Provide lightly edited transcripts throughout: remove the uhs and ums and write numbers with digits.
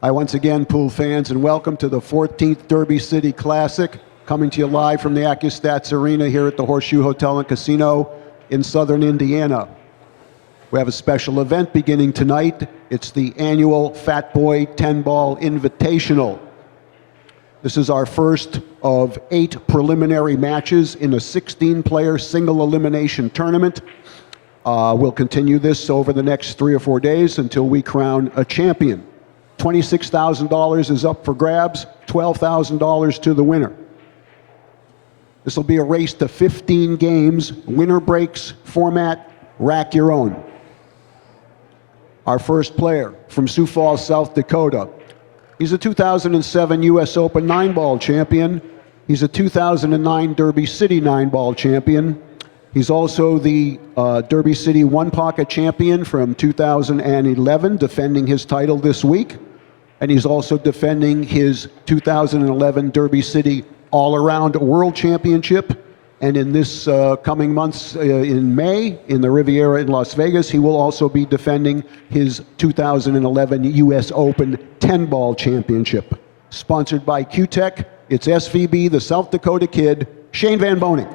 Hi once again, pool fans, and welcome to the 14th Derby City Classic, coming to you live from the ACCUSTATS Arena here at the Horseshoe Hotel and Casino in southern Indiana. We have a special event beginning tonight. It's the annual Fat Boy 10-Ball Invitational. This is our first of 8 preliminary matches in a 16-player single elimination tournament. We'll continue this over the next 3 or 4 days until we crown a champion. $26,000 is up for grabs, $12,000 to the winner. This will be a race to 15 games, winner breaks format, rack your own. Our first player from Sioux Falls, South Dakota. He's a 2007 U.S. Open 9-ball champion. He's a 2009 Derby City 9-ball champion. He's also the Derby City one-pocket champion from 2011, defending his title this week. And he's also defending his 2011 Derby City all-around world championship. And in this coming months in May, in the Riviera in Las Vegas, he will also be defending his 2011 U.S. Open 10-ball championship. Sponsored by Q-Tech, it's SVB, the South Dakota kid, Shane Van Boening.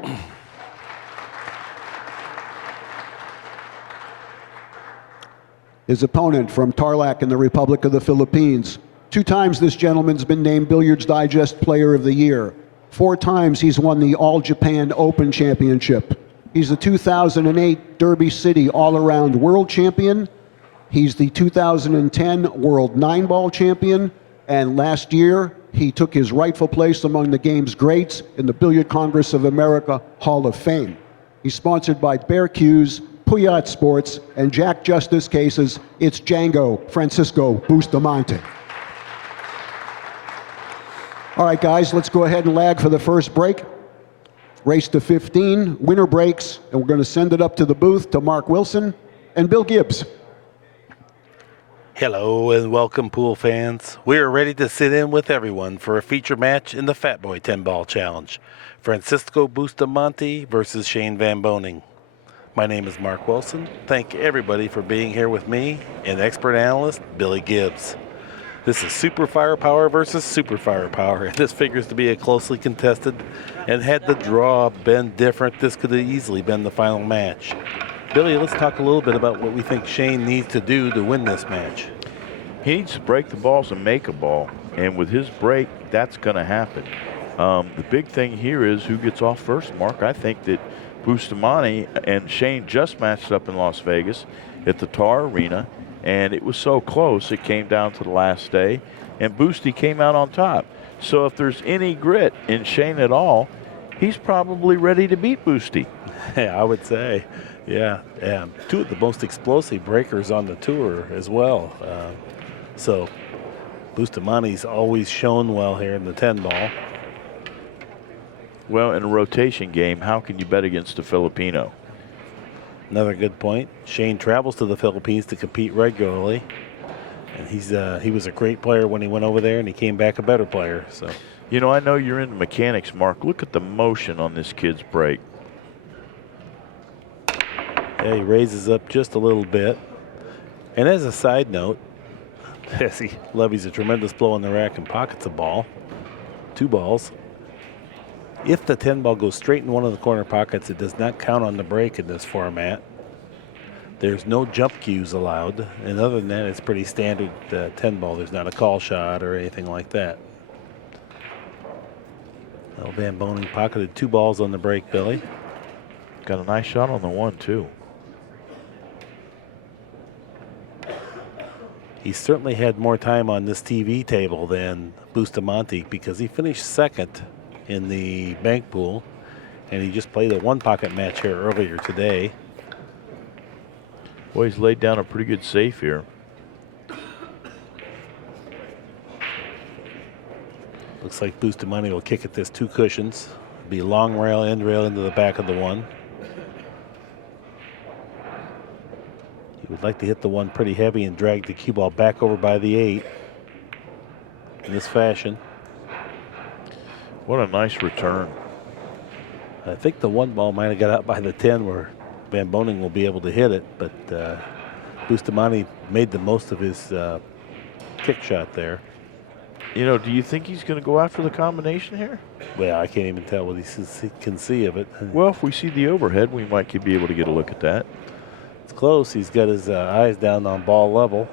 His opponent from Tarlac in the Republic of the Philippines. 2 times this gentleman's been named Billiards Digest Player of the Year. 4 times he's won the All Japan Open Championship. He's the 2008 Derby City All-Around World Champion. He's the 2010 World 9-Ball Champion. And last year, he took his rightful place among the game's greats in the Billiard Congress of America Hall of Fame. He's sponsored by Bear Q's, Puyat Sports, and Jack Justice Cases. It's Django Francisco Bustamante. All right, guys, let's go ahead and lag for the first break. Race to 15, winner breaks, and we're going to send it up to the booth to Mark Wilson and Bill Gibbs. Hello and welcome, pool fans. We are ready to sit in with everyone for a feature match in the Fat Boy 10-Ball Challenge. Francisco Bustamante versus Shane Van Boening. My name is Mark Wilson. Thank everybody for being here with me and expert analyst Billy Gibbs. This is Super Firepower versus Super Firepower, and this figures to be a closely contested, and had the draw been different, this could have easily been the final match. Billy, let's talk a little bit about what we think Shane needs to do to win this match. He needs to break the balls and make a ball, and with his break, that's going to happen. The big thing here is who gets off first, Mark. I think that Bustamante and Shane just matched up in Las Vegas at the Tar Arena, and it was so close it came down to the last day, and Boosty came out on top. So if there's any grit in Shane at all, he's probably ready to beat Boosty. Yeah, I would say, yeah. 2 of the most explosive breakers on the tour as well. So Bustamante's always shown well here in the 10-ball. Well, in a rotation game, how can you bet against a Filipino? Another good point. Shane travels to the Philippines to compete regularly, and he was a great player when he went over there, and he came back a better player. So, you know, I know you're into mechanics, Mark. Look at the motion on this kid's break. Yeah, he raises up just a little bit. And as a side note, as he levies a tremendous blow on the rack and pockets a ball, 2 balls. If the 10-ball goes straight in one of the corner pockets, it does not count on the break in this format. There's no jump cues allowed, and other than that, it's pretty standard 10-ball. There's not a call shot or anything like that. Well, Van Boening pocketed 2 balls on the break, Billy. Got a nice shot on the 1, too. He certainly had more time on this TV table than Bustamante because he finished 2nd in the bank pool, and he just played a 1-pocket match here earlier today. Well, he's laid down a pretty good safe here. Looks like Bustamante will kick at this 2 cushions. Be long rail, end rail into the back of the 1. He would like to hit the 1 pretty heavy and drag the cue ball back over by the 8 in this fashion. What a nice return. I think the 1 ball might have got out by the 10 where Van Boening will be able to hit it, but Bustamante made the most of his kick shot there. You know, do you think he's going to go after the combination here? Well, I can't even tell what he can see of it. Well, if we see the overhead, we might be able to get a look at that. It's close. He's got his eyes down on ball level.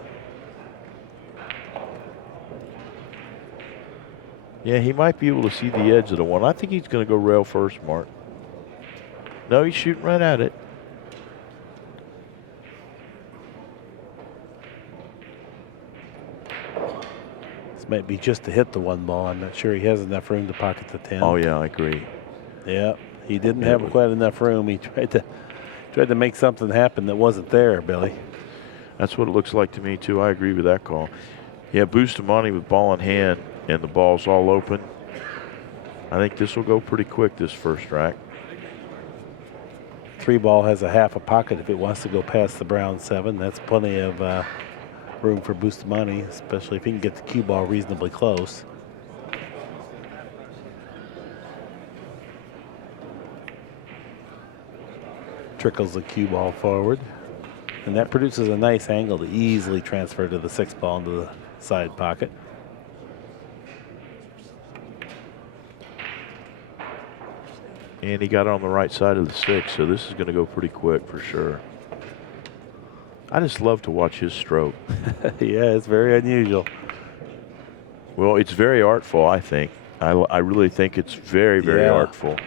Yeah, he might be able to see the edge of the one. I think he's going to go rail first, Mark. No, he's shooting right at it. This might be just to hit the one ball. I'm not sure he has enough room to pocket the 10. Oh, yeah, I agree. Yeah, he didn't have quite enough room. He tried to make something happen that wasn't there, Billy. That's what it looks like to me, too. I agree with that call. Yeah, Bustamante with ball in hand, and the ball's all open. I think this will go pretty quick, this first rack. 3-ball has a half a pocket if it wants to go past the brown 7. That's plenty of room for Bustamante, especially if he can get the cue ball reasonably close. Trickles the cue ball forward, and that produces a nice angle to easily transfer to the 6-ball into the side pocket. And he got it on the right side of the 6, so this is going to go pretty quick for sure. I just love to watch his stroke. Yeah, it's very unusual. Well, it's very artful, I think. I really think it's very, very artful.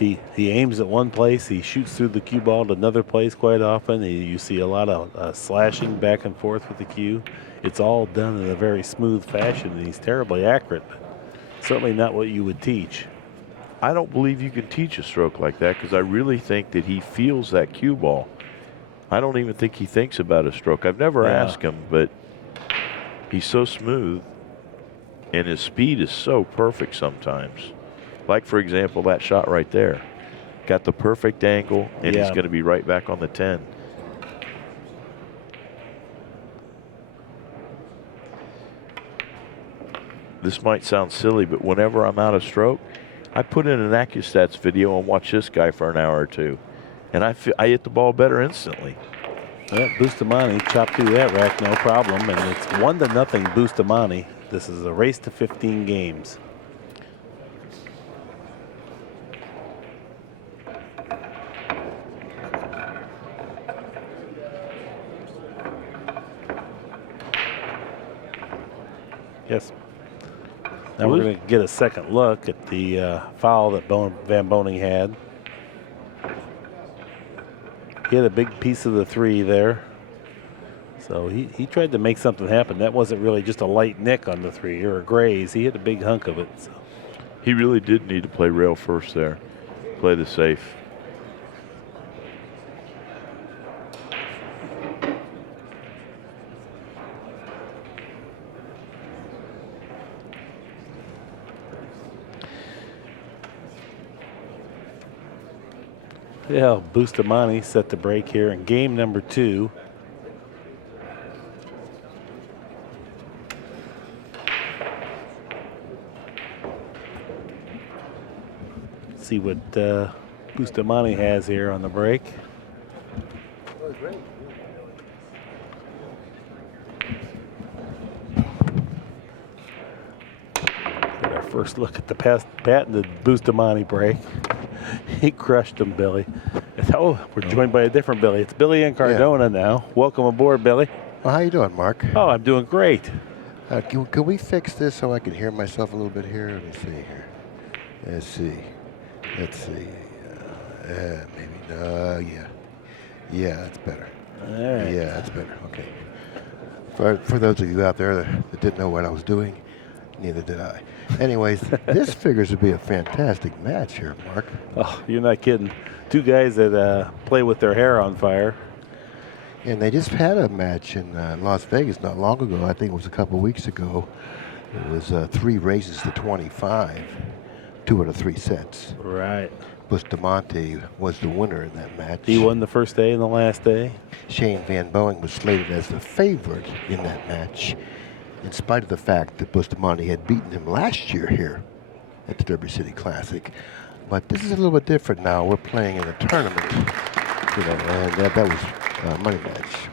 He aims at one place, he shoots through the cue ball to another place quite often. You see a lot of slashing back and forth with the cue. It's all done in a very smooth fashion, and he's terribly accurate, but certainly not what you would teach. I don't believe you can teach a stroke like that because I really think that he feels that cue ball. I don't even think he thinks about a stroke. I've never asked him, but he's so smooth, and his speed is so perfect sometimes. Like, for example, that shot right there. Got the perfect angle, and he's going to be right back on the 10. This might sound silly, but whenever I'm out of stroke, I put in an ACCUSTATS video and watch this guy for an hour or two, and I hit the ball better instantly. Yeah, Bustamante chopped through that rack, no problem, and it's 1-0 Bustamante. This is a race to 15 games. Yes. Now we're going to get a second look at the foul that Van Boening had. He had a big piece of the 3 there. So he tried to make something happen. That wasn't really just a light nick on the 3 or a graze. He hit a big hunk of it. So. He really did need to play rail first there. Play the safe. Yeah, Bustamante set the break here in game number 2. See what Bustamante has here on the break. Get our first look at the patented Bustamante break. He crushed him, Billy. Oh, we're joined by a different Billy. It's Billy Incardona now. Welcome aboard, Billy. Well, how you doing, Mark? Oh, I'm doing great. Can we fix this so I can hear myself a little bit here? Let me see here. Let's see. Maybe. Yeah, that's better. All right. Yeah, that's better. Okay. For those of you out there that didn't know what I was doing, neither did I. Anyways, this figures to be a fantastic match here, Mark. Oh, you're not kidding. 2 guys that play with their hair on fire. And they just had a match in Las Vegas not long ago. I think it was a couple weeks ago. It was 3 races to 25, 2 out of 3 sets. Right. Bustamante was the winner in that match. He won the first day and the last day. Shane Van Boening was slated as the favorite in that match, in spite of the fact that Bustamante had beaten him last year here at the Derby City Classic. But this is a little bit different now. We're playing in a tournament, and that was a money match.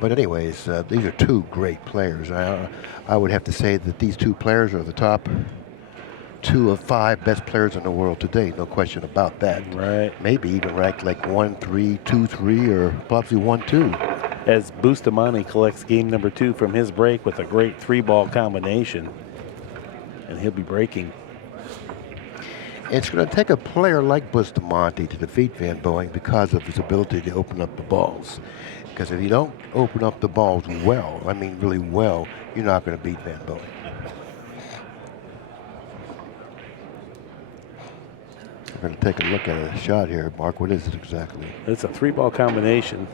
But anyways, these are two great players. I would have to say that these two players are the top 2 of 5 best players in the world today. No question about that. Right. Maybe even ranked like 1-3, 2-3, or possibly 1-2. As Bustamante collects game number 2 from his break with a great 3-ball combination. And he'll be breaking. It's going to take a player like Bustamante to defeat Van Boening because of his ability to open up the balls. Because if you don't open up the balls well, I mean really well, you're not going to beat Van Boening. We're going to take a look at a shot here. Mark, what is it exactly? It's a 3-ball combination.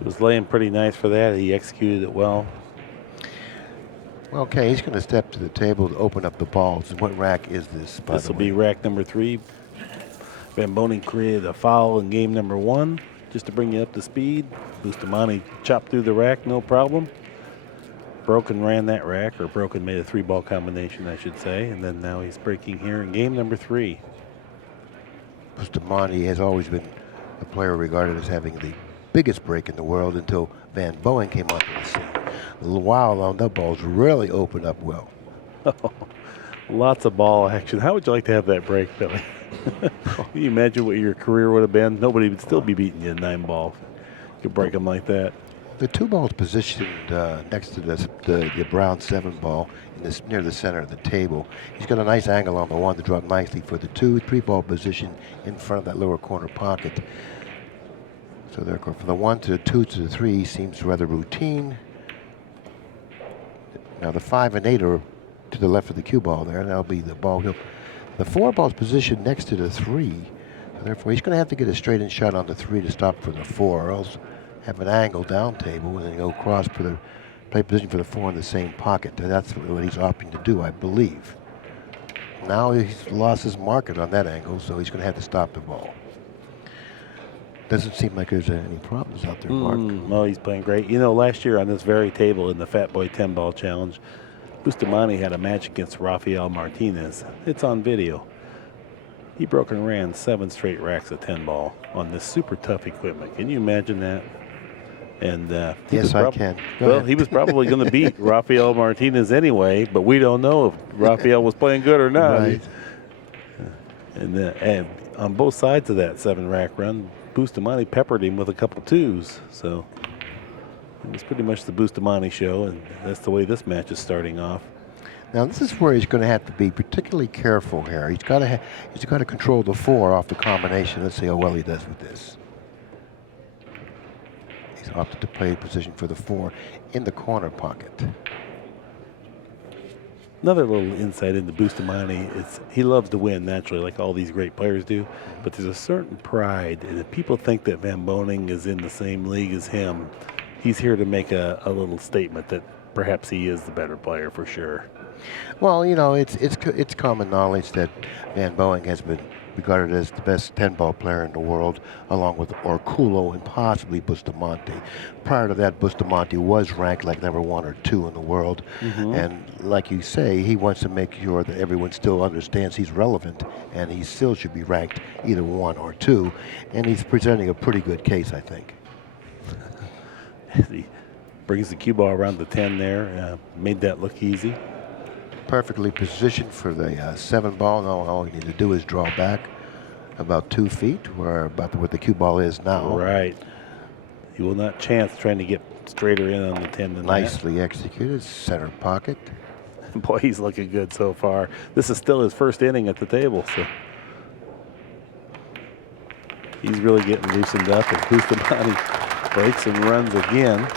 It was laying pretty nice for that. He executed it well. Okay, he's going to step to the table to open up the balls. And what rack is this, by This the will way? be rack number 3. Van Boening created a foul in game number 1 just to bring you up to speed. Bustamante chopped through the rack, no problem. Broken ran that rack, or Broken made a 3-ball combination, I should say. And then now he's breaking here in game number 3. Bustamante has always been a player regarded as having the biggest break in the world until Van Boening came onto the scene. A little while on, the balls really opened up well. Lots of ball action. How would you like to have that break, Billy? Can you imagine what your career would have been? Nobody would still be beating you in 9-ball. You could break them like that. The 2 balls positioned next to the brown 7-ball near the center of the table. He's got a nice angle on the 1 to drop nicely for the 2. 3-ball position in front of that lower corner pocket. So therefore, from the 1 to the 2 to the 3 seems rather routine. Now the 5 and 8 are to the left of the cue ball there. That'll be the ball. The 4 ball's positioned next to the 3. So therefore, he's going to have to get a straight-in shot on the 3 to stop for the 4, or else have an angle down table and then go across for the play position for the 4 in the same pocket. And that's what he's opting to do, I believe. Now he's lost his market on that angle, so he's going to have to stop the ball. Doesn't seem like there's any problems out there, Mark. No, he's playing great. You know, last year on this very table in the Fat Boy 10-ball challenge, Bustamante had a match against Rafael Martinez. It's on video. He broke and ran 7 straight racks of 10-ball on this super tough equipment. Can you imagine that? And yes, I can. Go Well, ahead. he was probably going to beat Rafael Martinez anyway, but we don't know if Rafael was playing good or not. Right. And on both sides of that 7-rack run, Bustamante peppered him with a couple 2s. So it was pretty much the Bustamante show, and that's the way this match is starting off. Now this is where he's going to have to be particularly careful here. He's got to control the 4 off the combination. Let's see how well he does with this. He's opted to play position for the 4 in the corner pocket. Another little insight into Bustamante is he loves to win naturally, like all these great players do. But there's a certain pride, and if people think that Van Boening is in the same league as him, he's here to make a little statement that perhaps he is the better player for sure. Well, you know, it's common knowledge that Van Boening has been regarded as the best 10-ball player in the world, along with Orculo and possibly Bustamante. Prior to that, Bustamante was ranked like number 1 or 2 in the world. And like you say, he wants to make sure that everyone still understands he's relevant, and he still should be ranked either 1 or 2. And he's presenting a pretty good case, I think. He brings the cue ball around the 10 there, made that look easy. Perfectly positioned for the 7-ball. Now all you need to do is draw back about 2 feet, where about what the cue ball is now. Right. He will not chance trying to get straighter in on the 10 than Nicely executed, center pocket. that. Boy, he's looking good so far. This is still his first inning at the table, so he's really getting loosened up as Bustamante breaks and runs again.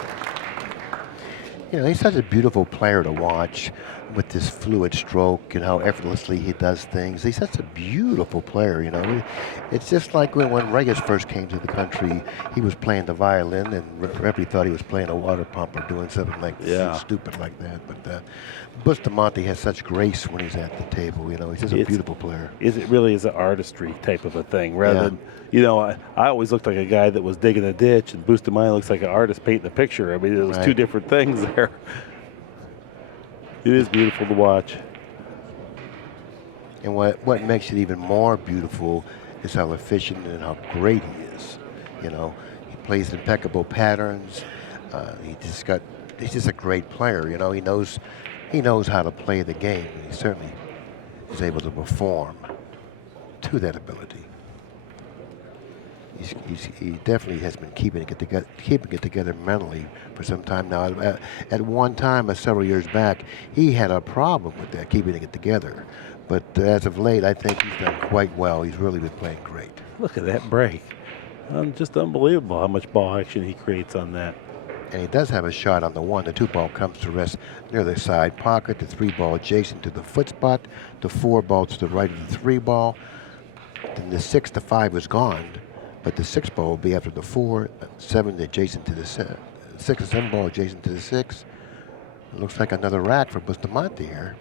You know, he's such a beautiful player to watch with this fluid stroke and how effortlessly he does things. He's such a beautiful player, you know. It's just like when Regis first came to the country, he was playing the violin and everybody thought he was playing a water pump or doing something like stupid like that. But Bustamante has such grace when he's at the table, you know. He's just a beautiful player. It really is an artistry type of a thing rather than, you know, I always looked like a guy that was digging a ditch, and Bustamante looks like an artist painting a picture. I mean, it was two different things there. It is beautiful to watch. And what makes it even more beautiful is how efficient and how great he is. You know, he plays impeccable patterns. He's just a great player. You know, he knows how to play the game. And he certainly is able to perform to that ability. He definitely has been keeping it together mentally for some time now. At one time, several years back, he had a problem with that, keeping it together. But as of late, I think he's done quite well. He's really been playing great. Look at that break. Just unbelievable how much ball action he creates on that. And he does have a shot on the 1. The 2 ball comes to rest near the side pocket. The 3 ball adjacent to the foot spot. The 4 ball to the right of the 3 ball. Then the 6 to 5 is gone. But the 6 ball will be after the 4, 7 adjacent to the 6 and 7 ball adjacent to the 6. It looks like another rack for Bustamante here.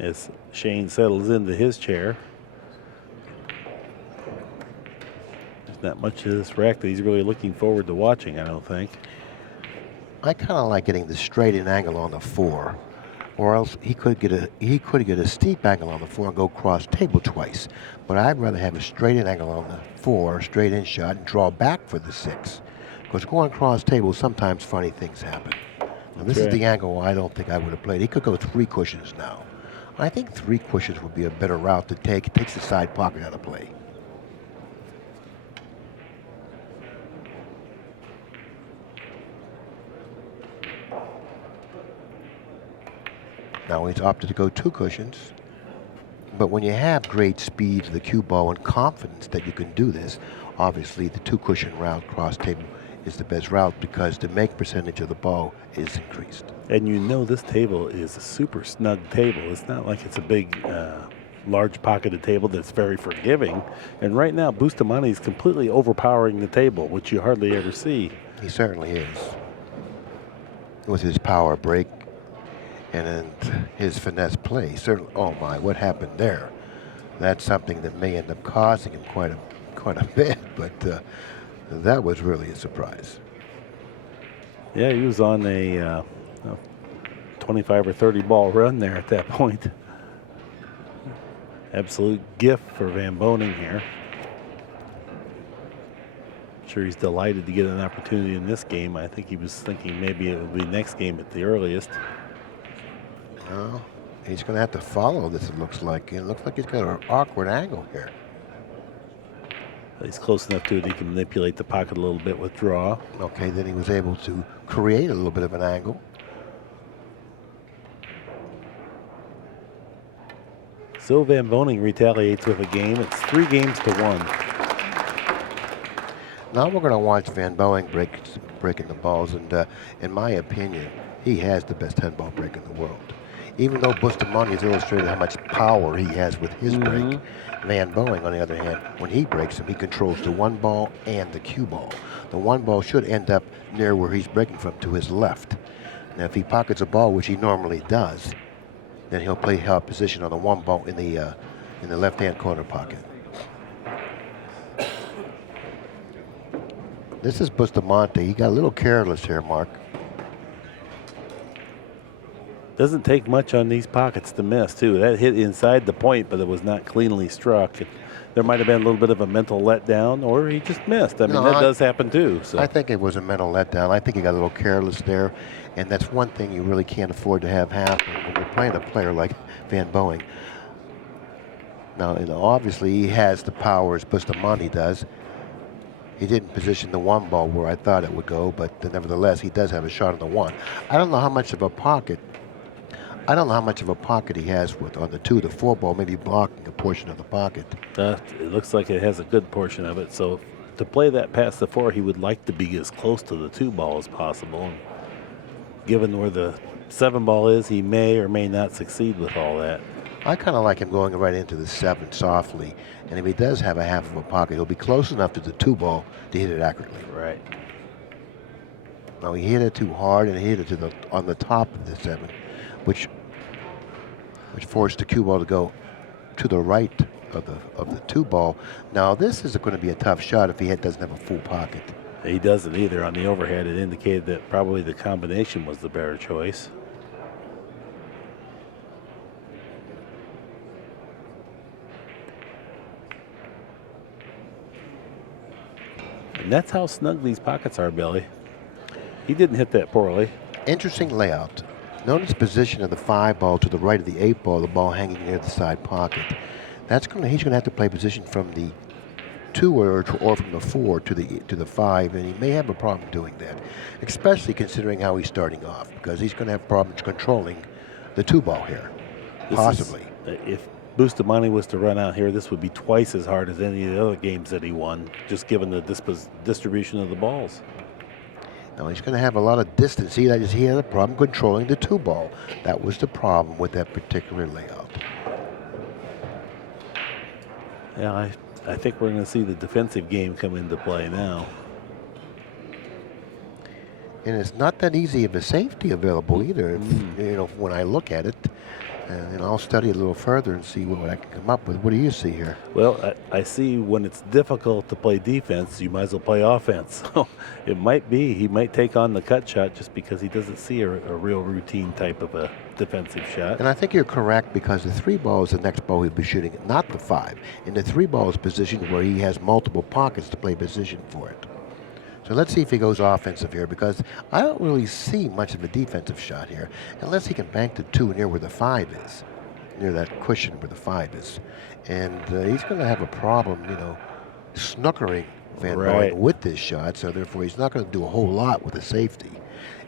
As Shane settles into his chair. There's not much of this rack that he's really looking forward to watching, I don't think. I kind of like getting the straight in angle on the 4. Or else he could get a steep angle on the 4 and go cross table twice. But I'd rather have a straight in angle on the 4, straight in shot, and draw back for the 6. Because going cross table, sometimes funny things happen. Now, this is the angle I don't think I would have played. He could go 3 cushions now. I think 3 cushions would be a better route to take. It takes the side pocket out of play. Now he's opted to go 2 cushions. But when you have great speed to the cue ball and confidence that you can do this, obviously the 2 cushion route cross table is the best route because the make percentage of the ball is increased. And you know this table is a super snug table. It's not like it's a big, large pocketed table that's very forgiving. And right now, Bustamante is completely overpowering the table, which you hardly ever see. He certainly is. With his power break and then his finesse play. Certainly, oh my, what happened there? That's something that may end up costing him quite a bit, but that was really a surprise. Yeah, he was on a 25 or 30 ball run there at that point. Absolute gift for Van Boening here. I'm sure he's delighted to get an opportunity in this game. I think he was thinking maybe it would be next game at the earliest. Well, he's going to have to follow this, it looks like. It looks like he's got an awkward angle here. He's close enough to it, he can manipulate the pocket a little bit with draw. Okay, then he was able to create a little bit of an angle. So Van Boening retaliates with a game. It's 3 games to 1. Now we're going to watch Van Boening breaking the balls, and in my opinion, he has the best 10-ball break in the world. Even though Bustamante has illustrated how much power he has with his break, Van Boening, on the other hand, when he breaks him, he controls the 1 ball and the cue ball. The 1 ball should end up near where he's breaking from, to his left. Now, if he pockets a ball, which he normally does, then he'll play held position on the 1 ball in the left-hand corner pocket. This is Bustamante. He got a little careless here, Mark. Doesn't take much on these pockets to miss, too. That hit inside the point, but it was not cleanly struck. There might have been a little bit of a mental letdown, or he just missed. I mean, that does happen, too. So. I think it was a mental letdown. I think he got a little careless there, and that's one thing you really can't afford to have happen when you're playing a player like Van Boening. Now, obviously, he has the power as Bustamante does. He didn't position the 1 ball where I thought it would go, but nevertheless, he does have a shot on the 1. I don't know how much of a pocket he has on the 2, the 4 ball, maybe blocking a portion of the pocket. It looks like it has a good portion of it. So to play that past the 4, he would like to be as close to the 2 ball as possible. And given where the 7 ball is, he may or may not succeed with all that. I kind of like him going right into the 7 softly. And if he does have a half of a pocket, he'll be close enough to the 2 ball to hit it accurately. Right. Now, he hit it too hard, and he hit it on the top of the 7, which forced the cue ball to go to the right of the 2 ball. Now, this is going to be a tough shot if he doesn't have a full pocket. He doesn't either. On the overhead, it indicated that probably the combination was the better choice. And that's how snug these pockets are, Billy. He didn't hit that poorly. Interesting layout. Notice the position of the 5 ball to the right of the 8 ball, the ball hanging near the side pocket. He's going to have to play position from the 2 or from the 4 to the 5, and he may have a problem doing that, especially considering how he's starting off, because he's going to have problems controlling the 2 ball here, possibly. If Bustamante was to run out here, this would be twice as hard as any of the other games that he won, just given the distribution of the balls. Now he's going to have a lot of distance. He had a problem controlling the 2 ball. That was the problem with that particular layout. Yeah, I think we're going to see the defensive game come into play now. And it's not that easy of a safety available either. When I look at it, and I'll study it a little further and see what I can come up with. What do you see here? Well, I see when it's difficult to play defense, you might as well play offense. It might be he might take on the cut shot just because he doesn't see a real routine type of a defensive shot. And I think you're correct, because the 3 ball is the next ball he'll be shooting, not the 5. And the 3 ball is positioned where he has multiple pockets to play position for it. So let's see if he goes offensive here, because I don't really see much of a defensive shot here, unless he can bank the 2 near where the 5 is, near that cushion where the 5 is. And he's going to have a problem, snookering Van Boening with this shot, so therefore he's not going to do a whole lot with the safety.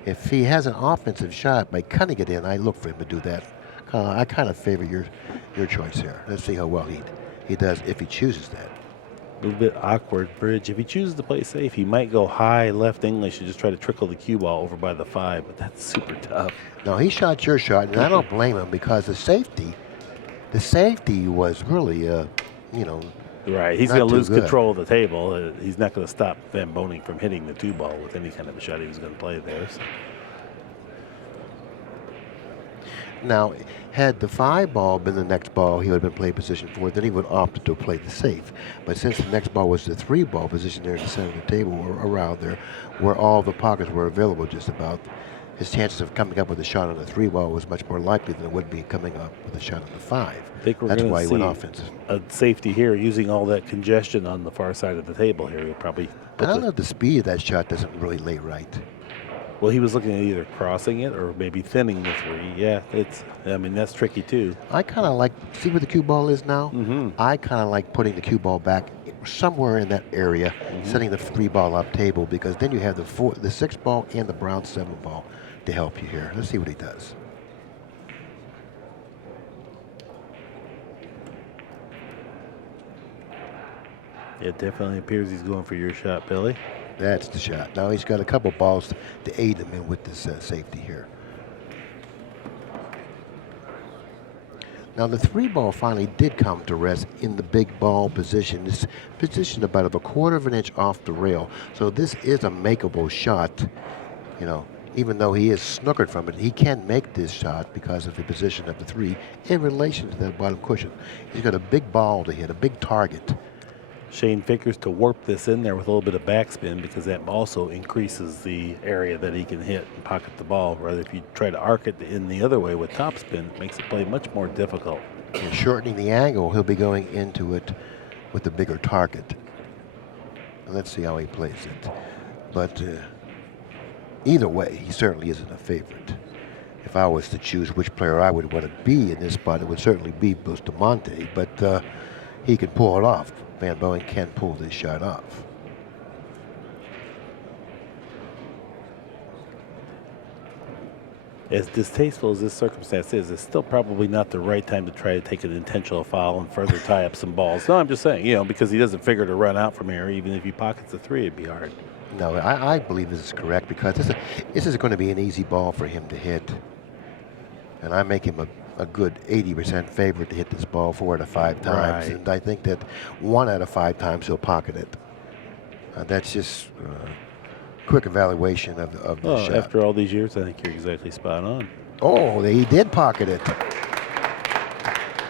If he has an offensive shot by cutting it in, I look for him to do that. I kind of favor your choice here. Let's see how well he does if he chooses that. A little bit awkward bridge. If he chooses to play safe, he might go high left English and just try to trickle the cue ball over by the 5, but that's super tough. No, he shot your shot, and I don't blame him, because the safety was really, Right, he's not going to too lose good. control of the table. He's not going to stop Van Boening from hitting the 2 ball with any kind of a shot he was going to play there. So. Now, had the 5 ball been the next ball he would have been playing position for, then he would opt to play the safe. But since the next ball was the 3 ball position there in the center of the table, or around there, where all the pockets were available just about, his chances of coming up with a shot on the 3 ball was much more likely than it would be coming up with a shot on the 5. I think we're That's going why to he went see offensive. a safety here, using all that congestion on the far side of the table here. He'll probably I don't know if the speed of that shot doesn't really lay right. Well, he was looking at either crossing it or maybe thinning the 3. Yeah, that's tricky too. I kind of like, see where the cue ball is now? Mm-hmm. I kind of like putting the cue ball back somewhere in that area, setting the 3 ball up table, because then you have the 6 ball and the brown 7 ball to help you here. Let's see what he does. It definitely appears he's going for your shot, Billy. That's the shot. Now he's got a couple balls to aid him in with this safety here. Now the 3 ball finally did come to rest in the big ball position. It's positioned about a 1/4 of an inch off the rail. So this is a makeable shot. Even though he is snookered from it, he can make this shot because of the position of the 3 in relation to that bottom cushion. He's got a big ball to hit, a big target. Shane figures to warp this in there with a little bit of backspin, because that also increases the area that he can hit and pocket the ball. Rather, if you try to arc it in the other way with topspin, it makes it play much more difficult. And shortening the angle, he'll be going into it with a bigger target. Let's see how he plays it. But either way, he certainly isn't a favorite. If I was to choose which player I would want to be in this spot, it would certainly be Bustamante, but he can pull it off. Van Boening can pull this shot off. As distasteful as this circumstance is, it's still probably not the right time to try to take an intentional foul and further tie up some balls. No, I'm just saying, because he doesn't figure to run out from here. Even if he pockets the 3, it'd be hard. No, I believe this is correct, because this is going to be an easy ball for him to hit. And I make him a good 80% favorite to hit this ball 4 out of 5 times. Right. And I think that 1 out of 5 times he'll pocket it. That's just quick evaluation of the shot. After all these years, I think you're exactly spot on. Oh, he did pocket it.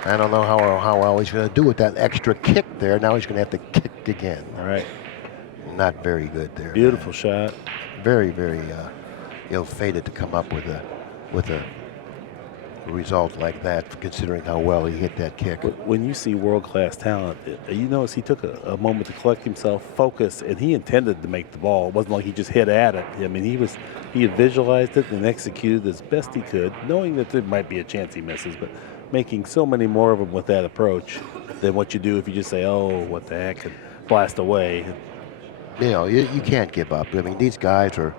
I don't know how well he's going to do with that extra kick there. Now he's going to have to kick again. All right. Not very good there. Beautiful shot. Very, very ill-fated to come up with a a result like that, considering how well he hit that kick. When you see world-class talent, you notice he took a moment to collect himself, focus, and he intended to make the ball. It wasn't like he just hit at it. I mean, he had visualized it and executed as best he could, knowing that there might be a chance he misses, but making so many more of them with that approach than what you do if you just say, oh, what the heck, and blast away. You know, you can't give up. I mean, these guys are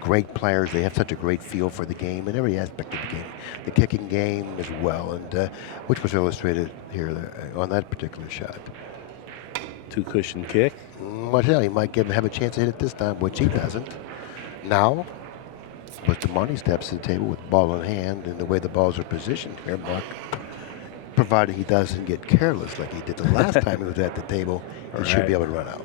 great players. They have such a great feel for the game and every aspect of the game. The kicking game as well, and which was illustrated here on that particular shot. Two-cushion kick. Well, hell, he might have a chance to hit it this time, which he doesn't. Now, Bustamante steps to the table with the ball in hand, and the way the balls are positioned here, Mark, provided he doesn't get careless like he did the last time he was at the table, he should be able to run out.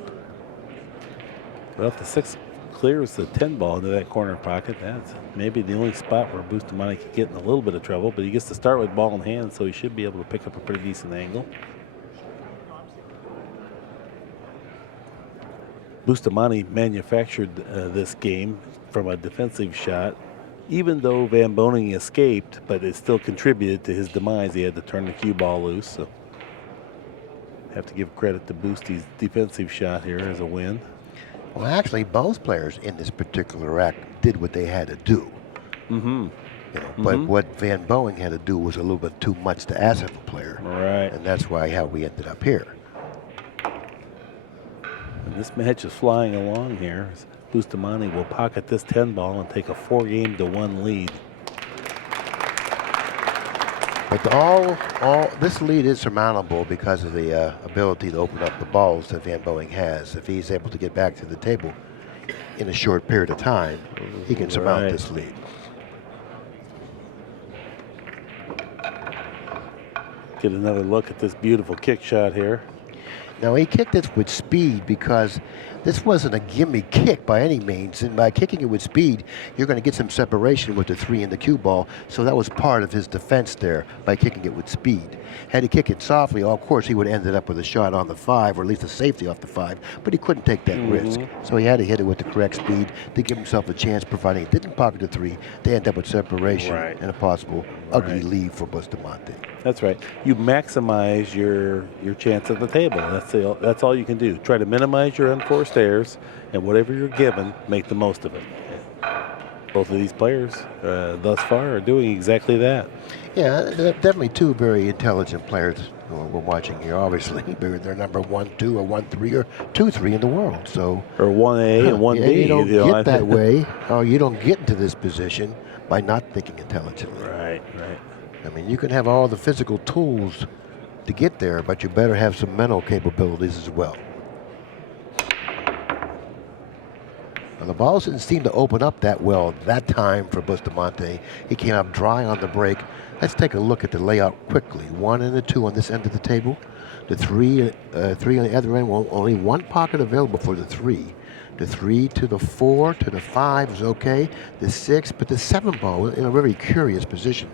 Well, if the 6 clears the 10 ball into that corner pocket, that's maybe the only spot where Bustamante could get in a little bit of trouble, but he gets to start with ball in hand, so he should be able to pick up a pretty decent angle. Bustamante manufactured this game from a defensive shot, even though Van Boening escaped, but it still contributed to his demise. He had to turn the cue ball loose, so have to give credit to Boostie's defensive shot here as a win. Well, actually, both players in this particular rack did what they had to do. Mm-hmm. You know, but what Van Boening had to do was a little bit too much to ask of a player. Right. And that's how we ended up here. And this match is flying along here. Bustamante will pocket this 10 ball and take a 4-game-to-1 lead. But this lead is surmountable because of the ability to open up the balls that Van Boening has. If he's able to get back to the table in a short period of time, he can surmount this lead. Get another look at this beautiful kick shot here. Now, he kicked it with speed because this wasn't a gimme kick by any means. And by kicking it with speed, you're going to get some separation with the 3 in the cue ball. So that was part of his defense there by kicking it with speed. Had he kicked it softly, of course, he would have ended up with a shot on the 5, or at least a safety off the 5. But he couldn't take that risk. So he had to hit it with the correct speed to give himself a chance, providing he didn't pocket the 3. They end up with separation and a possible ugly lead for Bustamante. That's right. You maximize your chance at the table. That's all you can do. Try to minimize your unforced errors, and whatever you're given, make the most of it. Both of these players thus far are doing exactly that. Yeah, definitely 2 very intelligent players we're watching here. Obviously, they're number 1, 2, or 1, 3, or 2, 3 in the world. So, or 1A and 1B. You don't get that way, or you don't get into this position by not thinking intelligently. Right. I mean, you can have all the physical tools to get there, but you better have some mental capabilities as well. Now, the balls didn't seem to open up that well that time for Bustamante. He came up dry on the break. Let's take a look at the layout quickly. 1 and a 2 on this end of the table. The 3 on the other end. Well, only 1 pocket available for the 3. The 3 to the 4 to the 5 is okay. The 6, but the 7 ball in a very curious position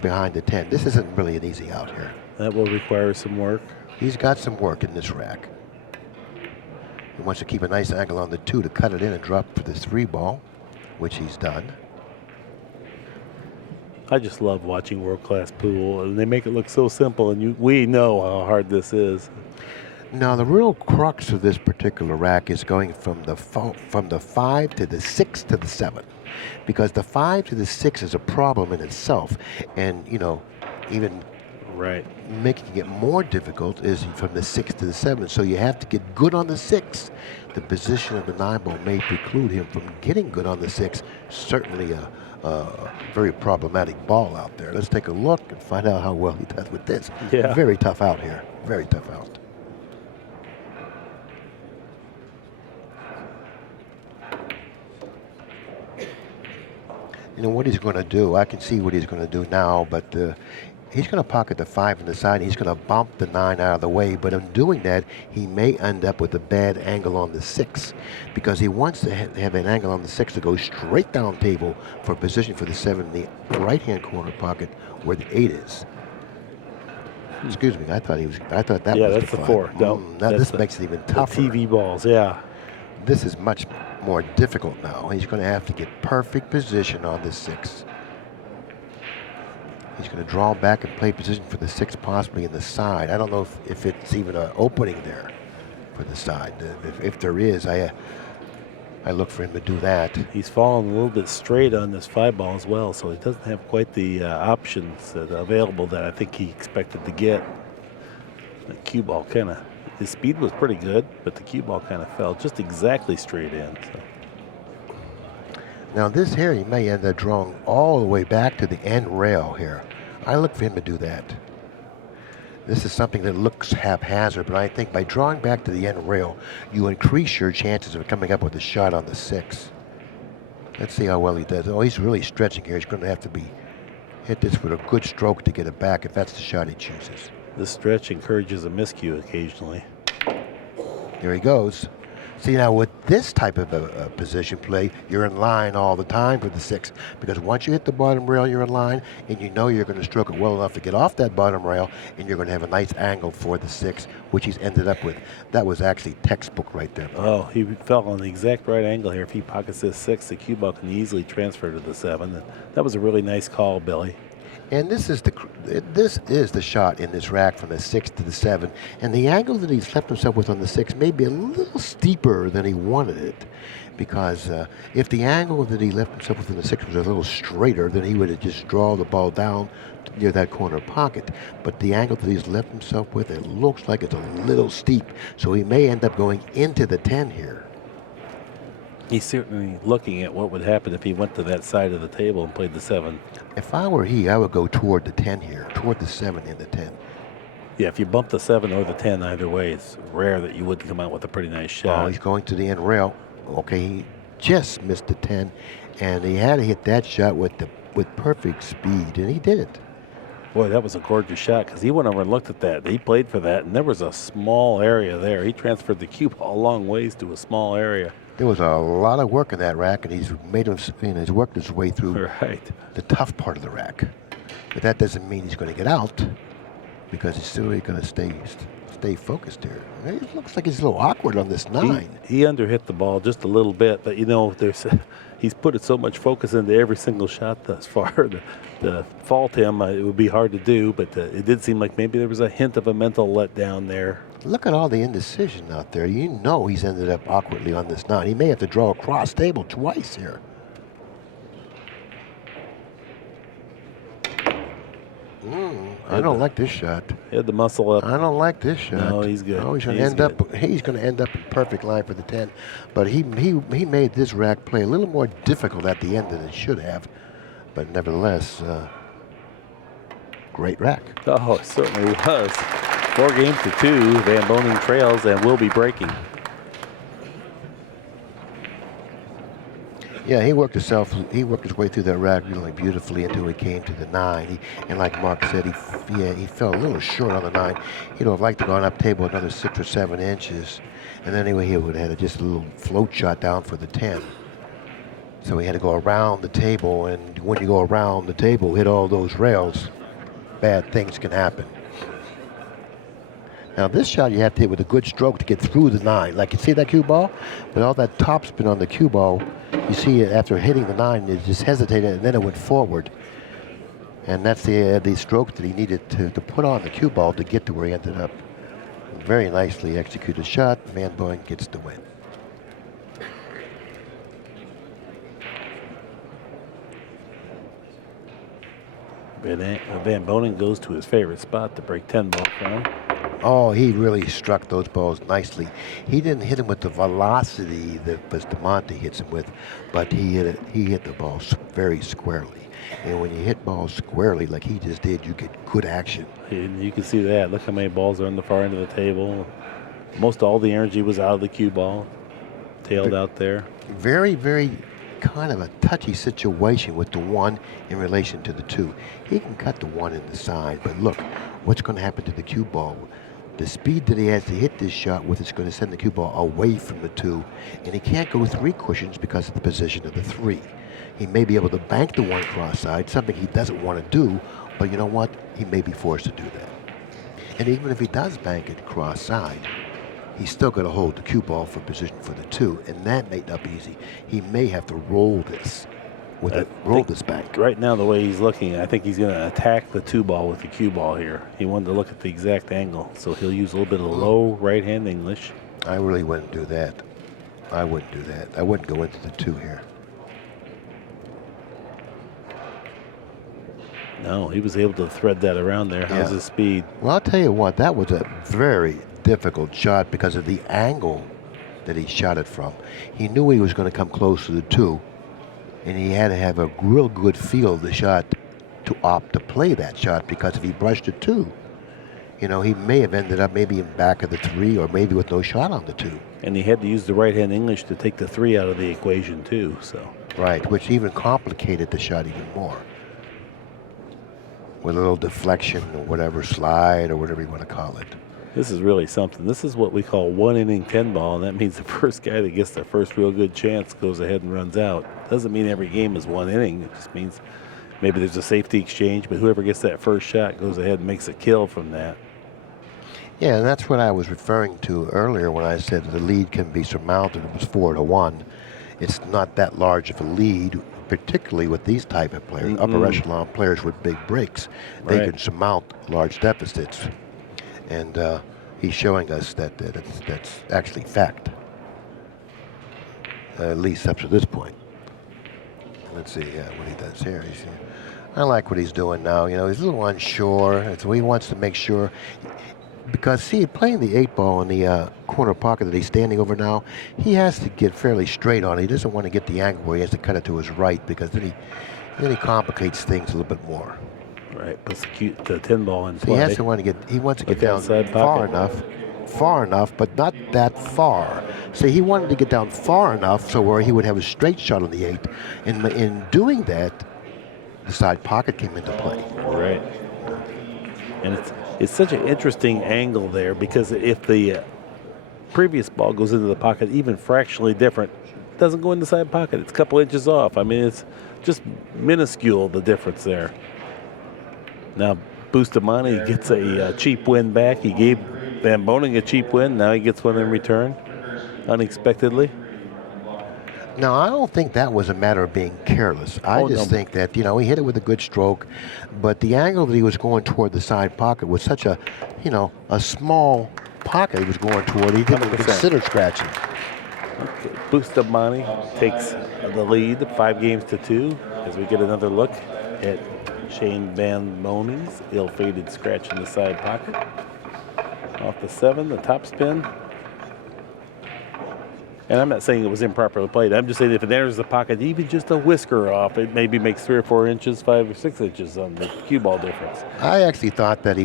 behind the 10. This isn't really an easy out here. That will require some work. He's got some work in this rack. He wants to keep a nice angle on the 2 to cut it in and drop for the 3 ball, which he's done. I just love watching world-class pool, and they make it look so simple, and we know how hard this is. Now, the real crux of this particular rack is going from the 5 to the 6 to the 7, because the 5 to the 6 is a problem in itself, and even making it more difficult is from the 6 to the 7. So you have to get good on the 6. The position of the 9 ball may preclude him from getting good on the 6. Certainly a very problematic ball out there. Let's take a look and find out how well he does with this. Yeah. Very tough out here. Very tough out. You know what he's going to do. I can see what he's going to do now, but he's going to pocket the 5 on the side. He's going to bump the 9 out of the way, but in doing that, he may end up with a bad angle on the 6 because he wants to have an angle on the 6 to go straight down table for a position for the 7 in the right-hand corner pocket where the 8 is. Excuse me, I thought that was that's the 4. No, now this makes it even tougher. The TV balls, yeah. This is much more difficult now. He's going to have to get perfect position on the 6. He's going to draw back and play position for the 6, possibly in the side. I don't know if it's even an opening there for the side. If there is, I look for him to do that. He's fallen a little bit straight on this 5-ball as well, so he doesn't have quite the options available that I think he expected to get. The cue ball kind of, his speed was pretty good, but the cue ball kind of fell just exactly straight in. So. Now this here, he may end up drawing all the way back to the end rail here. I look for him to do that. This is something that looks haphazard, but I think by drawing back to the end rail, you increase your chances of coming up with a shot on the 6. Let's see how well he does. Oh, he's really stretching here. He's going to have to hit this with a good stroke to get it back if that's the shot he chooses. This stretch encourages a miscue occasionally. There he goes. See, now with this type of a position play, you're in line all the time for the 6, because once you hit the bottom rail, you're in line, and you know you're going to stroke it well enough to get off that bottom rail, and you're going to have a nice angle for the 6, which he's ended up with. That was actually textbook right there. Oh, he fell on the exact right angle here. If he pockets this 6, the cue ball can easily transfer to the 7. And that was a really nice call, Billy. And this is the shot in this rack from the 6 to the 7. And the angle that he's left himself with on the 6 may be a little steeper than he wanted it. Because if the angle that he left himself with on the 6 was a little straighter, then he would have just drawn the ball down near that corner pocket. But the angle that he's left himself with, it looks like it's a little steep. So he may end up going into the 10 here. He's certainly looking at what would happen if he went to that side of the table and played the 7. If I were he, I would go toward the 10 here, toward the 7 and the 10. Yeah, if you bump the 7 or the 10 either way, it's rare that you wouldn't come out with a pretty nice shot. Oh, he's going to the end rail. Okay, he just missed the 10, and he had to hit that shot with perfect speed, and he did it. Boy, that was a gorgeous shot, because he went over and looked at that. He played for that, and there was a small area there. He transferred the cue ball a long ways to a small area. There was a lot of work in that rack, and he's worked his way through the tough part of the rack. But that doesn't mean he's going to get out, because he's still going to stay focused here. It looks like he's a little awkward on this 9. He underhit the ball just a little bit, but he's put so much focus into every single shot thus far. To fault him, it would be hard to do, but it did seem like maybe there was a hint of a mental letdown there. Look at all the indecision out there. You know he's ended up awkwardly on this 9. He may have to draw across table twice here. I don't like this shot. He had the muscle up. I don't like this shot. No, he's good. No, he's going to end up in perfect line for the 10. But he made this rack play a little more difficult at the end than it should have. But nevertheless, great rack. Oh, it certainly was. 4 games to 2. Van Boening trails and will be breaking. Yeah, he worked his way through that rack really beautifully until he came to the 9. And like Mark said, he fell a little short on the 9. He'd have liked to go on up table another 6 or 7 inches. And anyway, he would have had just a little float shot down for the 10. So he had to go around the table, and when you go around the table, hit all those rails, bad things can happen. Now this shot you have to hit with a good stroke to get through the 9. Like you see that cue ball? With all that top spin on the cue ball, you see it after hitting the 9, it just hesitated and then it went forward. And that's the stroke that he needed to put on the cue ball to get to where he ended up. Very nicely executed shot. Van Boening gets the win. Van Boening goes to his favorite spot to break 10 ball for him. Oh, he really struck those balls nicely. He didn't hit him with the velocity that Bustamante hits him with, but he hit the ball very squarely. And when you hit balls squarely like he just did, you get good action. And you can see that. Look how many balls are on the far end of the table. Most all the energy was out of the cue ball, tailed out there. Very, very kind of a touchy situation with the 1 in relation to the 2. He can cut the 1 in the side, but look, what's going to happen to the cue ball? The speed that he has to hit this shot with is going to send the cue ball away from the 2, and he can't go 3 cushions because of the position of the 3. He may be able to bank the 1 cross side, something he doesn't want to do, but you know what? He may be forced to do that. And even if he does bank it cross side, he's still going to hold the cue ball for position for the 2, and that may not be easy. He may have to roll this with I a roll think this bank. Right now, the way he's looking, I think he's going to attack the 2-ball with the cue ball here. He wanted to look at the exact angle, so he'll use a little bit of low right-hand English. I really wouldn't do that. I wouldn't do that. I wouldn't go into the 2 here. No, he was able to thread that around there. How's his speed? Well, I'll tell you what, that was a very difficult shot because of the angle that he shot it from. He knew he was going to come close to the 2, and he had to have a real good feel of the shot to opt to play that shot, because if he brushed it 2, you know, he may have ended up maybe in back of the 3 or maybe with no shot on the 2. And he had to use the right-hand English to take the 3 out of the equation, too. So Right, which even complicated the shot even more. With a little deflection or whatever, slide or whatever you want to call it. this is really something. This is what we call 1-inning 10-ball, and that means the first guy that gets the first real good chance goes ahead and runs out. Doesn't mean every game is 1 inning. It just means maybe there's a safety exchange, but whoever gets that first shot goes ahead and makes a kill from that. Yeah, and that's what I was referring to earlier when I said the lead can be surmounted. It was 4-1. It's not that large of a lead, particularly with these type of players, upper echelon players with big breaks. They can surmount large deficits. And he's showing us that that's actually fact, at least up to this point. Let's see what he does here. I like what he's doing now. You know, he's a little unsure. So he wants to make sure. Because, see, playing the 8-ball in the corner pocket that he's standing over now, he has to get fairly straight on it. He doesn't want to get the angle where he has to cut it to his right, because then he complicates things a little bit more. Right, puts the 10-ball in So play. he wants to get down outside far pocket. enough, but not that far. So he wanted to get down far enough so where he would have a straight shot on the 8. And in doing that, the side pocket came into play. Right. And it's such an interesting angle there, because if the previous ball goes into the pocket even fractionally different, it doesn't go in the side pocket. It's a couple inches off. I mean, it's just minuscule, the difference there. Now, Bustamante gets a cheap win back. He gave Van Boening a cheap win. Now he gets one in return, unexpectedly. No, I don't think that was a matter of being careless. I just think that, you know, he hit it with a good stroke, but the angle that he was going toward the side pocket was such a, you know, a small pocket he was going toward. He didn't 100%. consider scratching. Okay. Bustamante takes the lead 5-2 as we get another look at Shane Van Boning's ill-fated scratch in the side pocket. Off the 7, the top spin. And I'm not saying it was improperly played. I'm just saying if it enters the pocket even just a whisker off, it maybe makes 3 or 4 inches, 5 or 6 inches on the cue ball difference. I actually thought that he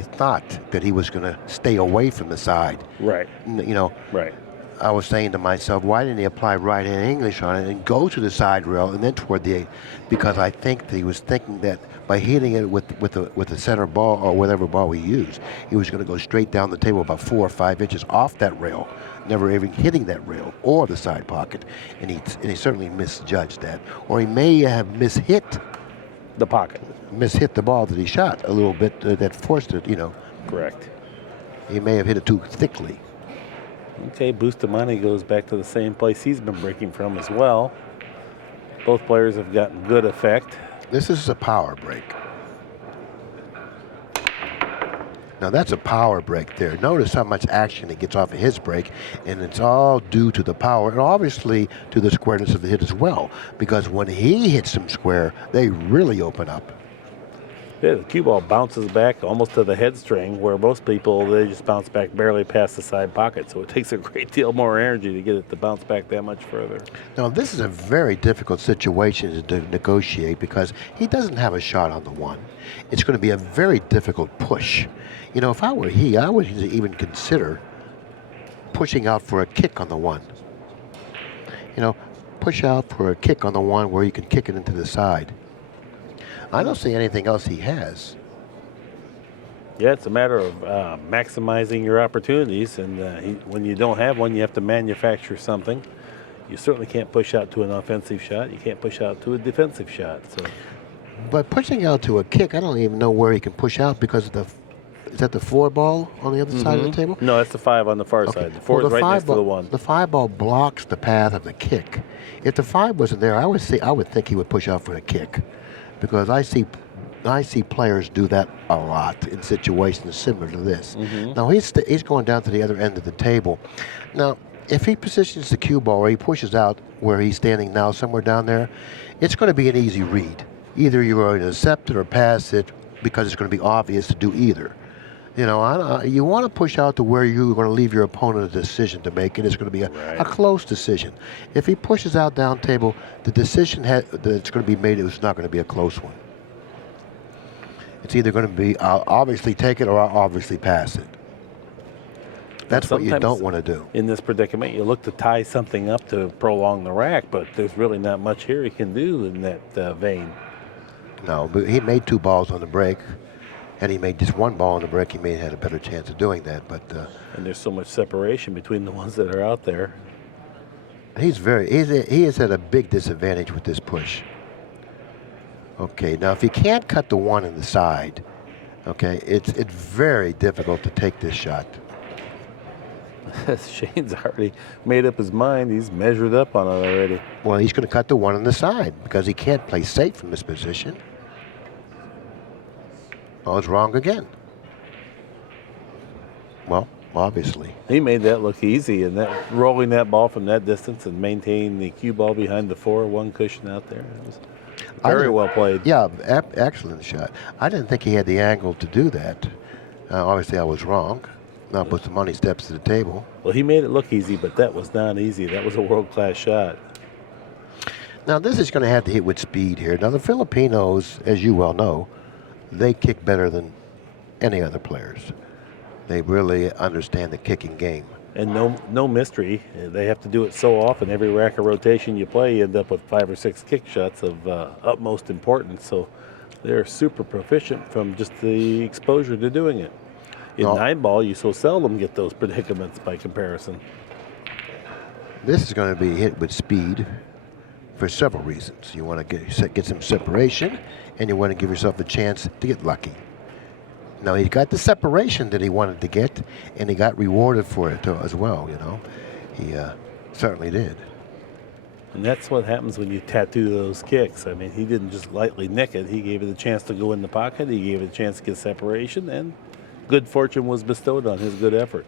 thought that he was going to stay away from the side. Right. You know. Right. I was saying to myself, why didn't he apply right-hand English on it and go to the side rail and then toward the 8? Because I think that he was thinking that by hitting it with the center ball or whatever ball we used, he was going to go straight down the table about 4 or 5 inches off that rail, never even hitting that rail or the side pocket. And he certainly misjudged that. Or he may have mishit the pocket. Mishit the ball that he shot a little bit that forced it, you know. Correct. He may have hit it too thickly. Okay, Bustamante goes back to the same place he's been breaking from as well. Both players have gotten good effect. This is a power break. Now that's a power break there. Notice how much action he gets off of his break, and it's all due to the power and obviously to the squareness of the hit as well, because when he hits them square, they really open up. Yeah, the cue ball bounces back almost to the head string, where most people, they just bounce back barely past the side pocket. So it takes a great deal more energy to get it to bounce back that much further. Now, this is a very difficult situation to negotiate because he doesn't have a shot on the 1. It's going to be a very difficult push. You know, if I were he, I would even consider pushing out for a kick on the 1. You know, push out for a kick on the 1 where you can kick it into the side. I don't see anything else he has. Yeah, it's a matter of maximizing your opportunities, and when you don't have one, you have to manufacture something. You certainly can't push out to an offensive shot. You can't push out to a defensive shot. So, but pushing out to a kick, I don't even know where he can push out because of is that the 4 ball on the other side of the table? No, that's the 5 on the far side. The 4 Well, is right next ball, to the 1. The 5 ball blocks the path of the kick. If the 5 wasn't there, I would think he would push out for a kick, because I see players do that a lot in situations similar to this. Now he's going down to the other end of the table. Now, if he positions the cue ball or he pushes out where he's standing now, somewhere down there, it's going to be an easy read. Either you're going to accept it or pass it, because it's going to be obvious to do either. You know, you want to push out to where you're going to leave your opponent a decision to make, and it's going to be a close decision. If he pushes out down table, the decision that's going to be made is not going to be a close one. It's either going to be, I'll obviously take it or I'll obviously pass it. That's what you don't want to do. In this predicament, you look to tie something up to prolong the rack, but there's really not much here he can do in that vein. No, but he made 2 balls on the break. Had he made just 1 ball on the break, he may have had a better chance of doing that. But and there's so much separation between the ones that are out there. he is at a big disadvantage with this push. Okay, now if he can't cut the 1 in the side, okay, it's very difficult to take this shot. Shane's already made up his mind. He's measured up on it already. Well, he's going to cut the 1 on the side because he can't play safe from this position. Oh, it's wrong again. Well, obviously. He made that look easy, and that rolling that ball from that distance and maintaining the cue ball behind the 4-1 cushion out there. It was very well played. Yeah, excellent shot. I didn't think he had the angle to do that. Obviously, I was wrong. Now Bustamante steps to the table. Well, he made it look easy, but that was not easy. That was a world-class shot. Now, this is going to have to hit with speed here. Now, the Filipinos, as you well know, they kick better than any other players. They really understand the kicking game. And no mystery. They have to do it so often. Every rack of rotation you play, you end up with 5 or 6 kick shots of utmost importance. So they're super proficient from just the exposure to doing it. In 9-ball, you so seldom get those predicaments by comparison. This is going to be hit with speed for several reasons. You want to get some separation, and you want to give yourself a chance to get lucky. Now, he got the separation that he wanted to get, and he got rewarded for it as well, you know. He certainly did. And that's what happens when you tattoo those kicks. I mean, he didn't just lightly nick it. He gave it a chance to go in the pocket. He gave it a chance to get separation, and good fortune was bestowed on his good effort.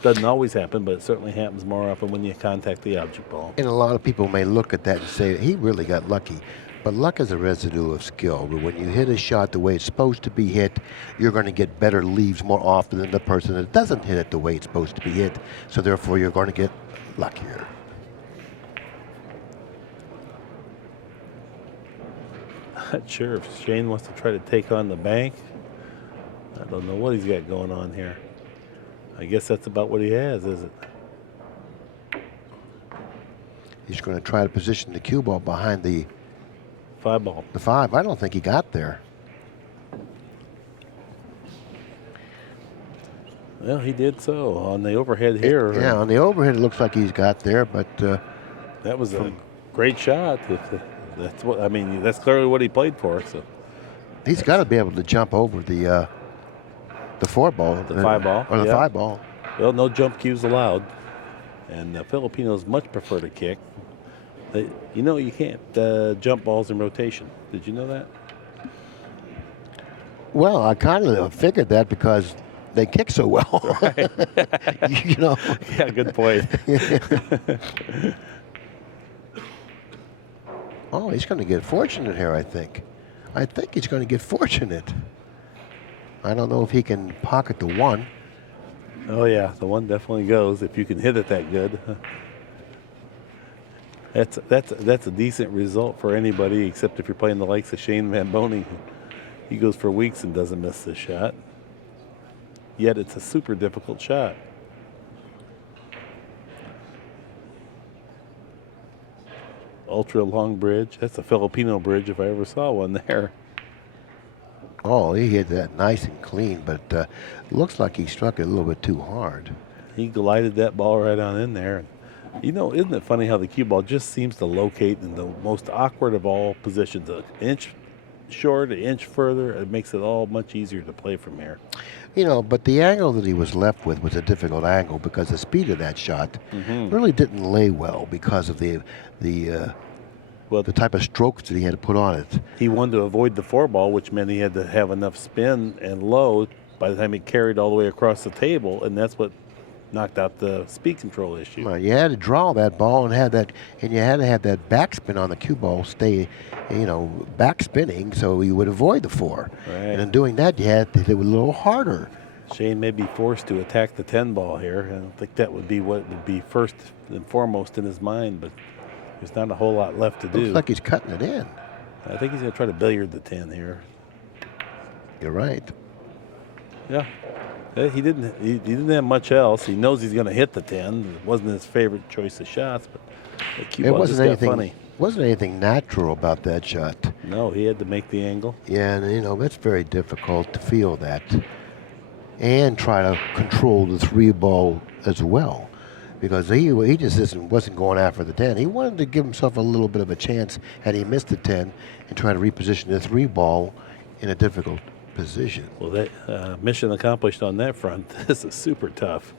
Doesn't always happen, but it certainly happens more often when you contact the object ball. And a lot of people may look at that and say, he really got lucky. But luck is a residue of skill. But when you hit a shot the way it's supposed to be hit, you're going to get better leaves more often than the person that doesn't hit it the way it's supposed to be hit. So therefore, you're going to get luckier. Not sure if Shane wants to try to take on the bank. I don't know what he's got going on here. I guess that's about what he has, is it? He's going to try to position the cue ball behind the 5-ball. The 5. I don't think he got there. Well, he did so on the overhead here. Yeah, on the overhead it looks like he's got there, but that was a great shot. That's what I mean. That's clearly what he played for. So he's got to be able to jump over the 4-ball, the 5-ball, or the 5-ball. Well, no jump cues allowed, and the Filipinos much prefer to kick. You know, you can't jump balls in rotation. Did you know that? Well, I kind of figured that because they kick so well. Right. You know. Yeah, good point. Oh, he's going to get fortunate here, I think. I think he's going to get fortunate. I don't know if he can pocket the 1. Oh, yeah, the 1 definitely goes if you can hit it that good. That's a decent result for anybody, except if you're playing the likes of Shane Van Boening. He goes for weeks and doesn't miss this shot. Yet it's a super difficult shot. Ultra long bridge. That's a Filipino bridge if I ever saw one there. Oh, he hit that nice and clean, but looks like he struck it a little bit too hard. He glided that ball right on in there. You know, isn't it funny how the cue ball just seems to locate in the most awkward of all positions, an inch short, an inch further, it makes it all much easier to play from here. You know, but the angle that he was left with was a difficult angle because the speed of that shot really didn't lay well because of the type of strokes that he had to put on it. He wanted to avoid the 4-ball, which meant he had to have enough spin and load by the time he carried all the way across the table, and that's what knocked out the speed control issue. Well, you had to draw that ball and you had to have that backspin on the cue ball stay, back spinning so you would avoid the 4. Right. And in doing that, you had to hit it a little harder. Shane may be forced to attack the 10-ball here. I don't think that would be what would be first and foremost in his mind, but there's not a whole lot left to do. Looks like he's cutting it in. I think he's going to try to billiard the 10 here. You're right. Yeah. He didn't have much else. He knows he's going to hit the 10. It wasn't his favorite choice of shots, but the cue ball just got funny. Wasn't anything natural about that shot. No, he had to make the angle. Yeah, and it's very difficult to feel that and try to control the 3-ball as well, because he just wasn't going after the 10. He wanted to give himself a little bit of a chance had he missed the 10 and try to reposition the 3-ball in a difficult position. Well, that mission accomplished on that front. This is super tough.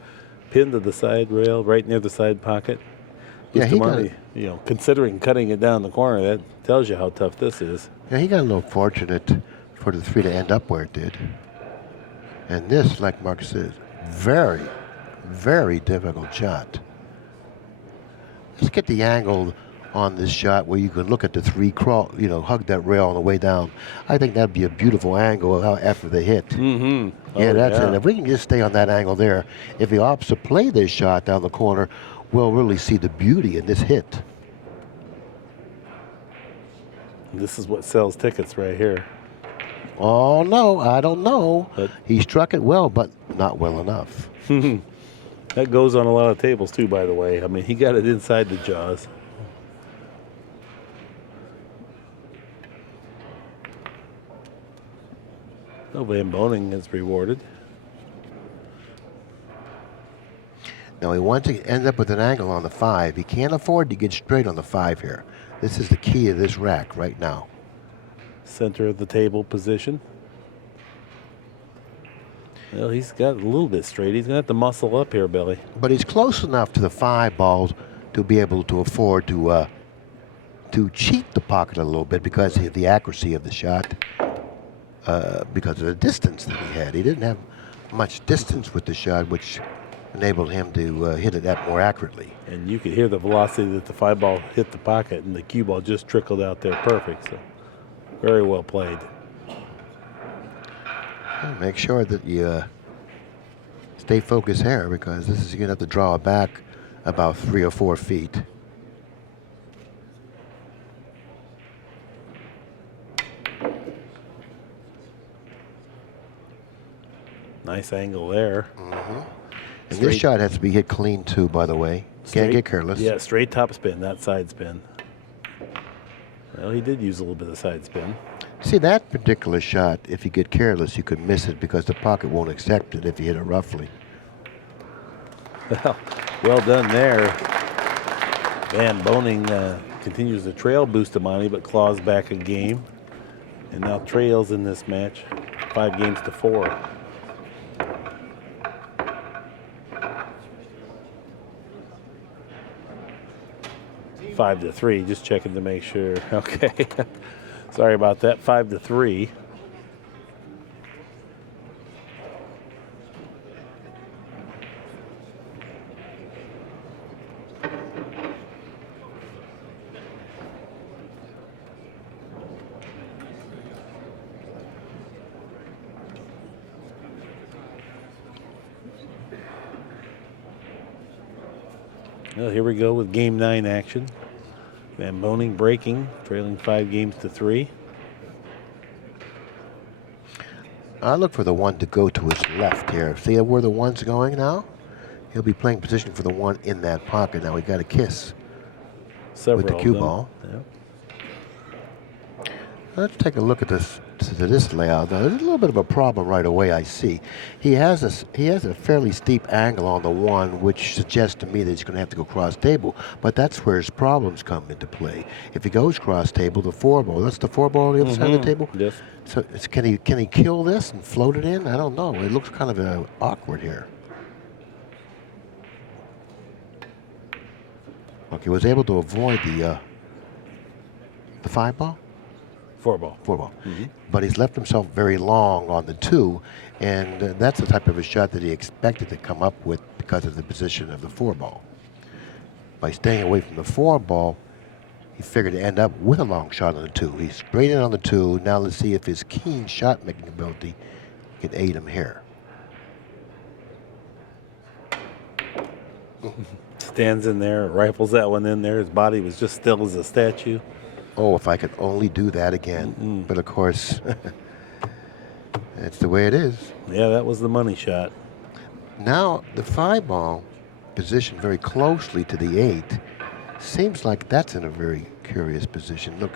Pinned to the side rail, right near the side pocket. Yeah, he got it. Considering cutting it down the corner, that tells you how tough this is. Yeah, he got a little fortunate for the 3 to end up where it did. And this, like Mark says, very, very difficult shot. Let's get the angle on this shot where you can look at the 3 crawl, hug that rail on the way down. I think that'd be a beautiful angle after the hit. Mm-hmm. Yeah, that's it. If we can just stay on that angle there, if he opts to play this shot down the corner, we'll really see the beauty in this hit. This is what sells tickets right here. Oh, no, I don't know. But he struck it well, but not well enough. That goes on a lot of tables, too, by the way. I mean, he got it inside the jaws. So Van Boening is rewarded. Now he wants to end up with an angle on the 5. He can't afford to get straight on the 5 here. This is the key of this rack right now. Center of the table position. Well, he's got a little bit straight. He's going to have to muscle up here, Billy. But he's close enough to the 5 balls to be able to afford to cheat the pocket a little bit because of the accuracy of the shot, because of the distance that he had. He didn't have much distance with the shot, which enabled him to hit it more accurately. And you could hear the velocity that the 5 ball hit the pocket, and the cue ball just trickled out there perfect. So very well played. Make sure that you stay focused here, because this is you're going to have to draw it back about 3 or 4 feet. Nice angle there. Mm-hmm. And this shot has to be hit clean too, by the way. Can't get careless. Yeah, straight top spin, not side spin. Well, he did use a little bit of side spin. See, that particular shot, if you get careless, you could miss it because the pocket won't accept it if you hit it roughly. Well done there. Van Boening continues to trail Bustamante, but claws back a game. And now trails in this match, 5 games to 4. Five to 3, just checking to make sure. Okay. Sorry about that. 5 to 3. Well, here we go with game 9 action. Van Boening breaking, trailing 5 games to 3. I look for the 1 to go to his left here. See where the 1's going now? He'll be playing position for the 1 in that pocket. Now we got a kiss with the cue ball. Yeah. Let's take a look at this to this layout. Now, there's a little bit of a problem right away. I see. He has a fairly steep angle on the 1, which suggests to me that he's going to have to go cross table. But that's where his problems come into play. If he goes cross table, the 4 ball. That's the 4 ball on the other side of the table. Yes. So can he kill this and float it in? I don't know. It looks kind of awkward here. Okay, was able to avoid the 5 ball. 4 ball. 4 ball. But he's left himself very long on the 2, and that's the type of a shot that he expected to come up with because of the position of the 4 ball. By staying away from the 4 ball, he figured to end up with a long shot on the 2. He's straight in on the 2. Now let's see if his keen shot-making ability can aid him here. Stands in there, rifles that one in there. His body was just still as a statue. Oh, if I could only do that again. But of course, that's the way it is. Yeah, that was the money shot. Now, the 5 ball, positioned very closely to the 8, seems like that's in a very curious position. Look,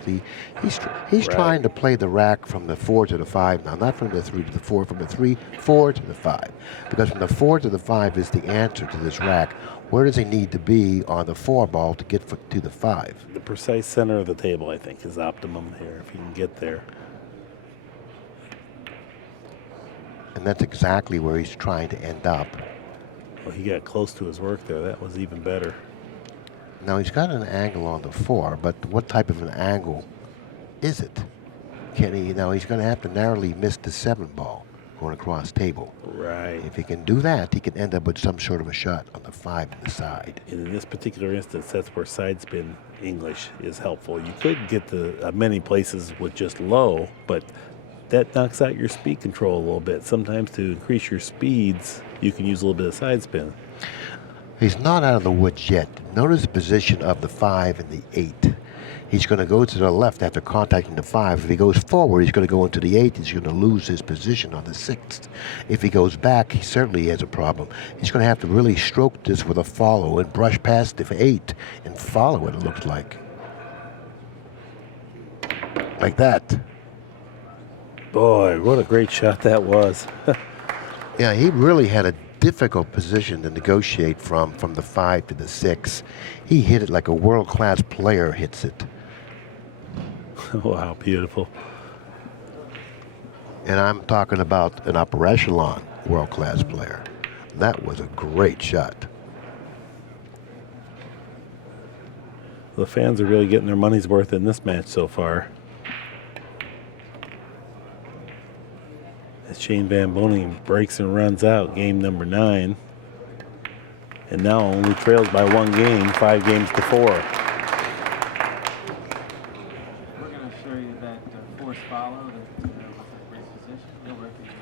he's trying to play the rack from the 4 to the 5 now, not from the 3 to the 4, from the 3, 4 to the 5. Because from the 4 to the 5 is the answer to this rack. Where does he need to be on the 4 ball to get to the 5? The precise center of the table, I think, is optimum here, if you can get there. And that's exactly where he's trying to end up. Well, he got close to his work there. That was even better. Now, he's got an angle on the 4, but what type of an angle is it? Can he? Now, he's going to have to narrowly miss the 7 ball going across table. Right. If he can do that, he can end up with some sort of a shot on the 5 in the side. And in this particular instance, that's where side spin English is helpful. You could get to many places with just low, but that knocks out your speed control a little bit. Sometimes to increase your speeds, you can use a little bit of side spin. He's not out of the woods yet. Notice the position of the 5 and the 8. He's going to go to the left after contacting the 5. If he goes forward, he's going to go into the 8. He's going to lose his position on the 6th. If he goes back, he certainly has a problem. He's going to have to really stroke this with a follow and brush past the 8 and follow it, it looks like. Like that. Boy, what a great shot that was. Yeah, he really had a difficult position to negotiate from the 5 to the 6. He hit it like a world-class player hits it. Wow, beautiful. And I'm talking about an upper echelon world-class player. That was a great shot. The fans are really getting their money's worth in this match so far. As Shane Van Boening breaks and runs out game number 9. And now only trails by 1 game, 5 games to 4. We're going to show you that force follow with a great position. You'll recognize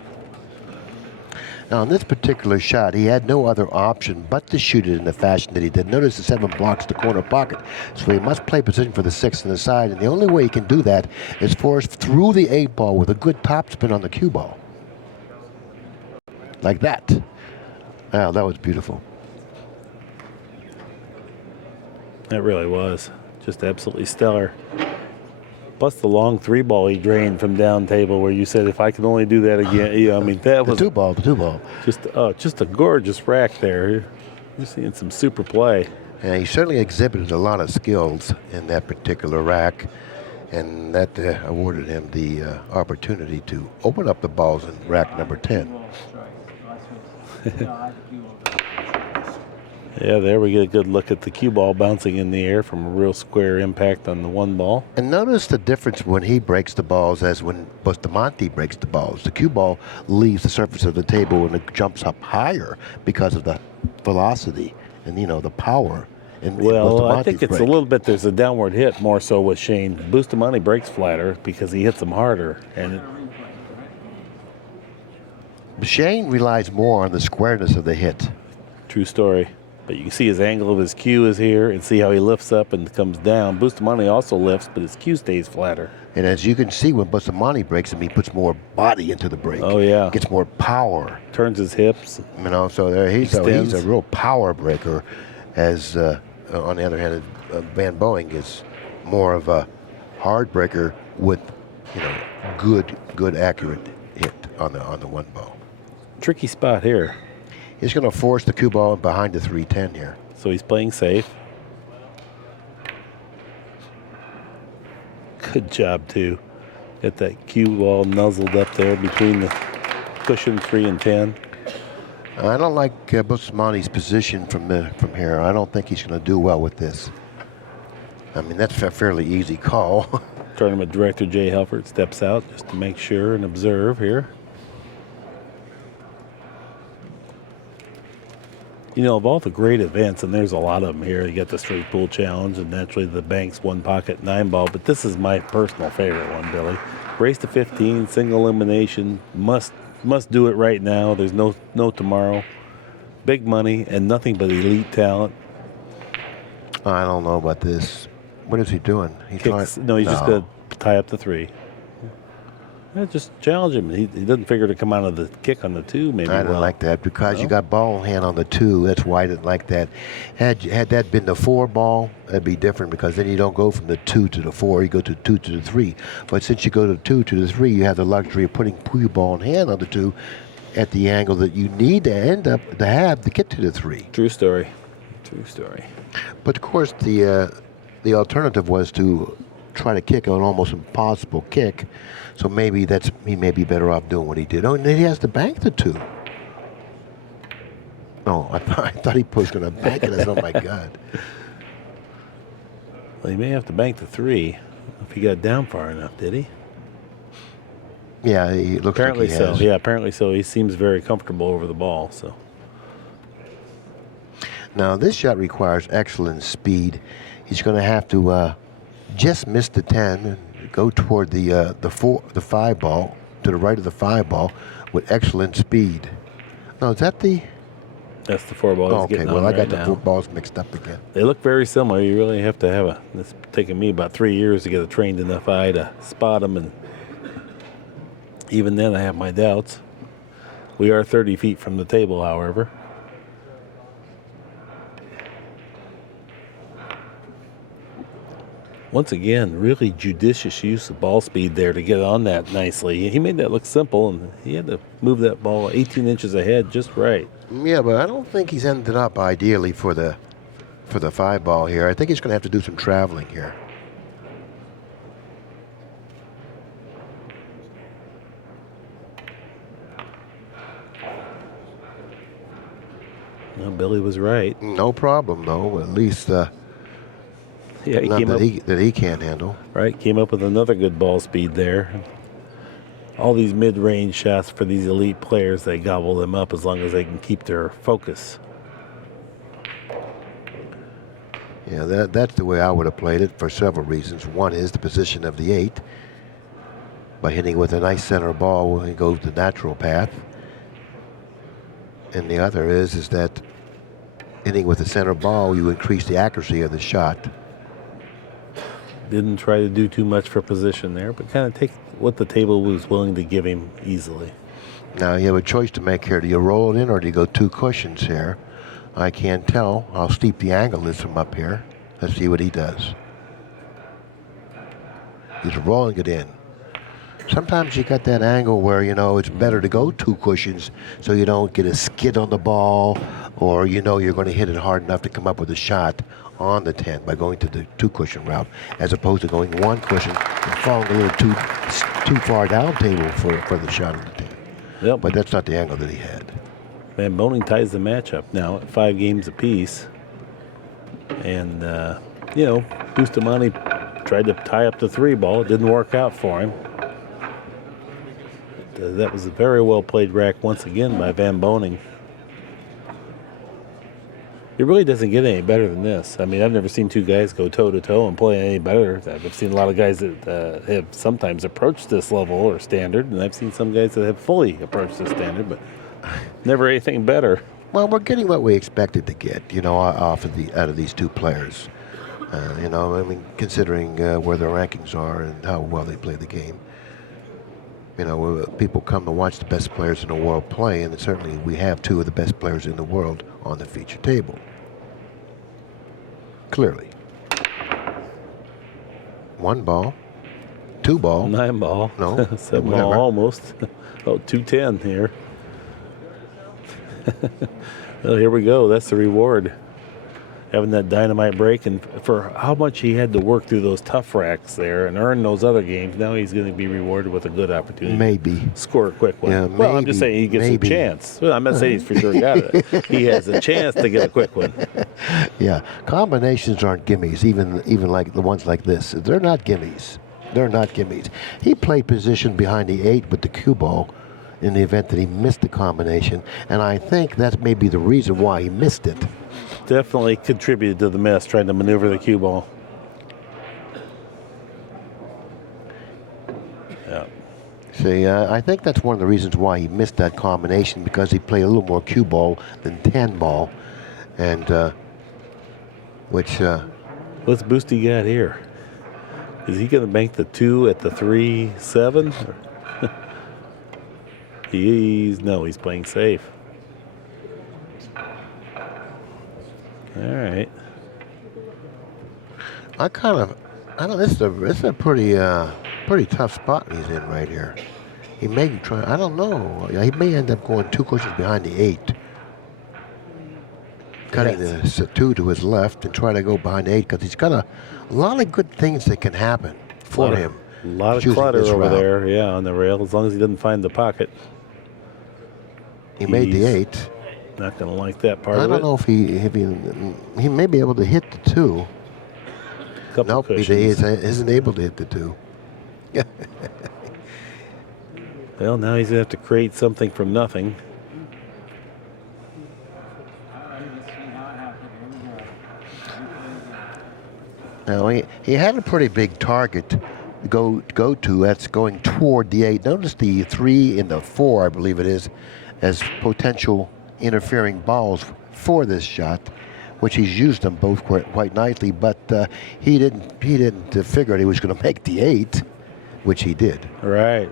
it. Now, in this particular shot, he had no other option but to shoot it in the fashion that he did. Notice the 7 blocks the corner pocket. So he must play position for the 6 on the side. And the only way he can do that is force through the 8 ball with a good topspin on the cue ball. Like that. Wow, that was beautiful. That really was just absolutely stellar. Plus the long 3 ball he drained from down table, where you said, if I could only do that again. Yeah, I mean, that was the 2 ball. Just a gorgeous rack there. You're seeing some super play. And he certainly exhibited a lot of skills in that particular rack, and that awarded him the opportunity to open up the balls in rack number 10. Yeah, there we get a good look at the cue ball bouncing in the air from a real square impact on the 1 ball. And notice the difference when he breaks the balls as when Bustamante breaks the balls. The cue ball leaves the surface of the table and it jumps up higher because of the velocity and, the power. Well, I think it's a little bit, there's a downward hit more so with Shane. Bustamante breaks flatter because he hits them harder. And Shane relies more on the squareness of the hit. True story. But you can see his angle of his cue is here and see how he lifts up and comes down. Bustamante also lifts, but his cue stays flatter. And as you can see, when Bustamante breaks him, he puts more body into the break. Oh, yeah. Gets more power. Turns his hips. So there he's a real power breaker. As on the other hand, Van Boening is more of a hard breaker with you know, good accurate hit on the 1 ball. Tricky spot here. He's going to force the cue ball behind the 310 here. So he's playing safe. Good job, too. Get that cue ball nuzzled up there between the cushion 3 and 10. I don't like Bustamante's position from here. I don't think he's going to do well with this. I mean, that's a fairly easy call. Tournament director Jay Helfert steps out just to make sure and observe here. You know, of all the great events, and there's a lot of them here, you got the straight pool challenge and naturally the Banks 1 pocket 9 ball, but this is my personal favorite one, Billy. Race to 15, single elimination, must do it right now. There's no tomorrow. Big money and nothing but elite talent. I don't know about this. What is he doing? He's Just going to tie up the 3. Yeah, just challenge him. He doesn't figure to come out of the kick on the 2, maybe. I didn't like that because you got ball in hand on the 2. That's why I didn't like that. Had that been the 4 ball, that'd be different because then you don't go from the 2 to the 4. You go to 2 to the 3. But since you go to 2 to the 3, you have the luxury of putting your ball in hand on the 2 at the angle that you need to end up to have to get to the 3. True story. True story. But of course, the alternative was to try to kick an almost impossible kick. So maybe he may be better off doing what he did. Oh, and then he has to bank the 2. Oh, I thought he was going to bank it. I said, oh my God. Well, he may have to bank the 3 if he got down far enough, did he? Yeah, he looks apparently like he has. so. Yeah, apparently so. He seems very comfortable over the ball. So now this shot requires excellent speed. He's going to have to just miss the 10 and go toward the 5 ball, to the right of the 5 ball with excellent speed. Now, is that the... That's the 4 ball. Oh, okay, well, I got the 4 balls mixed up again. They look very similar. You really have to have it's taken me about 3 years to get a trained enough eye to spot them, and even then I have my doubts. We are 30 feet from the table, however. Once again, really judicious use of ball speed there to get on that nicely. He made that look simple, and he had to move that ball 18 inches ahead just right. Yeah, but I don't think he's ended up ideally for the 5 ball here. I think he's going to have to do some traveling here. Well, Billy was right. No problem, though. At least Yeah, he came up that he can't handle. right. Came up with another good ball speed there. All these mid-range shots for these elite players, they gobble them up as long as they can keep their focus. Yeah, that's the way I would have played it for several reasons. One is the position of the 8. By hitting with a nice center ball, he goes the natural path. And the other is that hitting with a center ball, you increase the accuracy of the shot. Didn't try to do too much for position there, but kind of take what the table was willing to give him easily. Now you have a choice to make here. Do you roll it in or do you go 2 cushions here? I can't tell how steep the angle is from up here. Let's see what he does. He's rolling it in. Sometimes you got that angle where, you know, it's better to go 2 cushions so you don't get a skid on the ball, or you know you're going to hit it hard enough to come up with a shot on the 10 by going to the 2 cushion route, as opposed to going 1 cushion and falling a little too far down table for the shot on the 10. Yep. But that's not the angle that he had. Man, Boening ties the matchup now at 5 games apiece. And, you know, Bustamante tried to tie up the 3 ball. It didn't work out for him. That was a very well played rack once again by Van Boening. It really doesn't get any better than this. I mean, I've never seen 2 guys go toe-to-toe and play any better. I've seen a lot of guys that have sometimes approached this level or standard, and I've seen some guys that have fully approached this standard, but never anything better. Well, we're getting what we expected to get, you know, out of these 2 players. You know, I mean, considering where their rankings are and how well they play the game. You know, people come to watch the best players in the world play, and certainly we have 2 of the best players in the world on the feature table. Clearly. 1 ball, 2 ball. 9 ball. No, 7 ball whatever. almost. Oh, 210 here. Well, here we go. That's the reward. Having that dynamite break, and for how much he had to work through those tough racks there and earn those other games, now he's going to be rewarded with a good opportunity. Maybe. Score a quick one. Yeah, well, I'm just maybe, saying he gets maybe. a chance. Well, I'm not saying he's for sure got it. He has a chance to get a quick one. Yeah, combinations aren't gimmies, even like the ones like this. They're not gimmies. They're not gimmies. He played position behind the 8 with the cue ball in the event that he missed the combination, and I think that's maybe the reason why he missed it. Definitely contributed to the miss, trying to maneuver the cue ball. Yeah. See, I think that's one of the reasons why he missed that combination, because he played a little more cue ball than 10 ball, and which. What's Boosty got here? Is he going to bank the 2 at the 3-7? He's playing safe. All right. I don't. This is a pretty tough spot he's in right here. He may try. I don't know. He may end up going 2 cushions behind the 8, cutting the 2 to his left, and try to go behind the 8, because he's got a lot of good things that can happen for him. A lot of choosing clutter this over route. there, yeah, on the rail, as long as he doesn't find the pocket. He made the He's 8. Not going to like that part I of don't it. know if he may be able to hit the 2. Couple Nope, he cushions. isn't able to hit the 2. Well, now he's going to have to create something from nothing. Let's see how it happened. Here we go. Now he had a pretty big target to go to. That's going toward the 8. Notice the 3 and the 4, I believe it is, as potential interfering balls for this shot, which he's used them both quite nicely. But he didn't figure he was going to make the 8, which he did. Right.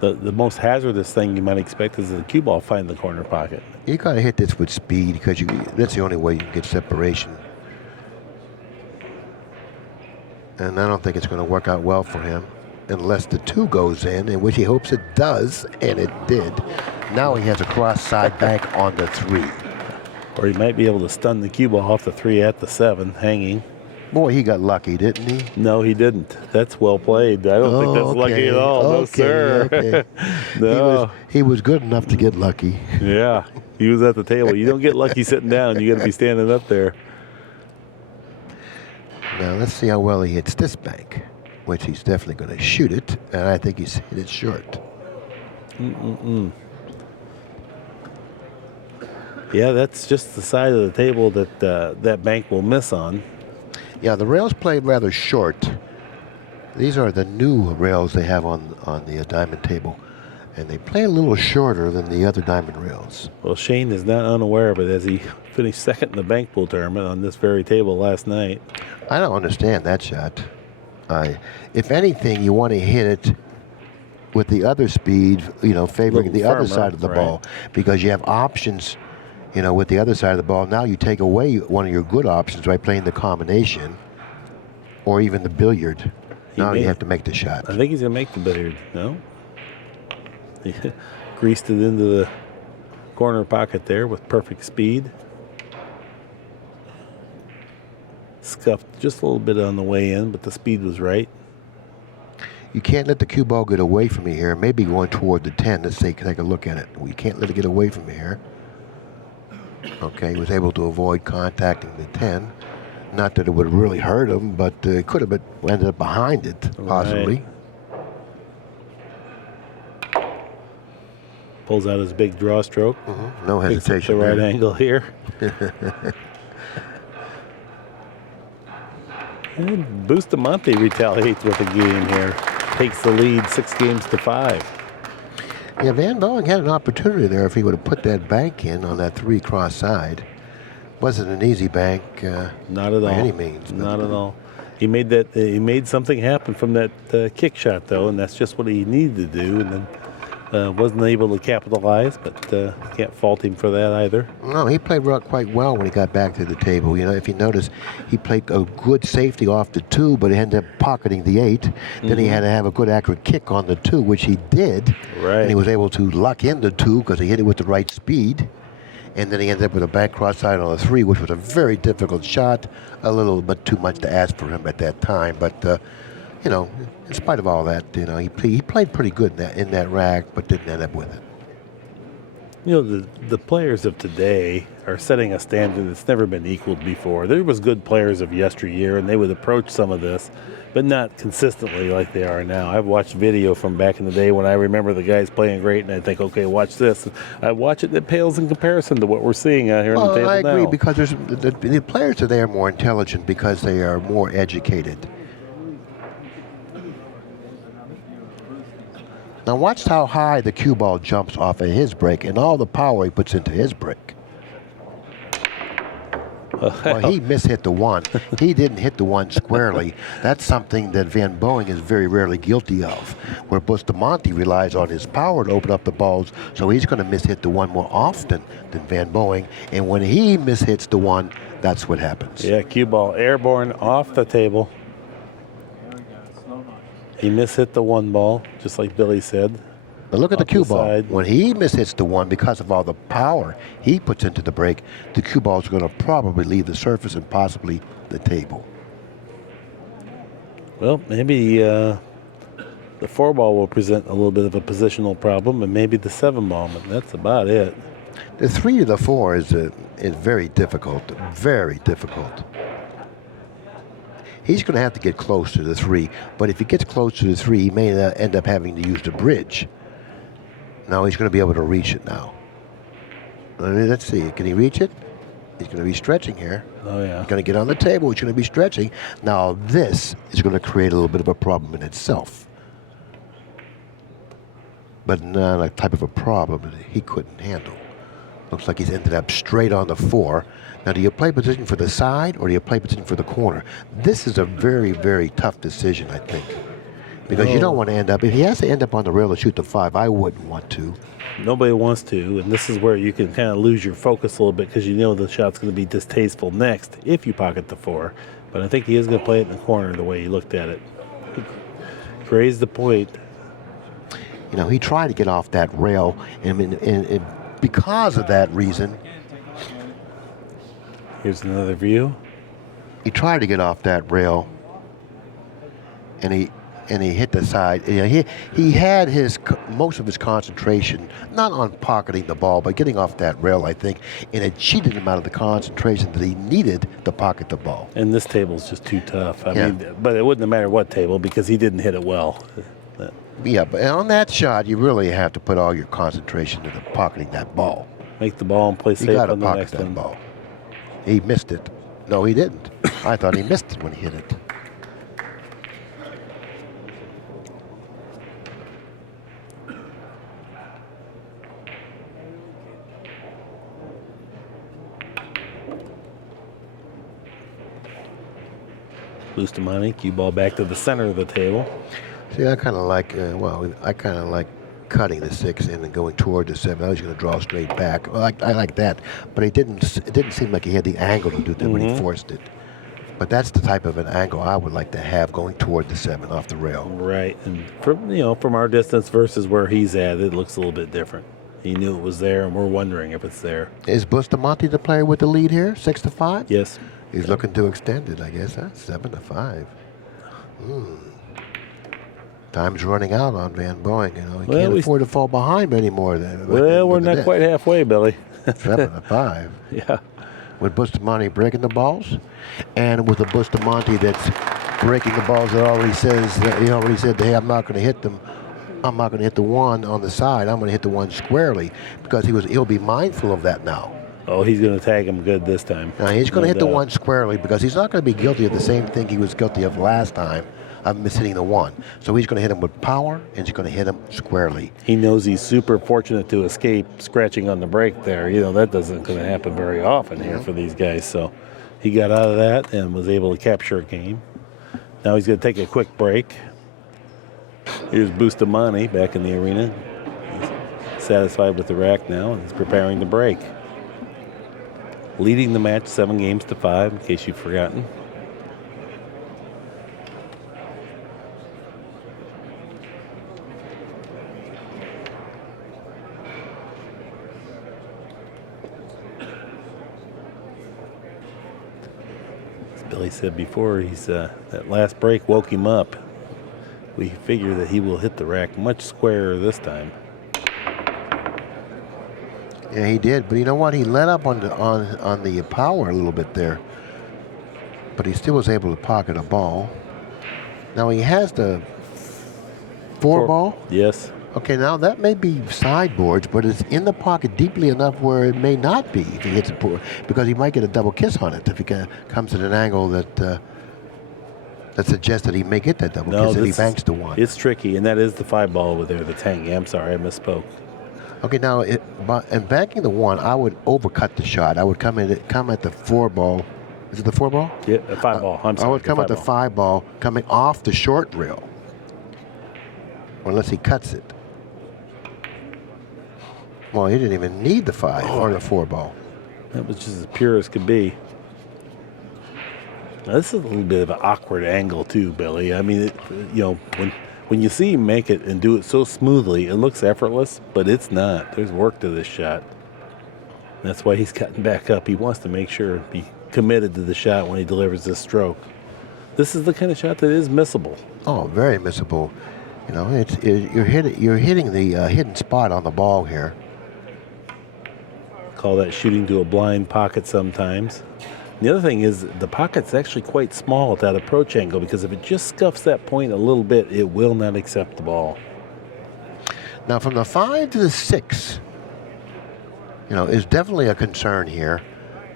The most hazardous thing you might expect is the cue ball find the corner pocket. You got to hit this with speed, because that's the only way you can get separation. And I don't think it's going to work out well for him unless the 2 goes in which he hopes it does, and it did. Now he has a cross side bank on the 3. Or he might be able to stun the cue ball off the 3 at the 7, hanging. Boy, he got lucky, didn't he? No, he didn't. That's well played. I don't think that's lucky at all. No, sir. Okay. No. He was good enough to get lucky. Yeah, he was at the table. You don't get lucky sitting down. You got to be standing up there. Now let's see how well he hits this bank, which he's definitely going to shoot it, and I think he's hit it short. Yeah, that's just the side of the table that that bank will miss on. Yeah, the rails played rather short. These are the new rails they have on the diamond table, and they play a little shorter than the other diamond rails. Well, Shane is not unaware of it, as he finished second in the bank pool tournament on this very table last night. I don't understand that shot. If anything, you want to hit it with the other speed, favoring the other firmer, side of the right. ball, because you have options, with the other side of the ball. Now you take away one of your good options by playing the combination or even the billiard. Now you have to make the shot. I think he's going to make the billiard. No? He greased it into the corner pocket there with perfect speed. Scuffed just a little bit on the way in, but the speed was right. You can't let the cue ball get away from you here. Maybe going toward the 10. Let's take a look at it. You can't let it get away from you here. Okay, he was able to avoid contacting the 10. Not that it would really hurt him, but it could have ended up behind it, possibly. Right. Pulls out his big draw stroke. No Picks up hesitation the right there. angle here. And Bustamante retaliates with a game here. Takes the lead 6-5. Yeah, Van Boening had an opportunity there if he would have put that bank in on that 3 cross side. Wasn't an easy bank Not at by all. any means. but- Not at all. He made that. He made something happen from that kick shot, though, and that's just what he needed to do. And then Wasn't able to capitalize, but can't fault him for that either. No, he played quite well when he got back to the table. You know, if you notice, he played a good safety off the 2, but he ended up pocketing the 8. Then he had to have a good accurate kick on the 2, which he did. Right. And he was able to lock in the 2 because he hit it with the right speed. And then he ended up with a back cross side on the 3, which was a very difficult shot. A little bit too much to ask for him at that time, but you know, in spite of all that, you know, he played pretty good in that rack, but didn't end up with it. You know, the players of today are setting a standard that's never been equaled before. There was good players of yesteryear, and they would approach some of this, but not consistently like they are now. I've watched video from back in the day when I remember the guys playing great, and I think, okay, watch this. I watch it, it pales in comparison to what we're seeing out here on the table I agree, now. because the players today are more intelligent because they are more educated. Now watch how high the cue ball jumps off of his break and all the power he puts into his break. Well, he mishit the 1. He didn't hit the 1 squarely. That's something that Van Boening is very rarely guilty of, where Bustamante relies on his power to open up the balls, so he's going to mishit the 1 more often than Van Boening. And when he mishits the 1, that's what happens. Yeah, cue ball airborne off the table. He mishit the 1 ball, just like Billy said. But look at the cue ball. Side. When he mishits the 1, because of all the power he puts into the break, the cue ball is going to probably leave the surface and possibly the table. Well, maybe the 4 ball will present a little bit of a positional problem, and maybe the 7 ball, but that's about it. The 3 to the 4 is very difficult, very difficult. He's going to have to get close to the 3, but if he gets close to the 3, he may end up having to use the bridge. Now he's going to be able to reach it now. Let's see, can he reach it? He's going to be stretching here. Oh, yeah. He's going to get on the table, he's going to be stretching. Now this is going to create a little bit of a problem in itself. But not a type of a problem that he couldn't handle. Looks like he's ended up straight on the 4. Now, do you play position for the side or do you play position for the corner? This is a very, very tough decision, I think. Because you don't want to end up, if he has to end up on the rail to shoot the 5, I wouldn't want to. Nobody wants to, and this is where you can kind of lose your focus a little bit because you know the shot's going to be distasteful next if you pocket the 4. But I think he is going to play it in the corner the way he looked at it. He raised the point. You know, he tried to get off that rail, and because of that reason, Here's another view. he tried to get off that rail, and he hit the side. You know, he had most of his concentration not on pocketing the ball, but getting off that rail, I think, and it cheated him out of the concentration that he needed to pocket the ball. And this table's just too tough. I mean, but it wouldn't have mattered what table because he didn't hit it well. Yeah, but on that shot, you really have to put all your concentration into pocketing that ball. Make the ball and play You safe got to on the pocket next that one. ball. He missed it. No, he didn't. I thought he missed it when he hit it. Bustamante, cue ball back to the center of the table. See, I kind of like, I kind of like cutting the 6 in and going toward the 7. I was going to draw straight back. Well, I like that, but it didn't seem like he had the angle to do that when he forced it. But that's the type of an angle I would like to have going toward the 7 off the rail. Right, and from our distance versus where he's at, it looks a little bit different. He knew it was there, and we're wondering if it's there. Is Bustamante the player with the lead here, 6-5? Yes. He's looking to extend it, I guess, huh? 7-5. Time's running out on Van Boening. You know, he can't afford to fall behind anymore. Well, we're not quite halfway, Billy. 7-5. Yeah. With Bustamante breaking the balls, and with a Bustamante that's breaking the balls that already says that he already said, hey, I'm not going to hit them. I'm not going to hit the 1 on the side. I'm going to hit the 1 squarely, because he'll be mindful of that now. Oh, he's going to tag him good this time. Now, he's going to hit the 1 squarely, because he's not going to be guilty of the same thing he was guilty of last time, of mishitting the 1. So he's going to hit him with power, and he's going to hit him squarely. He knows he's super fortunate to escape scratching on the break there. You know, that doesn't going to happen very often here for these guys. So he got out of that and was able to capture a game. Now he's going to take a quick break. Here's Bustamante back in the arena. satisfied with the rack now, and he's preparing to break. Leading the match 7-5, in case you've forgotten. As Billy said before, he's that last break woke him up. We figure that he will hit the rack much squarer this time. Yeah, he did. But you know what? He let up on the power a little bit there. But he still was able to pocket a ball. Now he has the four ball. Yes. Okay, now that may be sideboards, but it's in the pocket deeply enough where it may not be if he hits it, because he might get a double kiss on it if he comes at an angle that suggests that he may get that double kiss if he banks to one. It's tricky, and that is the 5 ball over there, the tank. I'm sorry, I misspoke. Okay, now in banking the 1, I would overcut the shot. I would come at the 4 ball. Is it the 4 ball? Yeah, the 5 ball. I'm sorry. I would come at the 5 ball coming off the short rail, unless he cuts it. Well, he didn't even need the 5 or the 4 ball. That was just as pure as could be. Now, this is a little bit of an awkward angle too, Billy. I mean, when you see him make it and do it so smoothly, it looks effortless, but it's not. There's work to this shot. That's why he's cutting back up. He wants to make sure be committed to the shot when he delivers this stroke. This is the kind of shot that is missable. Oh, very missable. You know, you're hitting the hidden spot on the ball here. Call that shooting to a blind pocket sometimes. The other thing is the pocket's actually quite small at that approach angle, because if it just scuffs that point a little bit, it will not accept the ball. Now from the 5 to the 6, is definitely a concern here.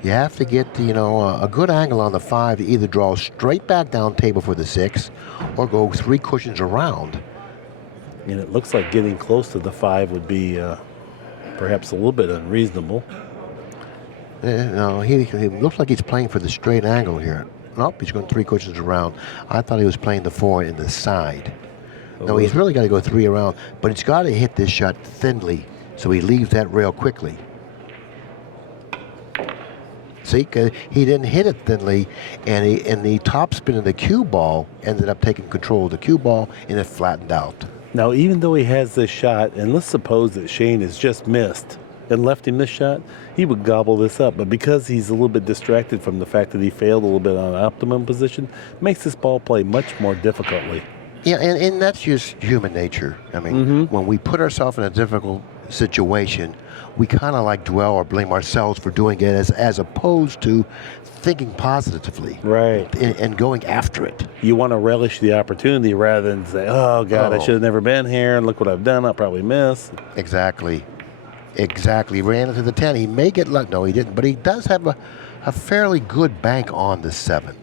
You have to get a good angle on the 5 to either draw straight back down table for the 6 or go 3 cushions around. And it looks like getting close to the 5 would be perhaps a little bit unreasonable. He looks like he's playing for the straight angle here. Nope, he's going 3 cushions around. I thought he was playing the 4 in the side. No, he's really got to go 3 around, but he's got to hit this shot thinly so he leaves that rail quickly. See, he didn't hit it thinly, and the top spin of the cue ball ended up taking control of the cue ball, and it flattened out. Now, even though he has this shot, and let's suppose that Shane has just missed and left him this shot, he would gobble this up. But because he's a little bit distracted from the fact that he failed a little bit on optimum position, makes this ball play much more difficultly. Yeah, and that's just human nature. I mean, when we put ourselves in a difficult situation, we kind of dwell or blame ourselves for doing it as opposed to thinking positively. Right. And going after it. You want to relish the opportunity rather than say, oh, God, I should have never been here, and look what I've done, I'll probably miss. Exactly. Ran into the 10. He may get luck. No, he didn't. But he does have a fairly good bank on the 7.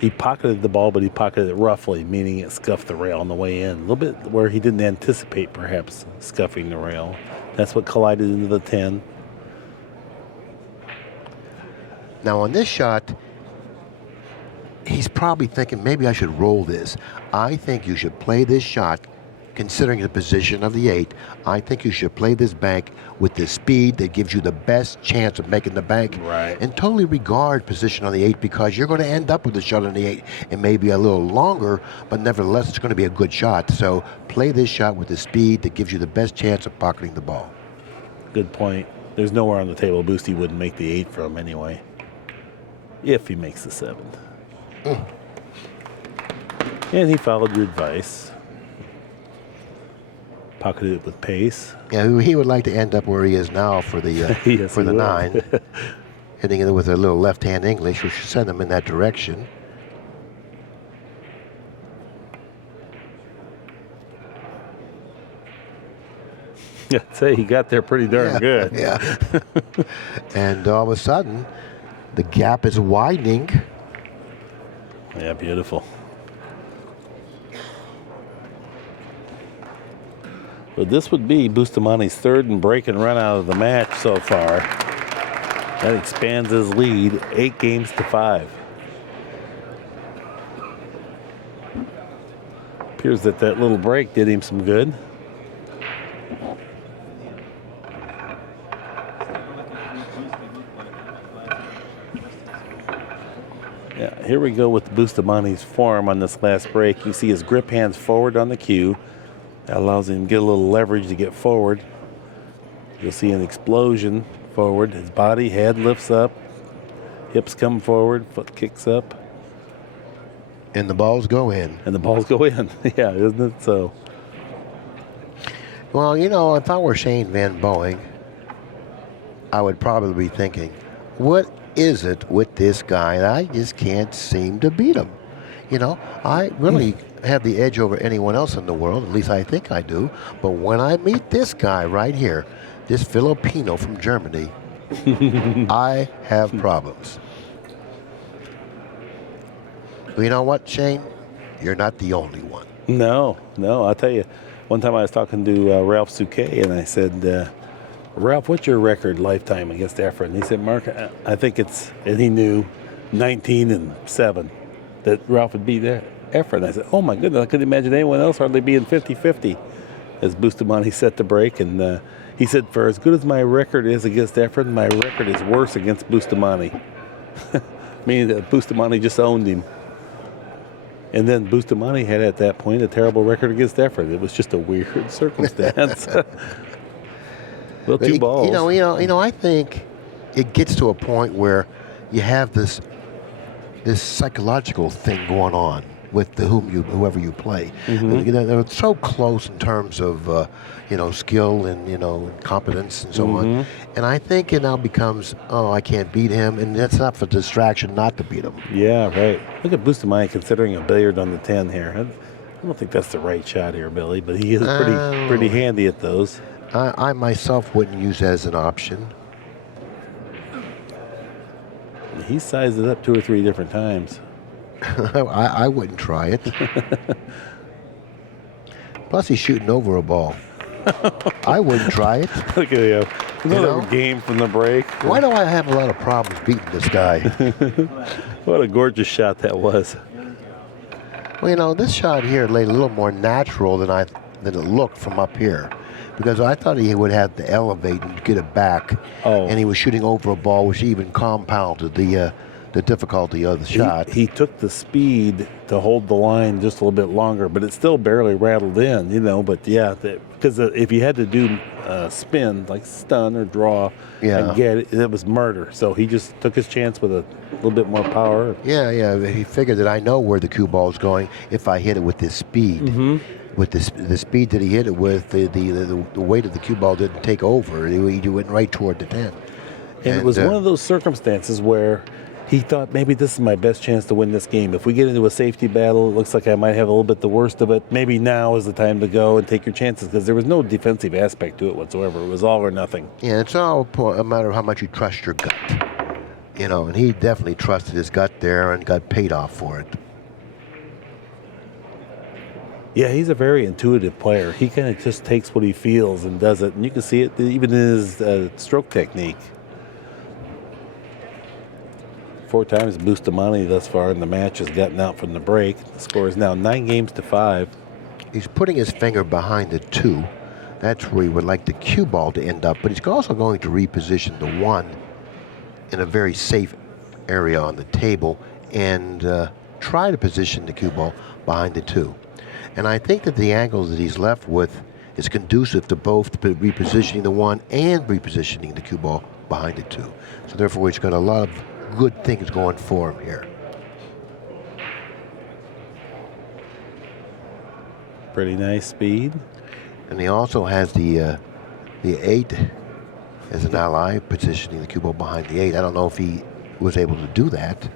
He pocketed the ball, but he pocketed it roughly, meaning it scuffed the rail on the way in. A little bit where he didn't anticipate, perhaps, scuffing the rail. That's what collided into the 10. Now, on this shot, he's probably thinking, maybe I should roll this. I think you should play this shot, considering the position of the 8. I think you should play this bank with the speed that gives you the best chance of making the bank. Right. And totally regard position on the 8, because you're going to end up with a shot on the 8. It may be a little longer, but nevertheless, it's going to be a good shot. So play this shot with the speed that gives you the best chance of pocketing the ball. Good point. There's nowhere on the table Boosty wouldn't make the 8 from anyway, if he makes the 7. And he followed your advice. Pocketed it with pace. Yeah, he would like to end up where he is now for the Yes, for the he 9, hitting it with a little left-hand English, which should send him in that direction. I'd say he got there pretty darn good. Yeah. And all of a sudden, the gap is widening. Yeah, beautiful. But this would be Bustamante's 3rd and break and run out of the match so far. That expands his lead 8-5. Appears that little break did him some good. Yeah, here we go with Bustamante's form on this last break. You see his grip hands forward on the cue. That allows him to get a little leverage to get forward. You'll see an explosion forward. His body, head lifts up. Hips come forward, foot kicks up. And the balls go in. And the balls go in. Yeah, isn't it so? Well, you know, if I were Shane Van Boening, I would probably be thinking, what is it with this guy that I just can't seem to beat him? You know, I really have the edge over anyone else in the world, at least I think I do. But when I meet this guy right here, this Filipino from Germany, I have problems. Well, you know what, Shane? You're not the only one. No, I'll tell you. One time I was talking to Ralph Souquet, and I said, Ralph, what's your record lifetime against Efren? And he said, Mark, I think it's, and he knew 19-7 that Ralph would beat Efren. I said, oh my goodness, I couldn't imagine anyone else hardly being 50-50 as Bustamante set the break. And he said, for as good as my record is against Efren, my record is worse against Bustamante. Meaning that Bustamante just owned him. And then Bustamante had at that point a terrible record against Efren. It was just a weird circumstance. Well, two balls. You know. I think it gets to a point where you have this psychological thing going on with whoever you play. Mm-hmm. You know, they're so close in terms of skill and competence and so on. And I think it now becomes, I can't beat him, and that's not for distraction not to beat him. Yeah, right. Look at Bustamante considering a billiard on the 10 here. I don't think that's the right shot here, Billy, but he is pretty handy at those. I myself wouldn't use that as an option. He sized it up 2 or 3 different times. I wouldn't try it. Plus, he's shooting over a ball. I wouldn't try it. Look at him. Another game from the break. Why do I have a lot of problems beating this guy? What a gorgeous shot that was. Well, this shot here laid a little more natural than it looked from up here. Because I thought he would have to elevate and get it back. And he was shooting over a ball, which even compounded the difficulty of the shot. He took the speed to hold the line just a little bit longer, but it still barely rattled in, But yeah, because if you had to do spin, like stun or draw, and get it, it was murder. So he just took his chance with a little bit more power. Yeah. He figured that I know where the cue ball is going if I hit it with this speed. With the speed that he hit it with, the weight of the cue ball didn't take over. He went right toward the 10. And it was one of those circumstances where he thought, maybe this is my best chance to win this game. If we get into a safety battle, it looks like I might have a little bit the worst of it. Maybe now is the time to go and take your chances, because there was no defensive aspect to it whatsoever. It was all or nothing. Yeah, it's all a matter of how much you trust your gut. And he definitely trusted his gut there and got paid off for it. Yeah, he's a very intuitive player. He kind of just takes what he feels and does it. And you can see it even in his stroke technique. 4 times Bustamante thus far in the match has gotten out from the break. The score is now 9-5. He's putting his finger behind the 2. That's where he would like the cue ball to end up. But he's also going to reposition the 1 in a very safe area on the table and try to position the cue ball behind the 2. And I think that the angle that he's left with is conducive to both repositioning the 1 and repositioning the cue ball behind the 2. So therefore, he's got a lot of good things going for him here. Pretty nice speed. And he also has the 8 as an ally, positioning the cue ball behind the 8. I don't know if he was able to do that.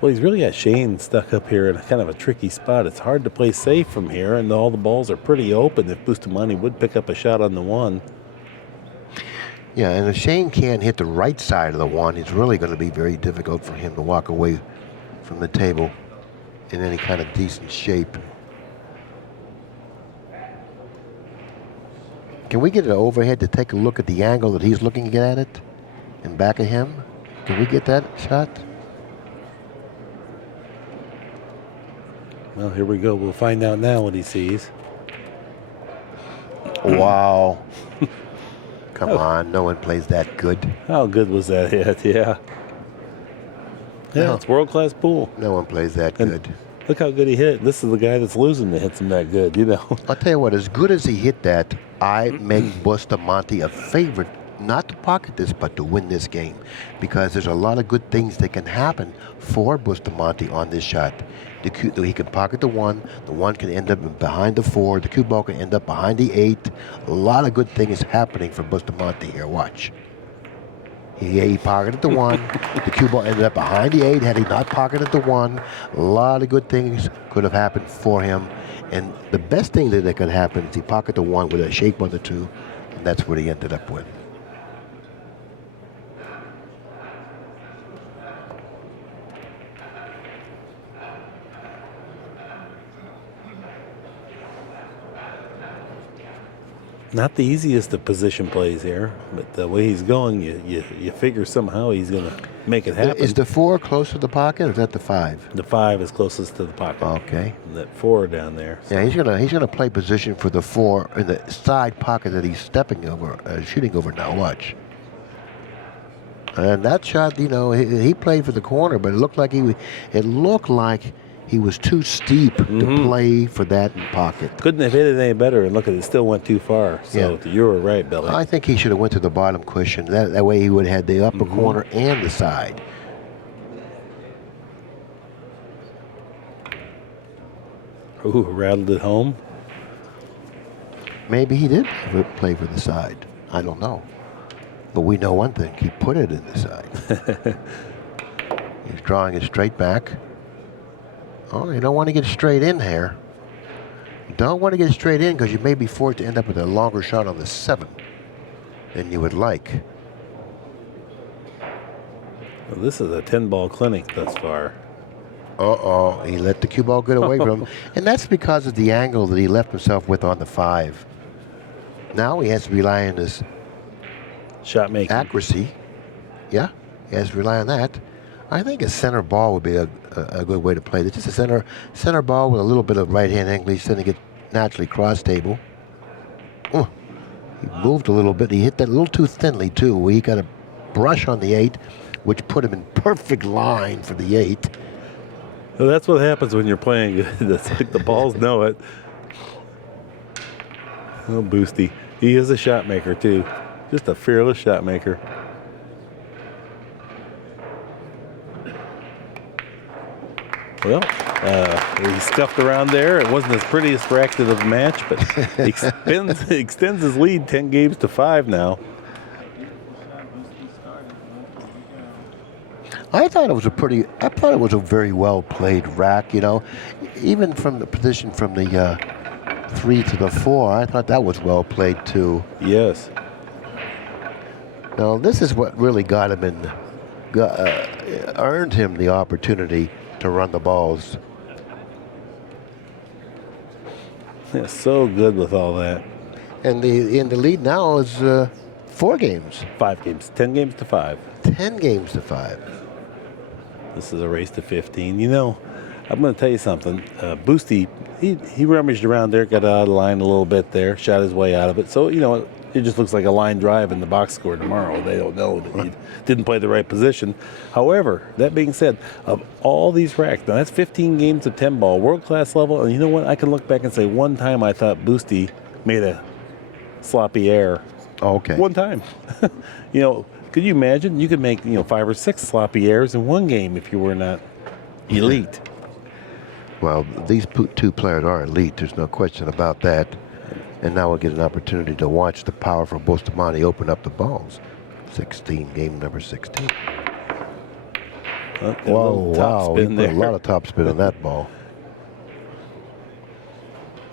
Well, he's really got Shane stuck up here in kind of a tricky spot. It's hard to play safe from here, and all the balls are pretty open if Bustamante would pick up a shot on the 1. Yeah, and if Shane can't hit the right side of the 1, it's really going to be very difficult for him to walk away from the table in any kind of decent shape. Can we get an overhead to take a look at the angle that he's looking at it in back of him? Can we get that shot? Well, here we go. We'll find out now what he sees. Wow. Come on, no one plays that good. How good was that hit? Yeah. Yeah, No. it's world-class pool. No one plays that And good. look how good he hit. This is the guy that's losing that hits him that good, you know. I'll tell you what, as good as he hit that, I make Bustamante a favorite not to pocket this, but to win this game. Because there's a lot of good things that can happen for Bustamante on this shot. He can pocket the one can end up behind the 4, the cue ball can end up behind the 8. A lot of good things happening for Bustamante here, watch. He pocketed the 1, the cue ball ended up behind the 8 had he not pocketed the 1. A lot of good things could have happened for him. And the best thing that could happen is he pocketed the 1 with a shake on the 2, and that's what he ended up with. Not the easiest of position plays here, but the way he's going, you figure somehow he's going to make it happen. Is the 4 close to the pocket, or is that the 5? The 5 is closest to the pocket. Okay. And that 4 down there. Yeah, he's gonna play position for the 4 in the side pocket that he's stepping over, shooting over now. Watch. And that shot, you know, he played for the corner, but it looked like he was too steep to play for that pocket. Couldn't have hit it any better, and look at it, still went too far. So you were right, Billy. I think he should have went to the bottom cushion. That way he would have had the upper corner and the side. Ooh, rattled it home. Maybe he did play for the side. I don't know. But we know one thing. He put it in the side. He's drawing it straight back. Oh, you don't want to get straight in here. You don't want to get straight in because you may be forced to end up with a longer shot on the 7 than you would like. Well, this is a 10-ball clinic thus far. Uh-oh, he let the cue ball get away from him. And that's because of the angle that he left himself with on the 5. Now he has to rely on his Shot making. accuracy. Yeah, he has to rely on that. I think a center ball would be a good way to play this. Just a center ball with a little bit of right-hand angle. He's sending it naturally cross-table. Oh, he moved a little bit. He hit that a little too thinly, too. He got a brush on the 8, which put him in perfect line for the 8. Well, that's what happens when you're playing good. It's like the balls know it. Oh, Boosty. He is a shot maker, too. Just a fearless shot maker. Well, he scuffed around there. It wasn't his prettiest bracket of the match, but he extends his lead 10 games to 5 now. I thought it was a very well played rack, you know. Even from the position from the 3 to the 4, I thought that was well played too. Yes. Now this is what really got him earned him the opportunity to run the balls. Yeah, so good with all that. And the lead now is 4 games. 5 games. 10 games to 5. 10 games to 5. This is a race to 15. You know, I'm going to tell you something. Boosty, he rummaged around there, got out of line a little bit there, shot his way out of it. So, you know, it just looks like a line drive in the box score tomorrow. They don't know that he didn't play the right position. However, that being said, of all these racks, now that's 15 games of 10 ball, world-class level. And you know what? I can look back and say one time I thought Boosty made a sloppy error. Okay. One time. You know, could you imagine? You could make, 5 or 6 sloppy errors in one game if you were not elite. Well, these 2 players are elite. There's no question about that. And now we'll get an opportunity to watch the powerful Bustamante open up the balls. 16, game number 16. Whoa, wow. He put a lot of top spin on that ball.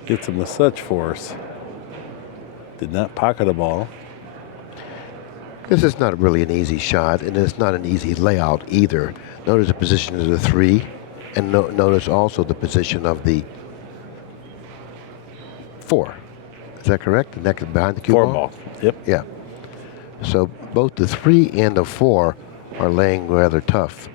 Gets him with such force. Did not pocket a ball. This is not really an easy shot, and it's not an easy layout either. Notice the position of the 3, and notice also the position of the 4. Is that correct? The next behind the cue 4 ball? ball. Yep. Yeah. So both the 3 and the 4 are laying rather tough.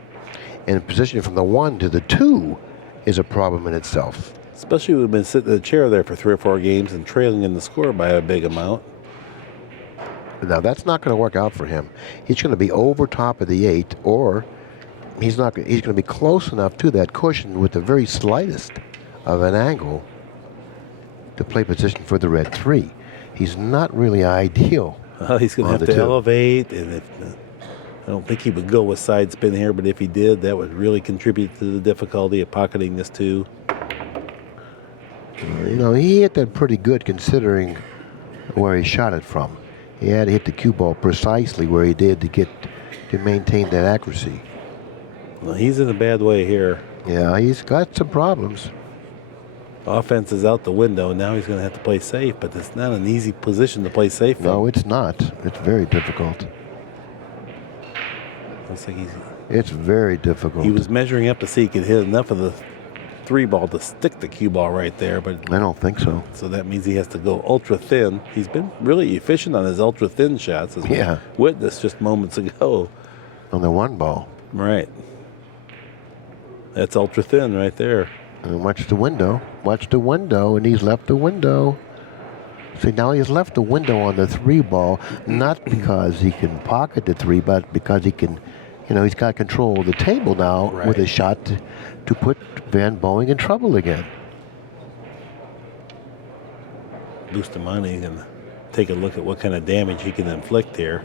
And positioning from the 1 to the 2 is a problem in itself. Especially when we've been sitting in the chair there for 3 or 4 games and trailing in the score by a big amount. Now that's not going to work out for him. He's going to be over top of the 8, or he's going to be close enough to that cushion with the very slightest of an angle to play position for the red 3. He's not really ideal. Well, he's going to have to elevate, and if I don't think he would go with side spin here, but if he did, that would really contribute to the difficulty of pocketing this 2. You know, he hit that pretty good considering where he shot it from. He had to hit the cue ball precisely where he did to maintain that accuracy. Well, he's in a bad way here. Yeah, he's got some problems. Offense is out the window, and now he's going to have to play safe, but it's not an easy position to play safe from. No, it's not. It's very difficult. Looks like it's very difficult. He was measuring up to see he could hit enough of the 3 ball to stick the cue ball right there, but I don't think so. So that means he has to go ultra thin. He's been really efficient on his ultra thin shots, as we witnessed just moments ago. On the 1 ball. Right. That's ultra thin right there. And watch the window. Watch the window, and he's left the window. See, now he's left the window on the 3 ball, not because he can pocket the 3, but because he can, you know, he's got control of the table now with a shot to put Van Boening in trouble again. Bustamante can take a look at what kind of damage he can inflict here.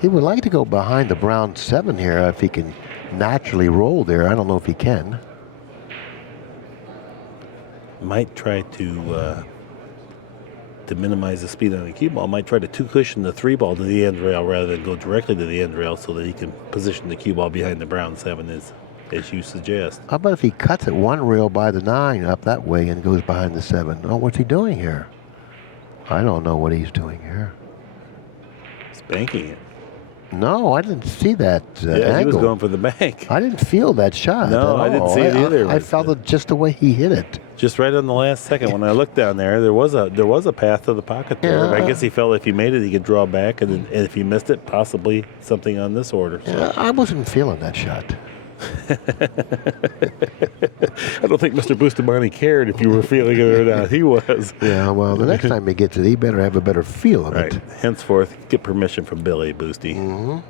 He would like to go behind the brown 7 here if he can naturally roll there. I don't know if he can. Might try to minimize the speed on the cue ball. Might try to 2-cushion the 3 ball to the end rail rather than go directly to the end rail so that he can position the cue ball behind the brown 7 as you suggest. How about if he cuts it 1 rail by the 9 up that way and goes behind the 7? Oh, what's he doing here? I don't know what he's doing here. Spanking it. No, I didn't see that angle. He was going for the bank. I didn't feel that shot. No, I didn't see it either. I felt it just the way he hit it. Just right on the last second when I looked down there was a path to the pocket there. Yeah. I guess he felt if he made it, he could draw back, and if he missed it, possibly something on this order. So. Yeah, I wasn't feeling that shot. I don't think Mr. Bustamante cared if you were feeling it or not. He was. Yeah, well, the next time he gets it, he better have a better feel of it. Henceforth, get permission from Billy, Boosty.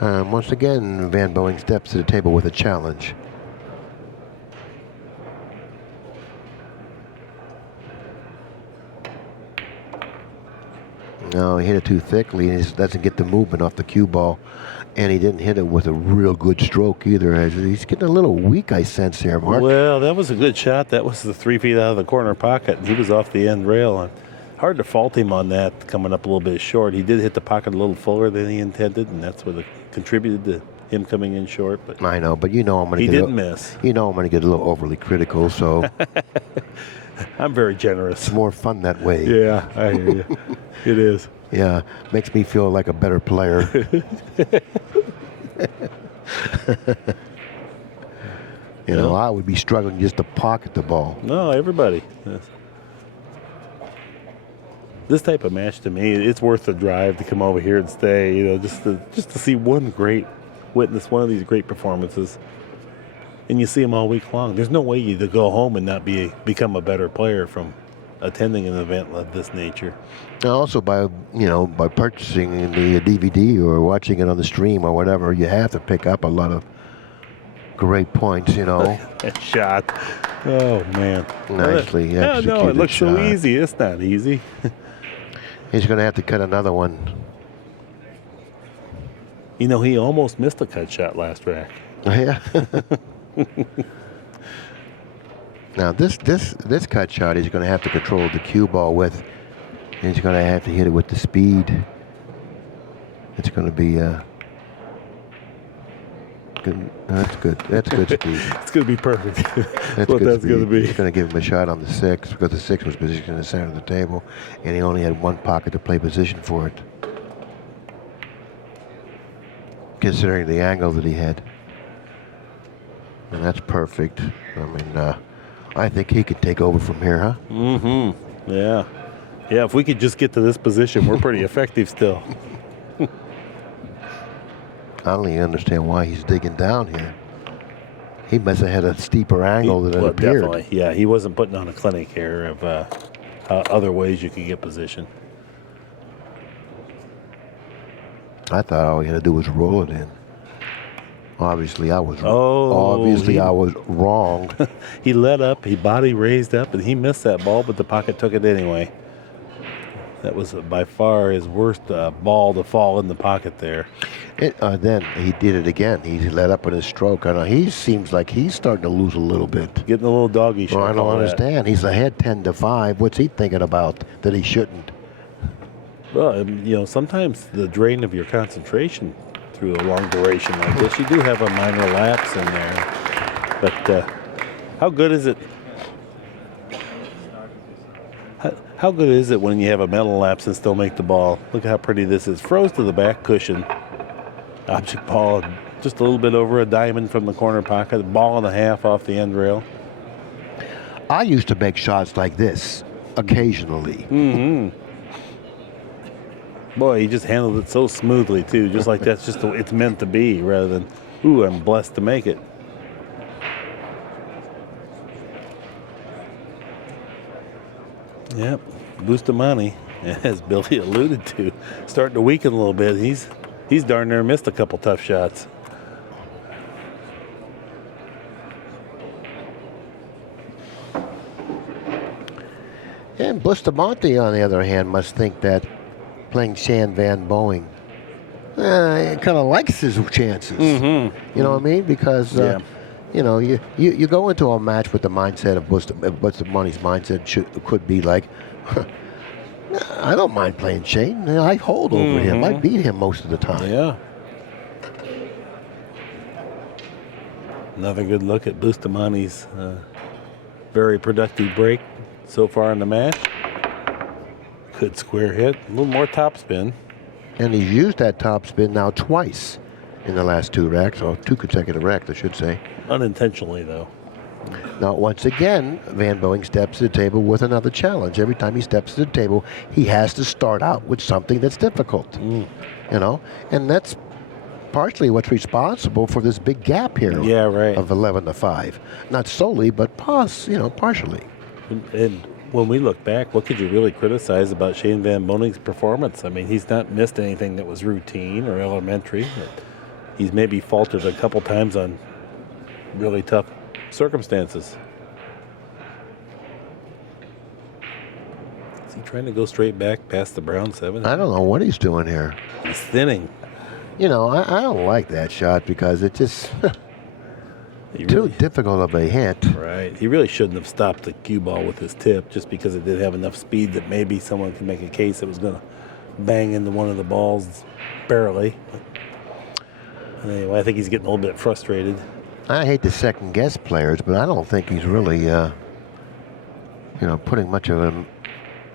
Once again, Van Boening steps to the table with a challenge. No, he hit it too thickly, and he doesn't get the movement off the cue ball. And he didn't hit it with a real good stroke either. He's getting a little weak, I sense here, Mark. Well, that was a good shot. That was the 3 feet out of the corner pocket. He was off the end rail. And hard to fault him on that, coming up a little bit short. He did hit the pocket a little fuller than he intended, and that's what contributed to him coming in short. But I know, but you know I'm going to get. He didn't miss. You know I'm going to get a little overly critical, so. I'm very generous. It's more fun that way. Yeah, I hear you. It is. Yeah, makes me feel like a better player. You know, I would be struggling just to pocket the ball. No, everybody. Yes. This type of match, to me, it's worth the drive to come over here and stay. You know, just to see witness one of these great performances, and you see them all week long. There's no way you to go home and not become a better player from attending an event of this nature. Also, by purchasing the DVD or watching it on the stream or whatever, you have to pick up a lot of great points. You know. That shot. Oh man. Nicely executed. No, it looks shot. so easy. It's not easy. He's going to have to cut another one. You know, he almost missed a cut shot last rack. Yeah. Now this cut shot he's going to have to control the cue ball with. And he's going to have to hit it with the speed. It's going to be good. That's good. That's good speed. It's going to be perfect. That's what good that's speed. going to be. He's going to give him a shot on the 6 because the 6 was positioned in the center of the table, and he only had 1 pocket to play position for it. Considering the angle that he had. And that's perfect. I mean, I think he could take over from here, huh? Mm-hmm. Yeah. Yeah, if we could just get to this position, we're pretty effective still. I don't even understand why he's digging down here. He must have had a steeper angle than it appeared. Definitely. Yeah, he wasn't putting on a clinic here of other ways you could get position. I thought all he had to do was roll it in. Obviously, I was. Oh, I was wrong. He let up, he body raised up, and he missed that ball, but the pocket took it anyway. That was by far his worst ball to fall in the pocket there. Then he did it again. He let up on his stroke. I know he seems like he's starting to lose a little bit. Getting a little doggy show. Well, I don't understand. He's ahead 10-5. What's he thinking about that he shouldn't? Well, sometimes the drain of your concentration through a long duration like this, you do have a minor lapse in there. But how good is it? How good is it when you have a mental lapse and still make the ball? Look at how pretty this is. Froze to the back cushion. Object ball just a little bit over a diamond from the corner pocket. Ball and a half off the end rail. I used to make shots like this occasionally. Mm-hmm. Boy, he just handled it so smoothly, too. Just like that's just it's meant to be rather than, ooh, I'm blessed to make it. Yep, Bustamante, as Billy alluded to, starting to weaken a little bit. He's darn near missed a couple tough shots. And Bustamante, on the other hand, must think that playing Shane Van Boening kind of likes his chances. Mm-hmm. You know what I mean? Because you go into a match with the mindset of Bustamante's mindset could be like, I don't mind playing Shane. I hold over him. I beat him most of the time. Yeah. Another good look at Bustamante's very productive break so far in the match. Good square hit. A little more topspin. And he's used that topspin now twice in the last two racks, or two consecutive racks, I should say. Unintentionally, though. Now, once again, Van Boening steps to the table with another challenge. Every time he steps to the table, he has to start out with something that's difficult. And that's partially what's responsible for this big gap here. Yeah, right. Of 11-5. Not solely, but partially. And when we look back, what could you really criticize about Shane Van Boning's performance? I mean, he's not missed anything that was routine or elementary. He's maybe faltered a couple times on really tough circumstances. Is he trying to go straight back past the brown 7? I don't know what he's doing here. He's thinning. I don't like that shot because it just too difficult of a hit. Right. He really shouldn't have stopped the cue ball with his tip just because it did have enough speed that maybe someone could make a case it was going to bang into one of the balls barely. Anyway, I think he's getting a little bit frustrated. I hate to second guess players, but I don't think he's really, putting much of an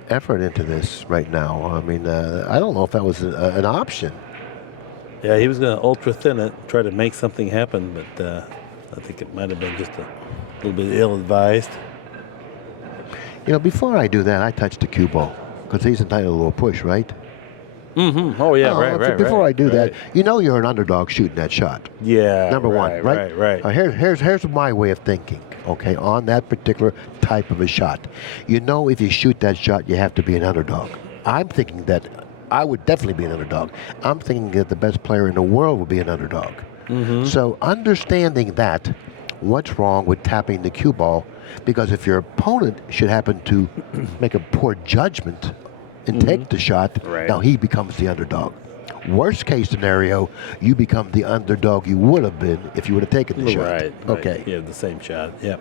effort into this right now. I mean, I don't know if that was an option. Yeah, he was going to ultra thin it, try to make something happen, but I think it might have been just a little bit ill-advised. Before I do that, I touch the cue ball because he's entitled to a little push, right? Mm-hmm. Oh, yeah, right. Before I do that, you're an underdog shooting that shot. Yeah. Number one, right? Right. Here's my way of thinking, okay, on that particular type of a shot. If you shoot that shot, you have to be an underdog. I'm thinking that I would definitely be an underdog. I'm thinking that the best player in the world would be an underdog. Mm-hmm. So understanding that, what's wrong with tapping the cue ball? Because if your opponent should happen to make a poor judgment and take the shot, now he becomes the underdog. Worst case scenario, you become the underdog you would have been if you would have taken the shot. Right. Okay. You have the same shot. Yep.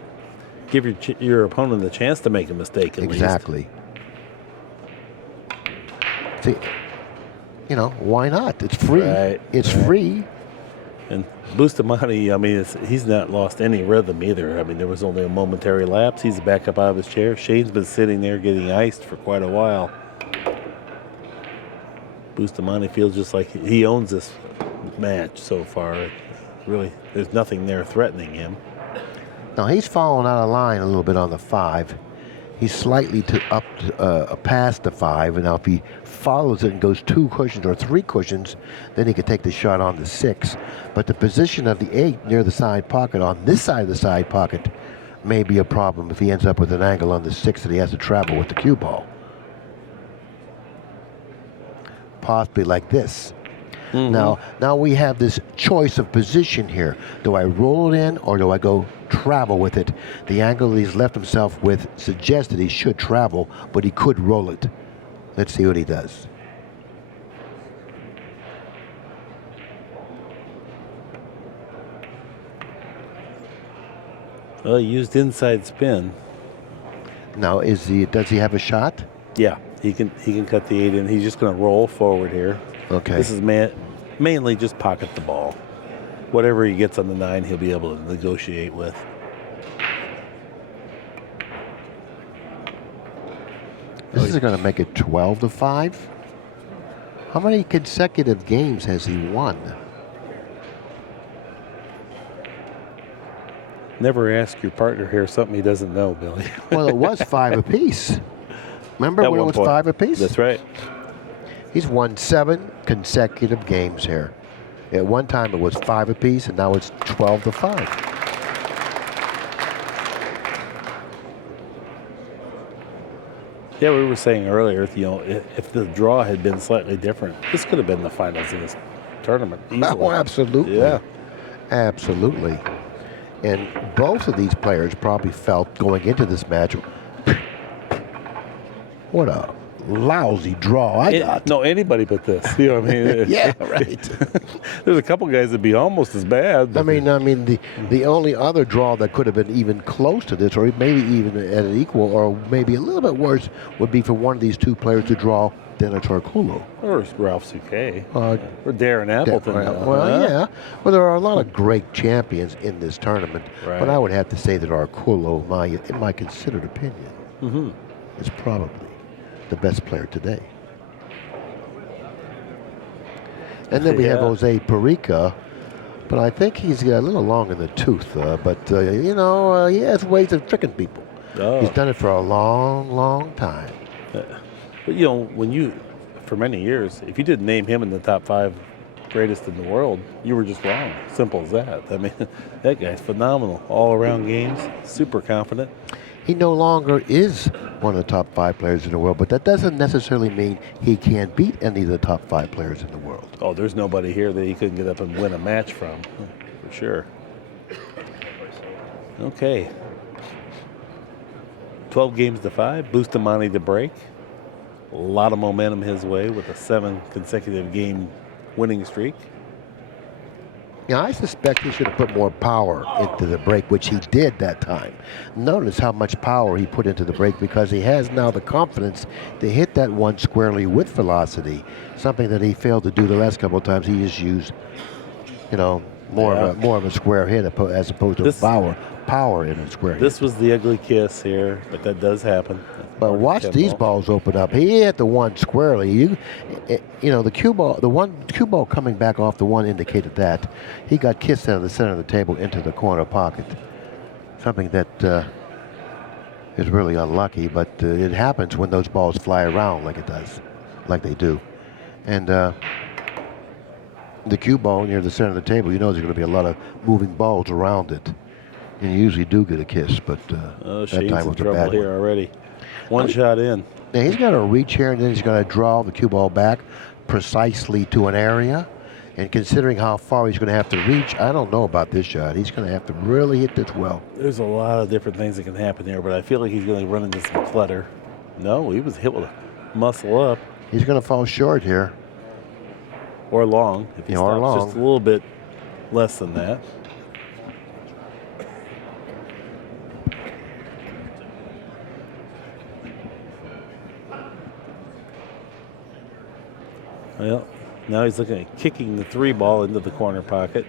Give your opponent a chance to make a mistake at Exactly. See, why not? It's free. Right. It's free. And Bustamante, I mean, he's not lost any rhythm either. I mean, there was only a momentary lapse. He's back up out of his chair. Shane's been sitting there getting iced for quite a while. Bustamante feels just like he owns this match so far. Really, there's nothing there threatening him. Now, he's fallen out of line a little bit on the 5. He's slightly past the 5, and now if he follows it and goes 2 cushions or 3 cushions, then he can take the shot on the 6. But the position of the 8 near the side pocket, on this side of the side pocket, may be a problem if he ends up with an angle on the 6 that he has to travel with the cue ball. Possibly like this. Now we have this choice of position here. Do I roll it in or do I go travel with it? The angle that he's left himself with suggests that he should travel, but he could roll it. Let's see what he does. Well, he used inside spin. Now, does he have a shot? Yeah, he can cut the 8 in. He's just going to roll forward here. Okay. This is mainly just pocket the ball. Whatever he gets on the 9, he'll be able to negotiate with. This is going to make it 12-5. How many consecutive games has he won? Never ask your partner here something he doesn't know, Billy. Well, it was 5 apiece. Remember At when it one was point. 5 apiece? That's right. He's won 7 consecutive games here. At one time it was 5 apiece, and now it's 12-5. Yeah, we were saying earlier, if the draw had been slightly different, this could have been the finals of this tournament. Easily. Oh, absolutely. Yeah. Absolutely. And both of these players probably felt going into this match, what a lousy draw I got. No, anybody but this. You know what I mean? Yeah, right. There's a couple guys that'd be almost as bad. I mean, the only other draw that could have been even close to this, or maybe even at an equal, or maybe a little bit worse, would be for one of these two players to draw Dennis Arculo. Or Ralph Souquet. Or Darren Appleton. Yeah. Well, there are a lot of great champions in this tournament, Right. but I would have to say that Arculo, in my considered opinion, is probably the best player today. And then we have Jose Perica, but I think he's got a little long in the tooth. He has ways of tricking people. Oh. He's done it for a long, long time. But for many years, if you didn't name him in the top 5 greatest in the world, you were just wrong. Simple as that. I mean, that guy's phenomenal. All-around games, super confident. He no longer is one of the top 5 players in the world, but that doesn't necessarily mean he can't beat any of the top 5 players in the world. Oh, there's nobody here that he couldn't get up and win a match from, for sure. Okay. 12 games to 5, Bustamante to break. A lot of momentum his way with a 7 consecutive game winning streak. Yeah, I suspect he should have put more power into the break, which he did that time. Notice how much power he put into the break, because he has now the confidence to hit that one squarely with velocity, something that he failed to do the last couple of times. He just used, more of a square hit as opposed to power in a square hit. This was the ugly kiss here, but that does happen. But watch these balls open up. He hit the one squarely. The cue ball, the one cue ball coming back off the one indicated that. He got kissed out of the center of the table into the corner pocket. Something that is really unlucky, but it happens when those balls fly around like they do. And the cue ball near the center of the table, there's going to be a lot of moving balls around it. And you usually do get a kiss, but that Shane's time in was a trouble bad here one. already. One shot in. Now he's got to reach here, and then he's going to draw the cue ball back precisely to an area. And considering how far he's going to have to reach, I don't know about this shot. He's going to have to really hit this well. There's a lot of different things that can happen here, but I feel like he's going to run into some clutter. No, he was hit with a muscle up. He's going to fall short here. Or long. If he stops long. just a little bit less than that. Well, now he's looking at kicking the 3 ball into the corner pocket.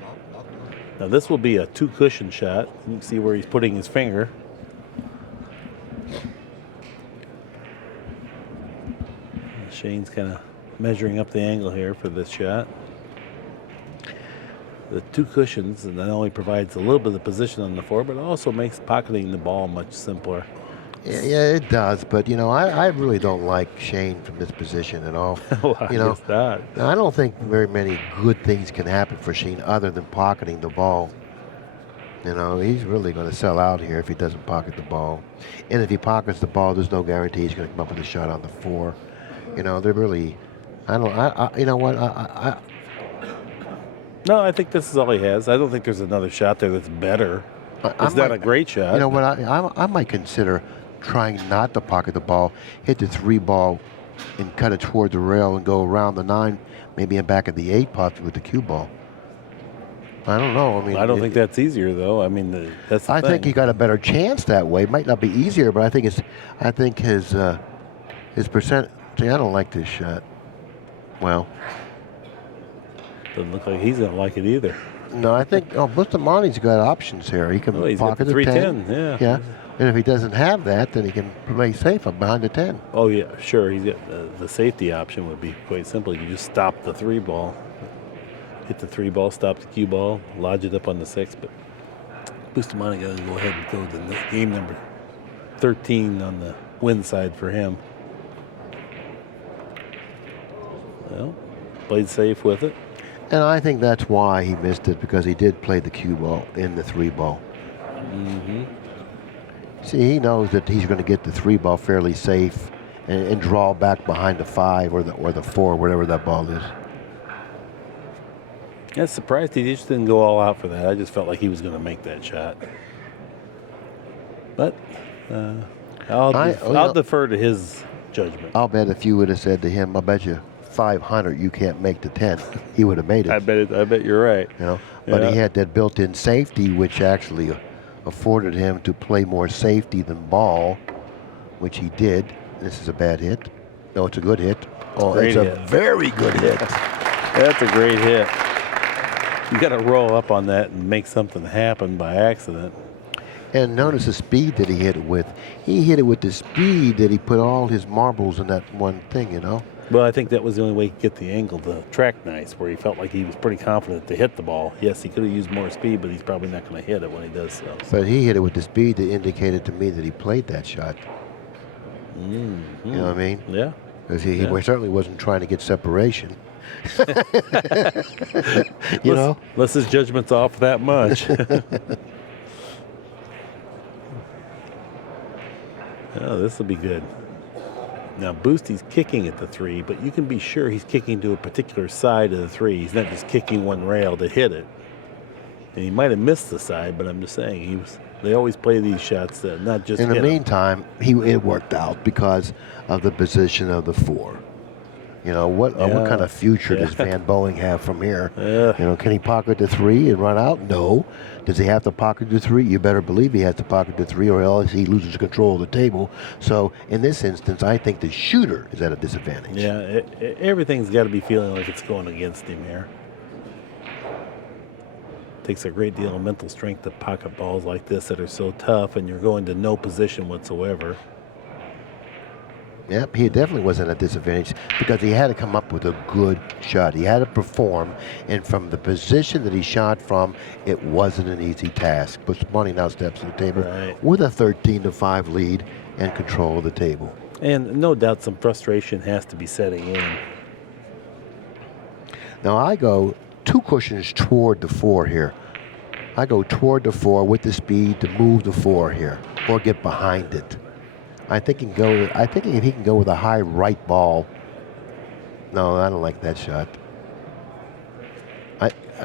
Now this will be a 2 cushion shot. You can see where he's putting his finger. Shane's kind of measuring up the angle here for this shot. The 2 cushions not only provides a little bit of position on the floor, but also makes pocketing the ball much simpler. Yeah, it does. But, I really don't like Shane from this position at all. Well, I guess not. I don't think very many good things can happen for Shane other than pocketing the ball. He's really going to sell out here if he doesn't pocket the ball. And if he pockets the ball, there's no guarantee he's going to come up with a shot on the 4. They're really, No, I think this is all he has. I don't think there's another shot there that's better. I It's not might- a great shot. You know what? I might consider trying not to pocket the ball, hit the 3 ball, and cut it toward the rail and go around the 9, maybe in back of the 8 possibly with the cue ball. I don't know. I mean, I don't think that's easier though. I mean, that's the I thing. think he got a better chance that way. It might not be easier, but I think his percent. See, I don't like this shot. Well, Doesn't look like he's gonna like it either. no, I think Bustamante's got options here. He can Oh, he's got pocket the the 310. 10. Yeah. Yeah, and if he doesn't have that, then he can play safe up behind the 10. Oh yeah, sure. He's got the safety option would be quite simple. You just stop the 3 ball, hit the 3 ball, stop the cue ball, lodge it up on the 6. But Bustamante got to go ahead and go to game number 13 on the win side for him. Well, played safe with it. And I think that's why he missed it, because he did play the cue ball in the 3 ball. Mm-hmm. See, he knows that he's going to get the 3 ball fairly safe and draw back behind the 5 or the 4, whatever that ball is. Yeah, surprised he just didn't go all out for that. I just felt like he was going to make that shot. But I'll defer to his judgment. I'll bet if you would have said to him, I bet you 500 you can't make the 10, he would have made it. I bet you're right. You know, but Yeah. he had that built-in safety, which actually afforded him to play more safety than ball, which he did. This is a bad hit. No, it's a good hit. Oh, Great it's hit. a very good hit. That's a great hit. You got to roll up on that and make something happen by accident. And notice the speed that he hit it with. He hit it with the speed that he put all his marbles in that one thing, you know. Well, I think that was the only way he could get the angle to track nice, where he felt like he was pretty confident to hit the ball. Yes, he could have used more speed, but he's probably not going to hit it when he does so. But he hit it with the speed that indicated to me that he played that shot. Mm-hmm. You know what I mean? Yeah. Because he Yeah. certainly wasn't trying to get separation. You know? Unless his judgment's off that much. Oh, this will be good. Now, Boosty's kicking at the 3, but you can be sure he's kicking to a particular side of the 3. He's not just kicking one rail to hit it. And he might have missed the side, but I'm just saying they always play these shots that not just In the hit 'em. meantime, it worked out because of the position of the 4. You know, what kind of future does Van Boening have from here? Yeah. You know, can he pocket the 3 and run out? No. Does he have to pocket the 3? You better believe he has to pocket the 3, or else he loses control of the table. So in this instance, I think the shooter is at a disadvantage. Yeah, everything's got to be feeling like it's going against him here. Takes a great deal of mental strength to pocket balls like this that are so tough, and you're going to no position whatsoever. Yep, he definitely was at a disadvantage because he had to come up with a good shot. He had to perform, and from the position that he shot from, it wasn't an easy task. Bustamante now steps to the table Right. with a 13-5 lead and control of the table. And no doubt some frustration has to be setting in. Now I go 2 cushions toward the 4 here. I go toward the 4 with the speed to move the 4 here or get behind it. I think if he can go with a high right ball. No, I don't like that shot.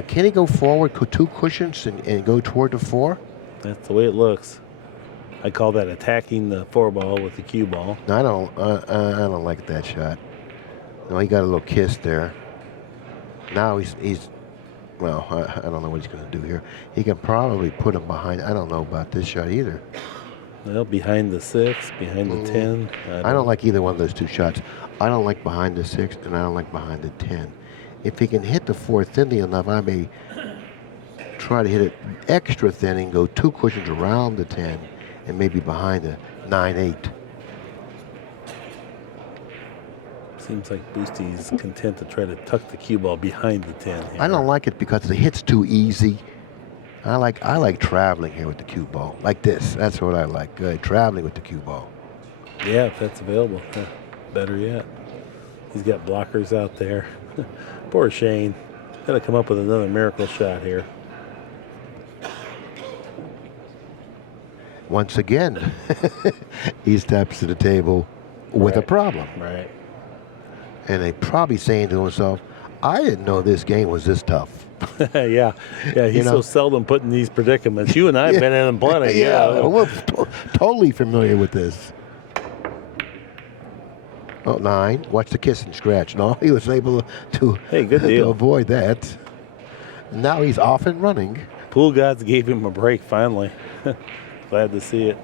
Can he go forward 2 cushions and go toward the 4? That's the way it looks. I call that attacking the 4 ball with the cue ball. No, I don't like that shot. No, he got a little kiss there. Now he's well, I don't know what he's going to do here. He can probably put him behind. I don't know about this shot either. Well, behind the 6, behind the 10. I don't like either one of those 2 shots. I don't like behind the 6, and I don't like behind the 10. If he can hit the 4 thinly enough, I may try to hit it extra thin and go 2 cushions around the 10 and maybe behind the 9-8. Seems like Boosty's content to try to tuck the cue ball behind the 10 here. I don't like it because the hit's too easy. I like traveling here with the cue ball. Like this. That's what I like. Good. Traveling with the cue ball. Yeah, if that's available. Better yet. He's got blockers out there. Poor Shane. Got to come up with another miracle shot here. Once again, he steps to the table with a Right. problem. Right. And they probably saying to himself, I didn't know this game was this tough. Yeah, he's You know? so seldom put in these predicaments. You and I have been in them plenty. Yeah, we're totally familiar with this. Oh, 9. Watch the kiss and scratch. No, he was able to, Hey, good to deal. avoid that. Now he's off and running. Pool gods gave him a break finally. Glad to see it.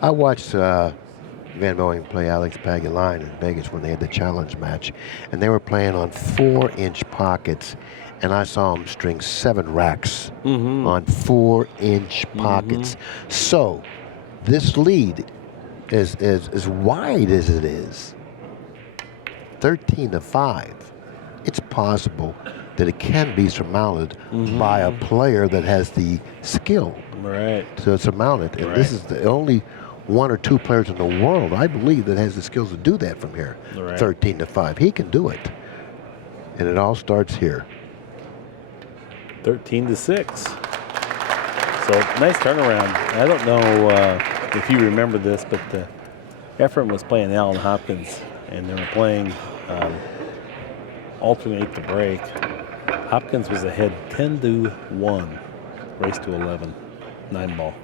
I watched Van Boening play Alex Pagulayan in Vegas when they had the challenge match, and they were playing on 4-inch pockets, and I saw him string 7 racks on 4-inch pockets. So this lead is as wide as it is, 13-5. It's possible that it can be surmounted by a player that has the skill Right. to surmount it. And this is the only 1 or 2 players in the world, I believe, that has the skills to do that from here. Right. 13-5. He can do it. And it all starts here. 13-6. So nice turnaround. I don't know if you remember this, but Efren was playing Alan Hopkins, and they were playing alternate the break. Hopkins was ahead 10-1, race to 11, 9-ball.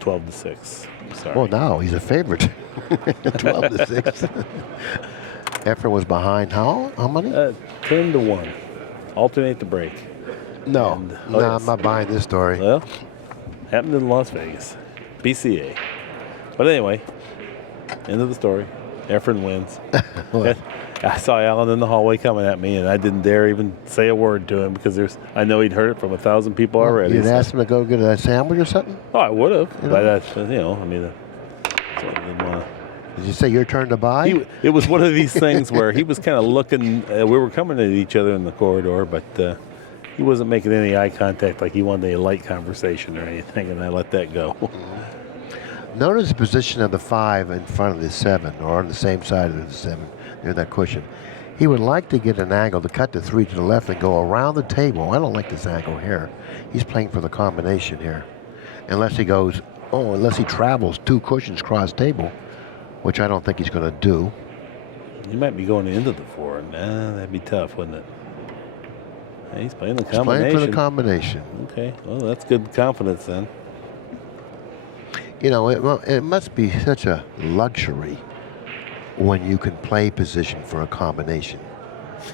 12-6. Sorry. Well, now he's a favorite. 12-6. Efren was behind how many? 10-1. Alternate the break. No. And, No, yes. I'm not buying this story. Well, happened in Las Vegas. BCA. But anyway, end of the story. Efren wins. Well, I saw Alan in the hallway coming at me, and I didn't dare even say a word to him because I know he'd heard it from 1,000 people already. you'd so- ask him to go get a sandwich or something? Oh, I would have. You But, know? I mean, so I didn't wanna- Did you say your turn to buy? it was one of these things where he was kind of looking. We were coming at each other in the corridor, but he wasn't making any eye contact like he wanted a light conversation or anything, and I let that go. Notice the position of the 5 in front of the 7, or on the same side of the 7, near that cushion. He would like to get an angle to cut the 3 to the left and go around the table. I don't like this angle here. He's playing for the combination here. Unless he travels 2 cushions cross table, which I don't think he's going to do. He might be going into the 4. Nah, that'd be tough, wouldn't it? Yeah, he's playing the He's combination. playing for the combination. Okay, well, that's good confidence then. You know, it must be such a luxury when you can play position for a combination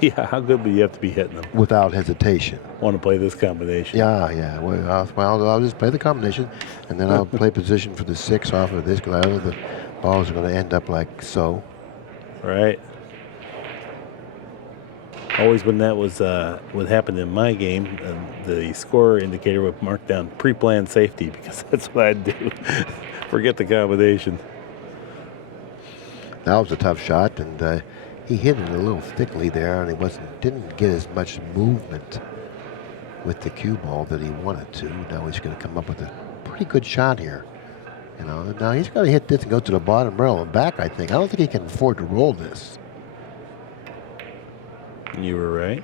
Yeah, how good would you have to be hitting them? without hesitation. Want to play this combination? Yeah. Well, I'll just play the combination, and then I'll play position for the 6 off of this, because I know the balls are going to end up like so. Right. Always when that was what happened in my game, the score indicator would mark down pre-planned safety because that's what I'd do. Forget the combination. That was a tough shot, and he hit it a little thickly there, and he didn't get as much movement with the cue ball that he wanted to. Now he's going to come up with a pretty good shot here. You know, now he's got to hit this and go to the bottom rail and back, I think. I don't think he can afford to roll this. You were right.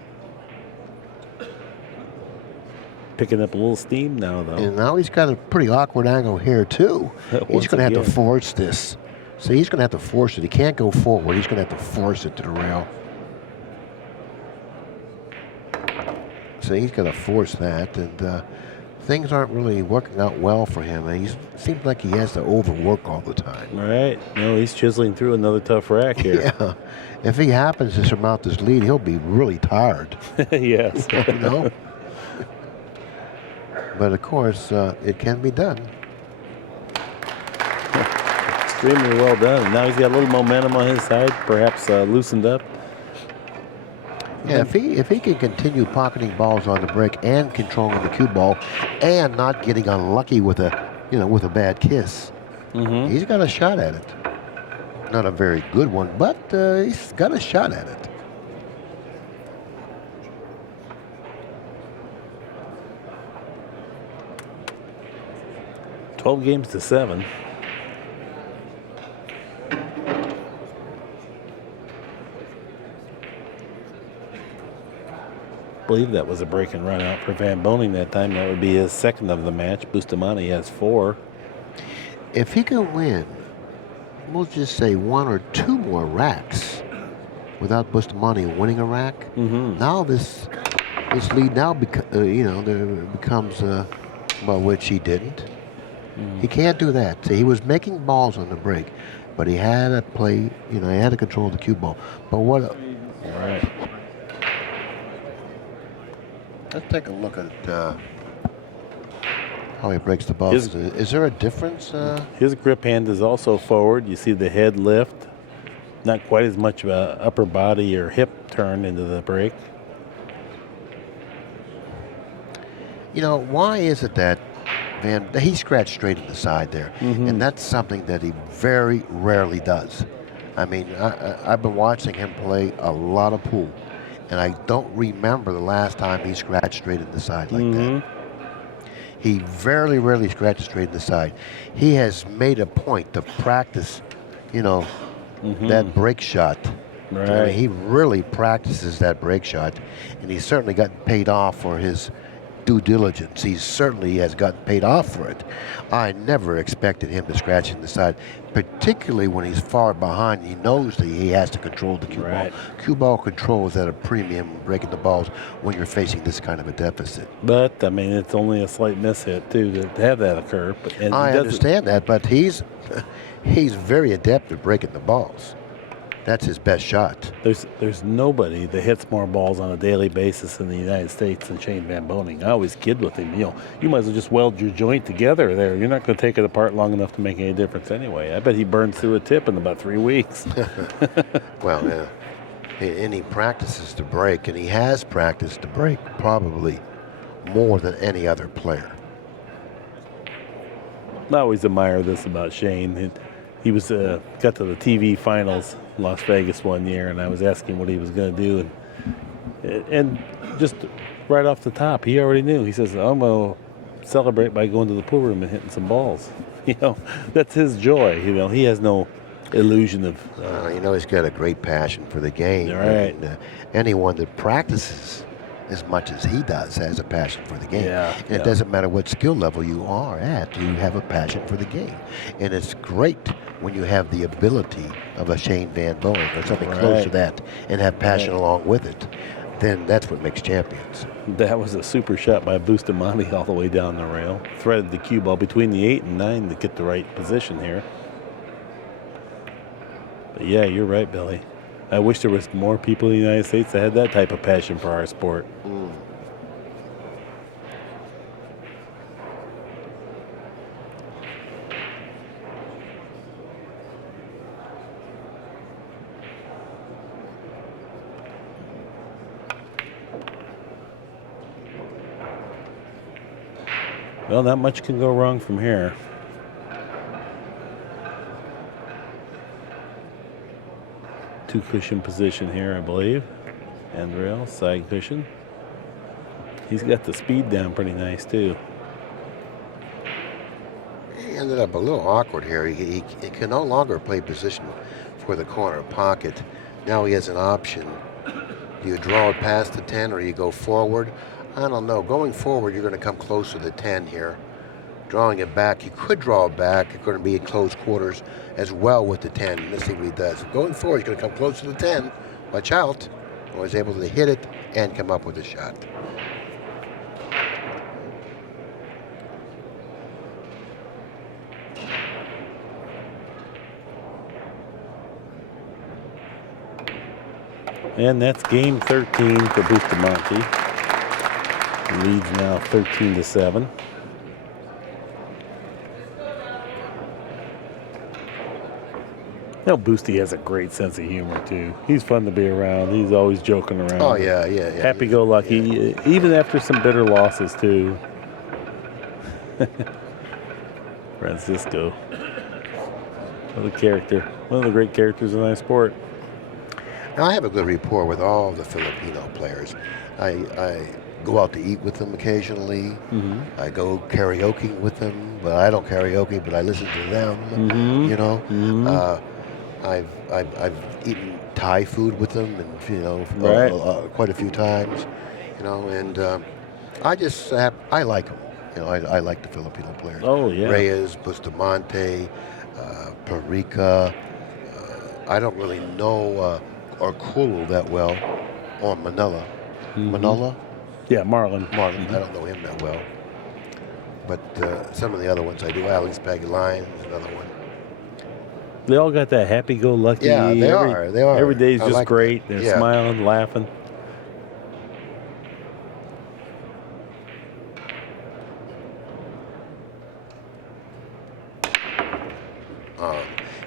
Picking up a little steam now, though. And now he's got a pretty awkward angle here, too. He's Once going to have to again. force this. So he's going to have to force it. He can't go forward. He's going to have to force it to the rail. So he's going to force that, and things aren't really working out well for him. And it seems like he has to overwork all the time. Right. No, he's chiseling through another tough rack here. Yeah. If he happens to surmount this lead, he'll be really tired. Yes. You know? But of course, it can be done. Extremely well done. Now he's got a little momentum on his side, perhaps loosened up. Yeah, if he can continue pocketing balls on the break and controlling the cue ball, and not getting unlucky with a bad kiss, he's got a shot at it. Not a very good one, but he's got a shot at it. $12 games to 7. believe that was a break and run out for Van Boening that time. That would be his second of the match. Bustamante has 4. If he can win, we'll just say 1 or 2 more racks without Bustamante winning a rack. Now this lead now becomes well, which he didn't. He can't do that. So he was making balls on the break, but he had to play. He had to control the cue ball. But what? All right. Let's take a look at how he breaks the balls. Is there a difference? His grip hand is also forward. You see the head lift. Not quite as much of a upper body or hip turn into the break. Why is it that he scratched straight in the side there, and that's something that he very rarely does. I mean, I've been watching him play a lot of pool, and I don't remember the last time he scratched straight in the side like that. He very rarely scratches straight in the side. He has made a point to practice, that break shot. Right. I mean, he really practices that break shot, and he's certainly gotten paid off for his due diligence. He certainly has gotten paid off for it. I never expected him to scratch in the side, particularly when he's far behind. He knows that he has to control the cue ball. Cue ball control is at a premium breaking the balls when you're facing this kind of a deficit. But, I mean, it's only a slight mishit, too, to have that occur. And I understand that, but he's very adept at breaking the balls. That's his best shot. There's nobody that hits more balls on a daily basis in the United States than Shane Van Boening. I always kid with him. You might as well just weld your joint together there. You're not going to take it apart long enough to make any difference anyway. I bet he burns through a tip in about 3 weeks. Well, yeah. And he practices to break, and he has practiced to break probably more than any other player. I always admire this about Shane. He was got to the TV finals in Las Vegas one year, and I was asking what he was going to do, and just right off the top, he already knew. He says, "I'm going to celebrate by going to the pool room and hitting some balls." That's his joy. He has no illusion of. He's got a great passion for the game. Right. And, anyone that practices as much as he does has a passion for the game. And it doesn't matter what skill level you are at, you have a passion for the game. And it's great when you have the ability of a Shane Van Boening or something close to that and have passion along with it. Then that's what makes champions. That was a super shot by Bustamante all the way down the rail. Threaded the cue ball between the 8 and 9 to get the right position here. But yeah, you're right, Billy. I wish there was more people in the United States that had that type of passion for our sport. Well, not much can go wrong from here. Two cushion position here, I believe. End rail, side cushion. He's got the speed down pretty nice, too. He ended up a little awkward here. He can no longer play position for the corner pocket. Now he has an option. Do you draw it past the 10 or you go forward? I don't know. Going forward, you're going to come close to the 10 here. Drawing it back, you could draw it back. You're going to be in close quarters as well with the 10. Let's see what he does. Going forward, he's going to come close to the 10. Watch out. Well, he's able to hit it and come up with a shot. And that's game 13 for Bustamante. Leads now 13-7. Boosty has a great sense of humor, too. He's fun to be around. He's always joking around. Oh, yeah. Happy-go-lucky, even after some bitter losses, too. Francisco. What a character. One of the great characters in our sport. Now, I have a good rapport with all the Filipino players. I go out to eat with them occasionally. I go karaoke with them, but I don't karaoke, but I listen to them. I've eaten Thai food with them, and quite a few times. You know, and I like them. You know, I like the Filipino players. Oh, yeah. Reyes, Bustamante, Perica. I don't really know Orkulu that well, or Manila. Manila? Yeah, Marlon. Marlon. I don't know him that well. But some of the other ones I do. Alex Pagulayan is another one. They all got that happy-go-lucky. Yeah, they are. They are. Every day's I just like great. that. They're Yeah. smiling, laughing.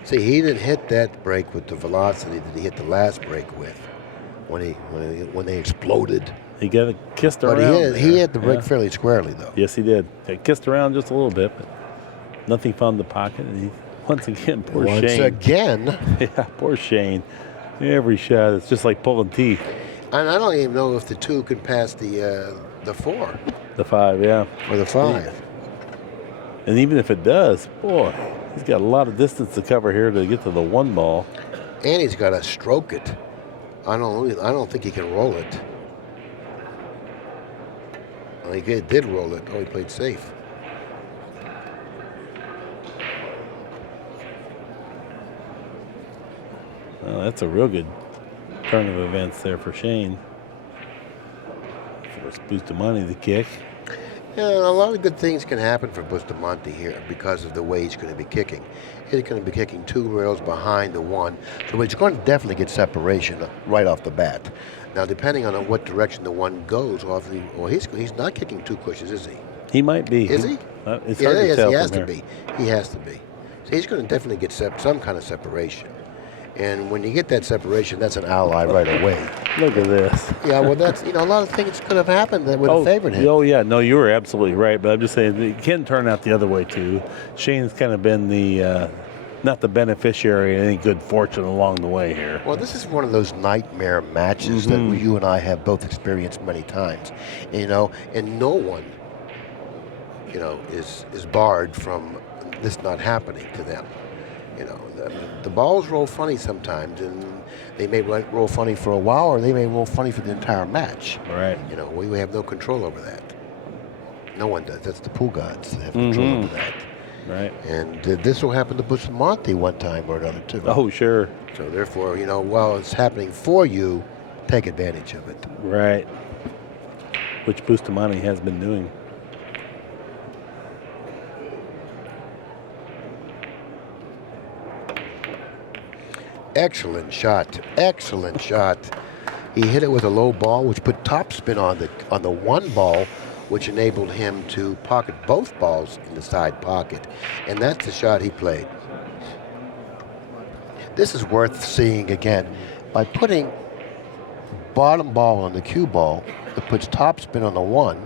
See, he didn't hit that break with the velocity that he hit the last break with when they exploded. He got it kissed But around. he hit the break Yeah. fairly squarely, though. Yes, he did. Got kissed around just a little bit, but nothing found the pocket. And he, once again, poor Once Shane. again, Yeah, poor Shane. Every shot, it's just like pulling teeth. and I don't even know if the 2 can pass the 4 The 5, yeah. or the 5. And even if it does, boy, he's got a lot of distance to cover here to get to the 1 ball. And he's got to stroke it. I don't think he can roll it. Well, he did roll it. Oh, he played safe. Well, that's a real good turn of events there for Shane. First Bustamante the kick. Yeah, a lot of good things can happen for Bustamante here because of the way he's going to be kicking. He's going to be kicking 2 rails behind the 1, so he's going to definitely get separation right off the bat. Now, depending on what direction the 1 goes, he's not kicking 2 pushes, is he? He might be. Is he? It's Yeah, hard to tell he has from to here. be. He has to be. So he's going to definitely get some kind of separation. And when you get that separation, that's an ally right away. Look at this. Yeah, well, that's, a lot of things could have happened that would have favored him. Oh, yeah. No, you were absolutely right. But I'm just saying it can turn out the other way, too. Shane's kind of been the, not the beneficiary of any good fortune along the way here. Well, this is one of those nightmare matches that you and I have both experienced many times. And no one, is barred from this not happening to them. The balls roll funny sometimes, and they may roll funny for a while, or they may roll funny for the entire match. Right. We have no control over that. No one does. That's the pool gods that have control over that. Right. And this will happen to Bustamante one time or another, too. Oh, sure. So therefore, while it's happening for you, take advantage of it. Right. Which Bustamante has been doing. Excellent shot. Excellent shot. He hit it with a low ball, which put topspin on the 1 ball, which enabled him to pocket both balls in the side pocket. And that's the shot he played. This is worth seeing again. By putting bottom ball on the cue ball, it puts topspin on the 1.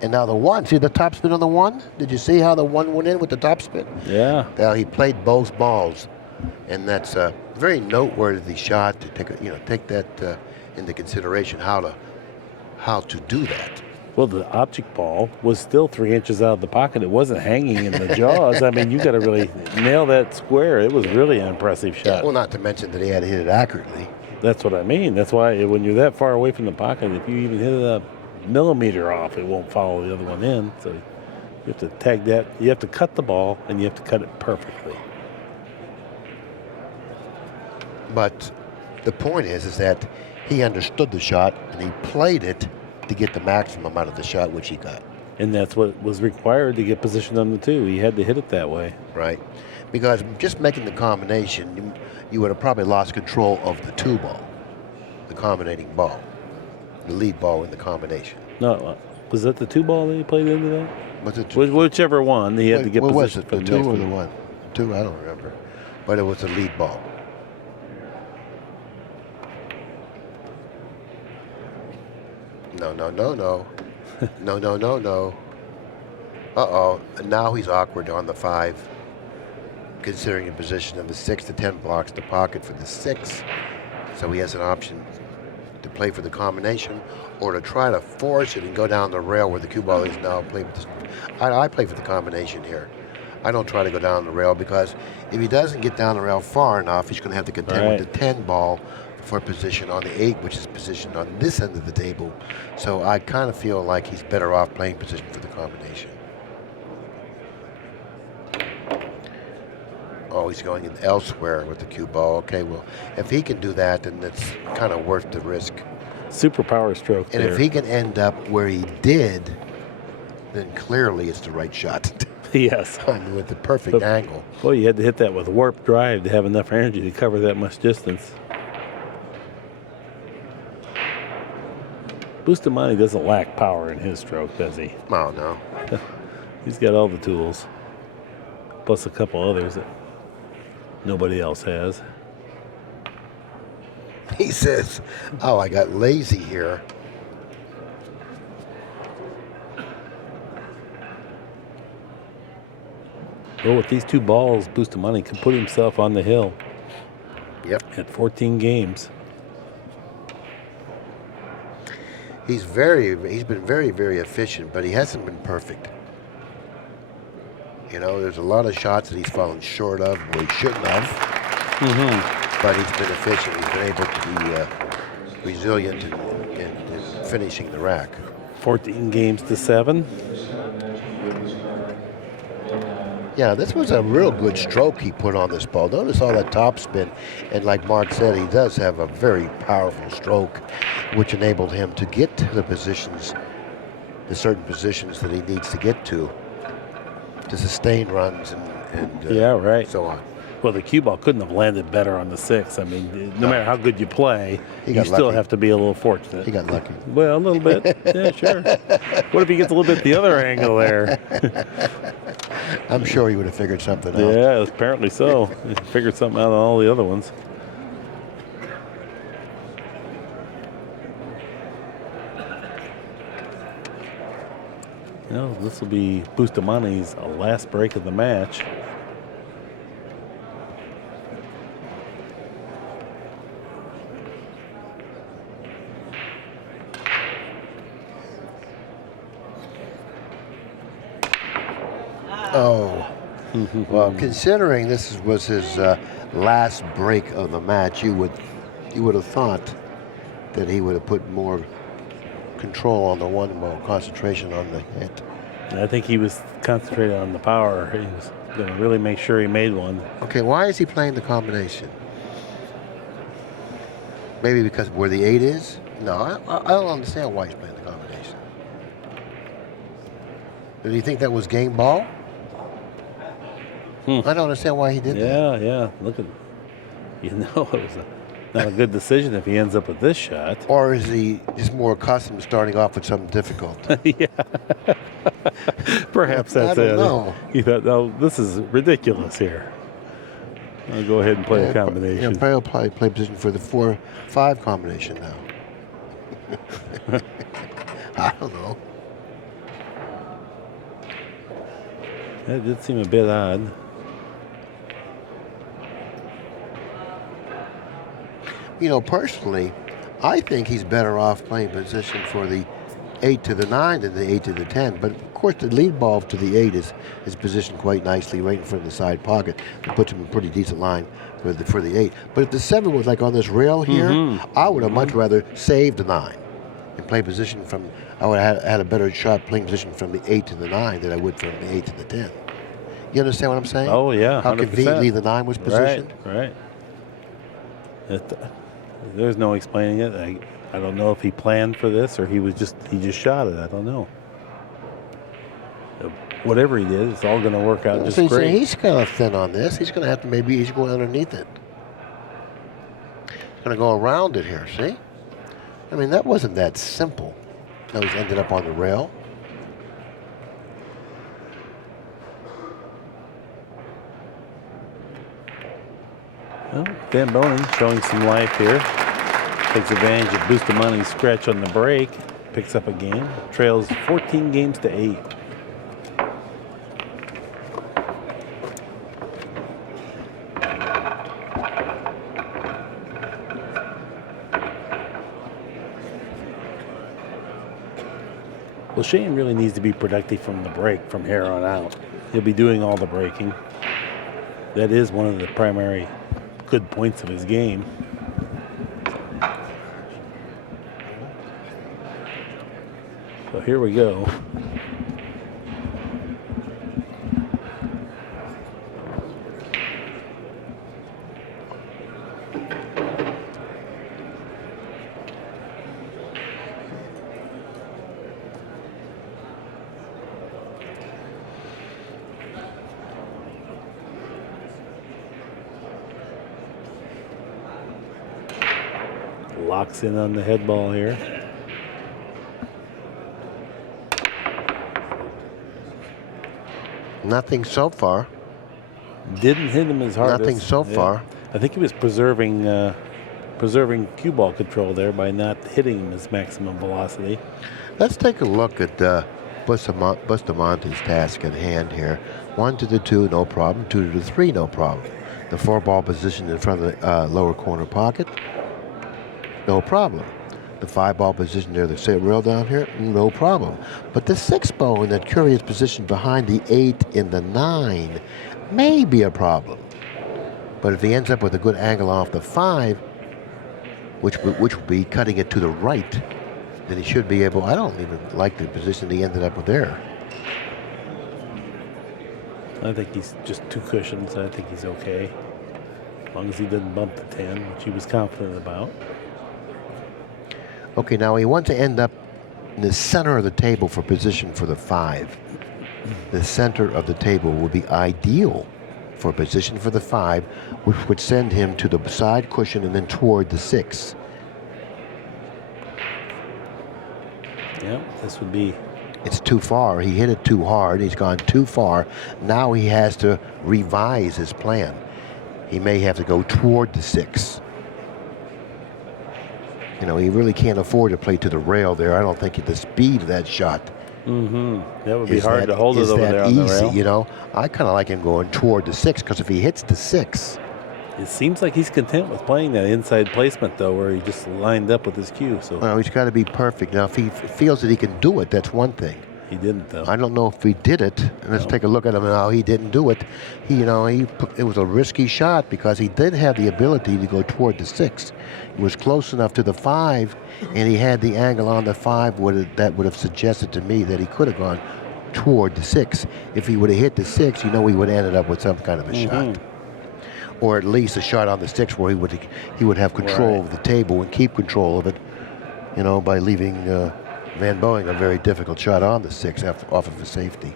And now the 1, see the topspin on the 1? Did you see how the 1 went in with the topspin? Yeah. Now he played both balls. And that's a very noteworthy shot to take that into consideration, how to do that. Well, the object ball was still 3 inches out of the pocket. It wasn't hanging in the jaws. I mean, you got to really nail that square. It was really an impressive shot. Well, not to mention that he had to hit it accurately. That's what I mean. That's why when you're that far away from the pocket, if you even hit it a millimeter off, it won't follow the other one in. So you have to tag that. You have to cut the ball, and you have to cut it perfectly. But the point is that he understood the shot and he played it to get the maximum out of the shot, which he got. And that's what was required to get positioned on the 2. He had to hit it that way. Right. Because just making the combination, you would have probably lost control of the 2 ball, the combinating ball, the lead ball in the combination. No, was that the 2 ball that he played into that? Was it Whichever one, he had to get what was positioned it, for the the 2 next or one. the 1? 2, I don't remember. But it was the lead ball. No. No. Uh-oh. Now he's awkward on the 5, considering the position of the 6 to 10 blocks the pocket for the 6. So he has an option to play for the combination or to try to force it and go down the rail where the cue ball is now. I play for the combination here. I don't try to go down the rail because if he doesn't get down the rail far enough, he's going to have to contend with the 10 ball for position on the 8, which is positioned on this end of the table. So I kind of feel like he's better off playing position for the combination. Oh, he's going in elsewhere with the cue ball. Okay, well, if he can do that, then it's kind of worth the risk. Super power stroke And there. if he can end up where he did, then clearly it's the right shot. Yes. I mean, with the perfect angle. Boy, you had to hit that with warp drive to have enough energy to cover that much distance. Bustamante doesn't lack power in his stroke, does he? Oh, no. He's got all the tools, plus a couple others that nobody else has. He says, oh, I got lazy here. Well, with these 2 balls, Bustamante can put himself on the hill. Yep. At 14 games. He's been very, very efficient, but he hasn't been perfect. You know, there's a lot of shots that he's fallen short of where he shouldn't have. But he's been efficient. He's been able to be resilient in finishing the rack. 14 games to 7. Yeah, this was a real good stroke he put on this ball. Notice all that top spin. And like Mark said, he does have a very powerful stroke, which enabled him to get to the positions, the certain positions that he needs to get to sustain runs and Yeah, right. so on. Well, the cue ball couldn't have landed better on the 6. I mean, no matter how good you play, He you got still lucky. have to be a little fortunate. He got lucky. Well, a little bit. Yeah, sure. What if he gets a little bit the other angle there? I'm sure he would have figured something out. Yeah, apparently so. He figured something out on all the other ones. Well, this will be Bustamante's last break of the match. Oh. Well, considering this was his last break of the match, you would have thought that he would have put more control on the one ball, concentration on the hit. I think he was concentrated on the power. He was going to really make sure he made one. Okay, why is he playing the combination? Maybe because where the 8 is? No, I don't understand why he's playing the combination. Did he think that was game ball? I don't understand why he did that. Yeah. Look at, it was not a good decision if he ends up with this shot. Or is he just more accustomed to starting off with something difficult? Yeah. Perhaps that's I it. don't know. He thought, oh, this is ridiculous here. I'll go ahead and play a combination. Yeah, he'll probably play position for the 4-5 combination now. I don't know. That did seem a bit odd. You know, personally, I think he's better off playing position for the 8 to the 9 than the 8 to the 10. But of course, the lead ball to the 8 is positioned quite nicely right in front of the side pocket. It puts him in a pretty decent line for the 8. But if the 7 was like on this rail here, I would have much rather saved the 9 and play position from. I would have had a better shot playing position from the 8 to the 9 than I would from the 8 to the 10. You understand what I'm saying? Oh, yeah, How 100%. conveniently the 9 was positioned. Right. There's no explaining it. I don't know if he planned for this or he just shot it. I don't know. Whatever he did, it's all going to work out just So great. he's kind of thin on this. He's going to have to he's going underneath it. He's going to go around it here, see? I mean, that wasn't that simple. Now he's ended up on the rail. Well, Dan Boening showing some life here. Takes advantage of Bustamante's scratch on the break. Picks up a game. Trails 14 games to 8. Well, Shane really needs to be productive from the break from here on out. He'll be doing all the breaking. That is one of the primary good points of his game. So So here we go. Locks in on the head ball here. Nothing so far. Didn't hit him as hard. Nothing so far. I think he was preserving cue ball control there by not hitting him his maximum velocity. Let's take a look at Bustamante's task at hand here. 1 to the 2, no problem. 2 to the 3, no problem. The 4-ball position in front of the lower corner pocket, no problem. The 5-ball position there, the set rail down here, no problem. But the 6-ball in that curious position behind the 8 in the 9 may be a problem. But if he ends up with a good angle off the 5, which would be cutting it to the right, then he should be able. I don't even like the position he ended up with there. I think he's just 2 cushions. I think he's okay. As long as he doesn't bump the 10, which he was confident about. Okay, now he wants to end up in the center of the table for position for the 5. The center of the table would be ideal for position for the 5, which would send him to the side cushion and then toward the 6. Yeah, this would be. It's too far. He hit it too hard. He's gone too far. Now he has to revise his plan. He may have to go toward the 6. You know, he really can't afford to play to the rail there. I don't think the speed of that shot. That would be hard to hold it over there on the rail. You know, I kind of like him going toward the 6 because if he hits the 6, it seems like he's content with playing that inside placement though, where he just lined up with his cue. So well, he's got to be perfect. Now, if he feels that he can do it, that's one thing. he didn't though. I don't know if he did it. And let's take a look at him now. He didn't do it. It was a risky shot because he did have the ability to go toward the 6. He was close enough to the 5, and he had the angle on the 5 that would have suggested to me that he could have gone toward the 6. If he would have hit the 6, he would have ended up with some kind of a shot. Or at least a shot on the 6 where he would have control of the table and keep control of it, by leaving Van Boening a very difficult shot on the 6 off of a safety.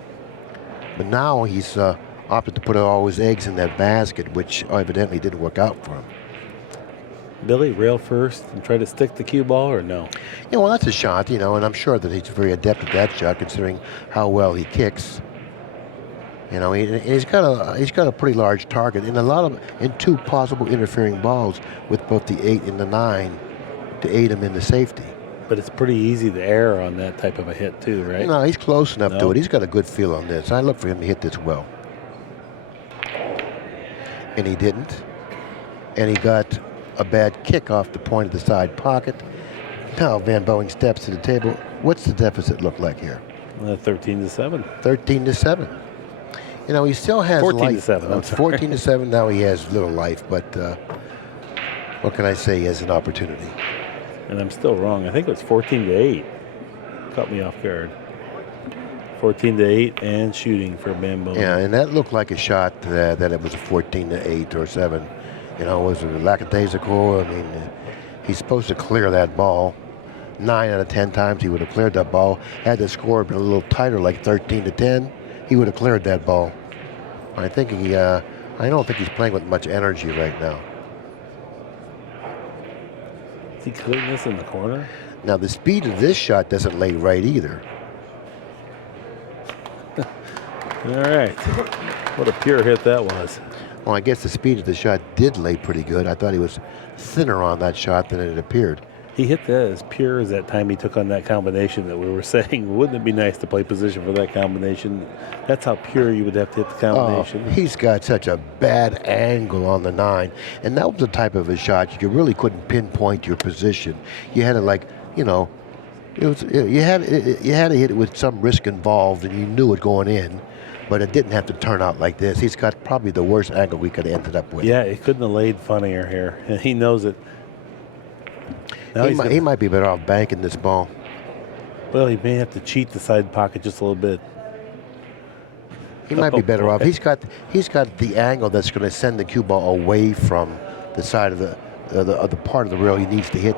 But now he's opted to put all his eggs in that basket, which evidently didn't work out for him. Billy, rail first and try to stick the cue ball, or no? Yeah, well, that's a shot, and I'm sure that he's very adept at that shot, considering how well he kicks. He's got a pretty large target, and 2 possible interfering balls with both the 8 and the 9 to aid him in the safety. But it's pretty easy to err on that type of a hit too, right? No, he's close enough to it. He's got a good feel on this. I look for him to hit this well. And he didn't. And he got a bad kick off the point of the side pocket. Now Van Boening steps to the table. What's the deficit look like here? 13-7. 13-7. He still has 14-7. It's 14-7. Now he has little life, but what can I say? He has an opportunity. And I'm still wrong. I think it was 14-8. Caught me off guard. 14-8 and shooting for Van Boening. Yeah, and that looked like a shot that it was a 14-8 or 7. Was it lackadaisical? I mean, he's supposed to clear that ball. 9 out of 10 times he would have cleared that ball. Had the score been a little tighter, like 13-10, he would have cleared that ball. I don't think he's playing with much energy right now. Is he clearing this in the corner? Now, the speed of this shot doesn't lay right either. All right. What a pure hit that was. Well, I guess the speed of the shot did lay pretty good. I thought he was thinner on that shot than it appeared. He hit that as pure as that time he took on that combination that we were saying. Wouldn't it be nice to play position for that combination? That's how pure you would have to hit the combination. Oh, he's got such a bad angle on the 9. And that was the type of a shot you really couldn't pinpoint your position. You had to you had to hit it with some risk involved, and you knew it going in. But it didn't have to turn out like this. He's got probably the worst angle we could have ended up with. Yeah, it couldn't have laid funnier here. And he knows it. Now he might be better off banking this ball. Well, he may have to cheat the side pocket just a little bit. He might be better off. He's got the angle that's going to send the cue ball away from the side of the part of the rail he needs to hit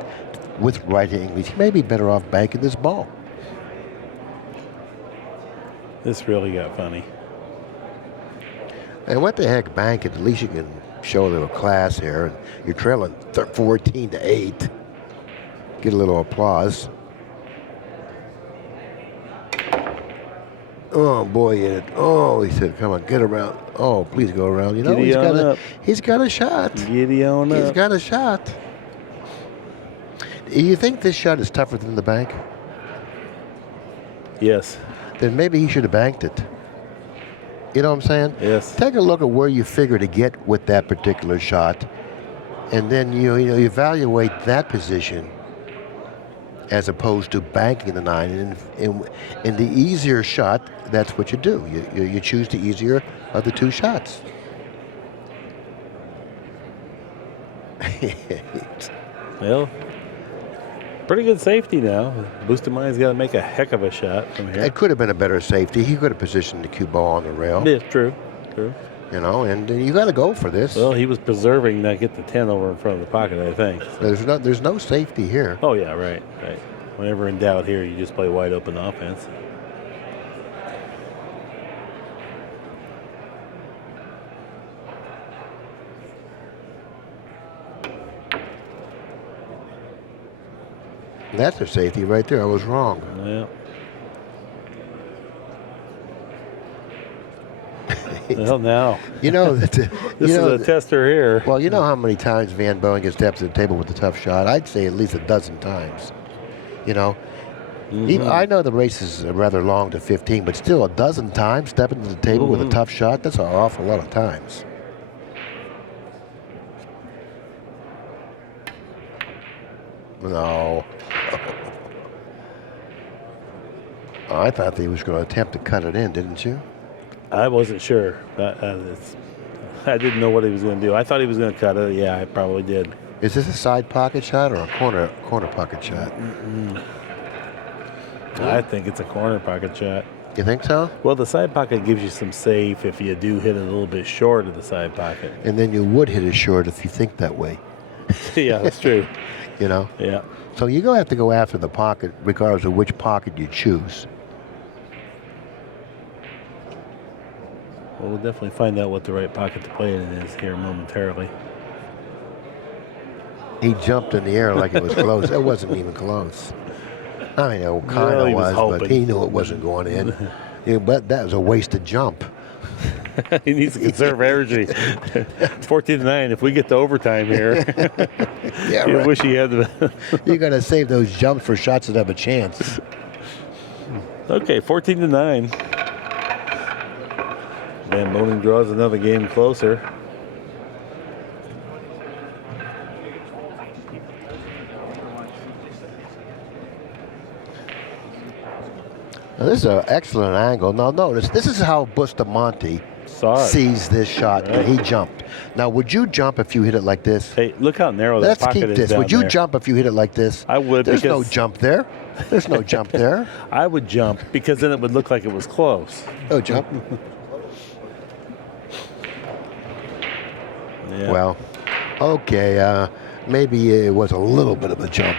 with right angles. He may be better off banking this ball. This really got funny. And what the heck, bank it? At least you can show a little class here. And you're trailing 14-8. Get a little applause. Oh boy, oh, he said, "Come on, get around." Oh, please go around. You know, he's got a shot. Giddy on up. He's got a shot. Do you think this shot is tougher than the bank? Yes. Then maybe he should have banked it. You know what I'm saying? Yes. Take a look at where you figure to get with that particular shot, and then you evaluate that position as opposed to banking the 9. And in the easier shot, that's what you do. You choose the easier of the two shots. Well, pretty good safety now. Bustamante's got to make a heck of a shot from here. It could have been a better safety. He could have positioned the cue ball on the rail. Yeah, true. You know, and you got to go for this. Well, he was preserving that get the 10 over in front of the pocket, I think. There's no safety here. Oh, yeah, right. Whenever in doubt here, you just play wide open offense. That's a safety right there. I was wrong. Yeah. Well, now. You know, This is a tester here. Well, you know how many times Van Boening gets stepped to the table with a tough shot? I'd say at least a dozen times. You know, I know the race is rather long to 15, but still a dozen times stepping to the table with a tough shot, that's an awful lot of times. No. Oh, I thought that he was going to attempt to cut it in, didn't you? I wasn't sure. I didn't know what he was going to do. I thought he was going to cut it. Yeah, I probably did. Is this a side pocket shot or a corner pocket shot? I think it's a corner pocket shot. You think so? Well, the side pocket gives you some safe if you do hit it a little bit short of the side pocket. And then you would hit it short if you think that way. Yeah, that's true. You know? Yeah. So you're going to have to go after the pocket regardless of which pocket you choose. Well, we'll definitely find out what the right pocket to play it in is here momentarily. He jumped in the air like it was close. It wasn't even close. I mean, it kind of was, but he knew it wasn't going in. Yeah, but that was a wasted jump. He needs to conserve energy. 14-9. If we get to overtime here, Yeah, I right. wish he had the. You got to save those jumps for shots that have a chance. Okay, 14-9. Van Boening draws another game closer. Now, this is an excellent angle. Now, notice, this is how Bustamante sees this shot, and he jumped. Now, would you jump if you hit it like this? Hey, look how narrow that Let's pocket keep is this. down Would you there. jump if you hit it like this? I would. There's no because jump there. There's no jump there. I would jump because then it would look like it was close. No jump. Yeah. Well, okay, maybe it was a little bit of a jump.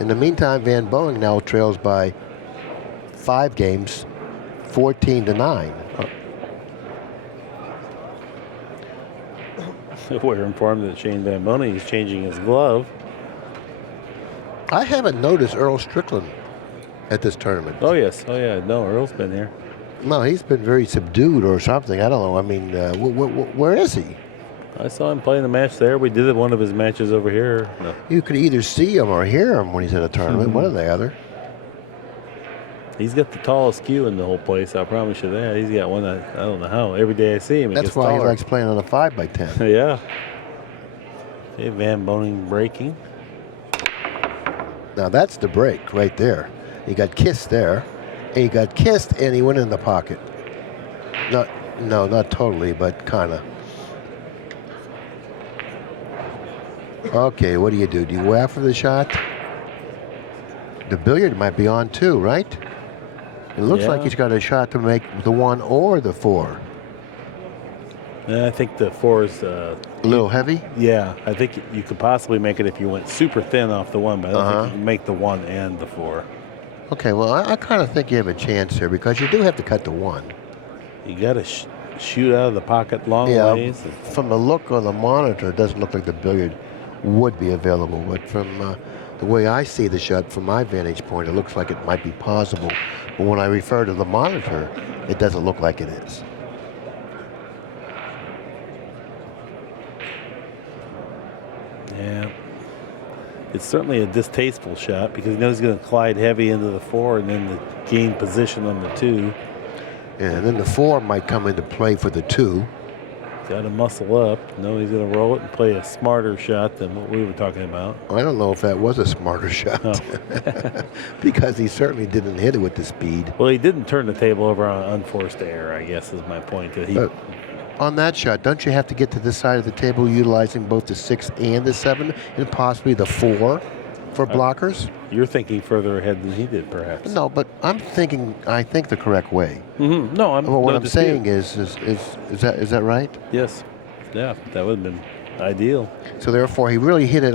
In the meantime, Van Boening now trails by 5 games, 14-9. We're informed that Shane Van Boening is changing his glove. I haven't noticed Earl Strickland at this tournament. Oh, yes. Oh, yeah. No, Earl's been here. No, he's been very subdued or something. I don't know. I mean, where is he? I saw him playing a match there. We did one of his matches over here. No. You could either see him or hear him when he's at a tournament, one or the other. He's got the tallest cue in the whole place. I promise you that. He's got one that I don't know how. Every day I see him, it That's gets why taller. he likes playing on a 5x10. Yeah. Okay, Van Boening breaking. Now that's the break right there. He got kissed there. And he got kissed and he went in the pocket. Not totally, but kind of. Okay, what do? Do you go after the shot? The billiard might be on too, right? It looks like Yeah. he's got a shot to make the 1 or the 4. And I think the 4 is, A little heavy? yeah, I think you could possibly make it if you went super thin off the 1, but I don't think you can make the 1 and the 4. Okay, well, I kind of think you have a chance here because you do have to cut the 1. You got to shoot out of the pocket long ways. From the look on the monitor, it doesn't look like the billiard would be available. But from the way I see the shot, from my vantage point, it looks like it might be possible. But when I refer to the monitor, it doesn't look like it is. Yeah. It's certainly a distasteful shot because he knows he's going to glide heavy into the 4 and then gain position on the 2. Yeah, and then the 4 might come into play for the 2. Got to muscle up. No, he's going to roll it and play a smarter shot than what we were talking about. I don't know if that was a smarter shot. No. Because he certainly didn't hit it with the speed. Well, he didn't turn the table over on unforced error, I guess is my point. That he, On that shot, don't you have to get to this side of the table utilizing both the 6 and the 7 and possibly the 4 for blockers? you're thinking further ahead than he did, perhaps. No, but I'm thinking, I think the correct way. Mm-hmm. No, I'm. Well, what no I'm dispute. saying is that right? Yes. Yeah, that would have been ideal. So therefore, he really hit it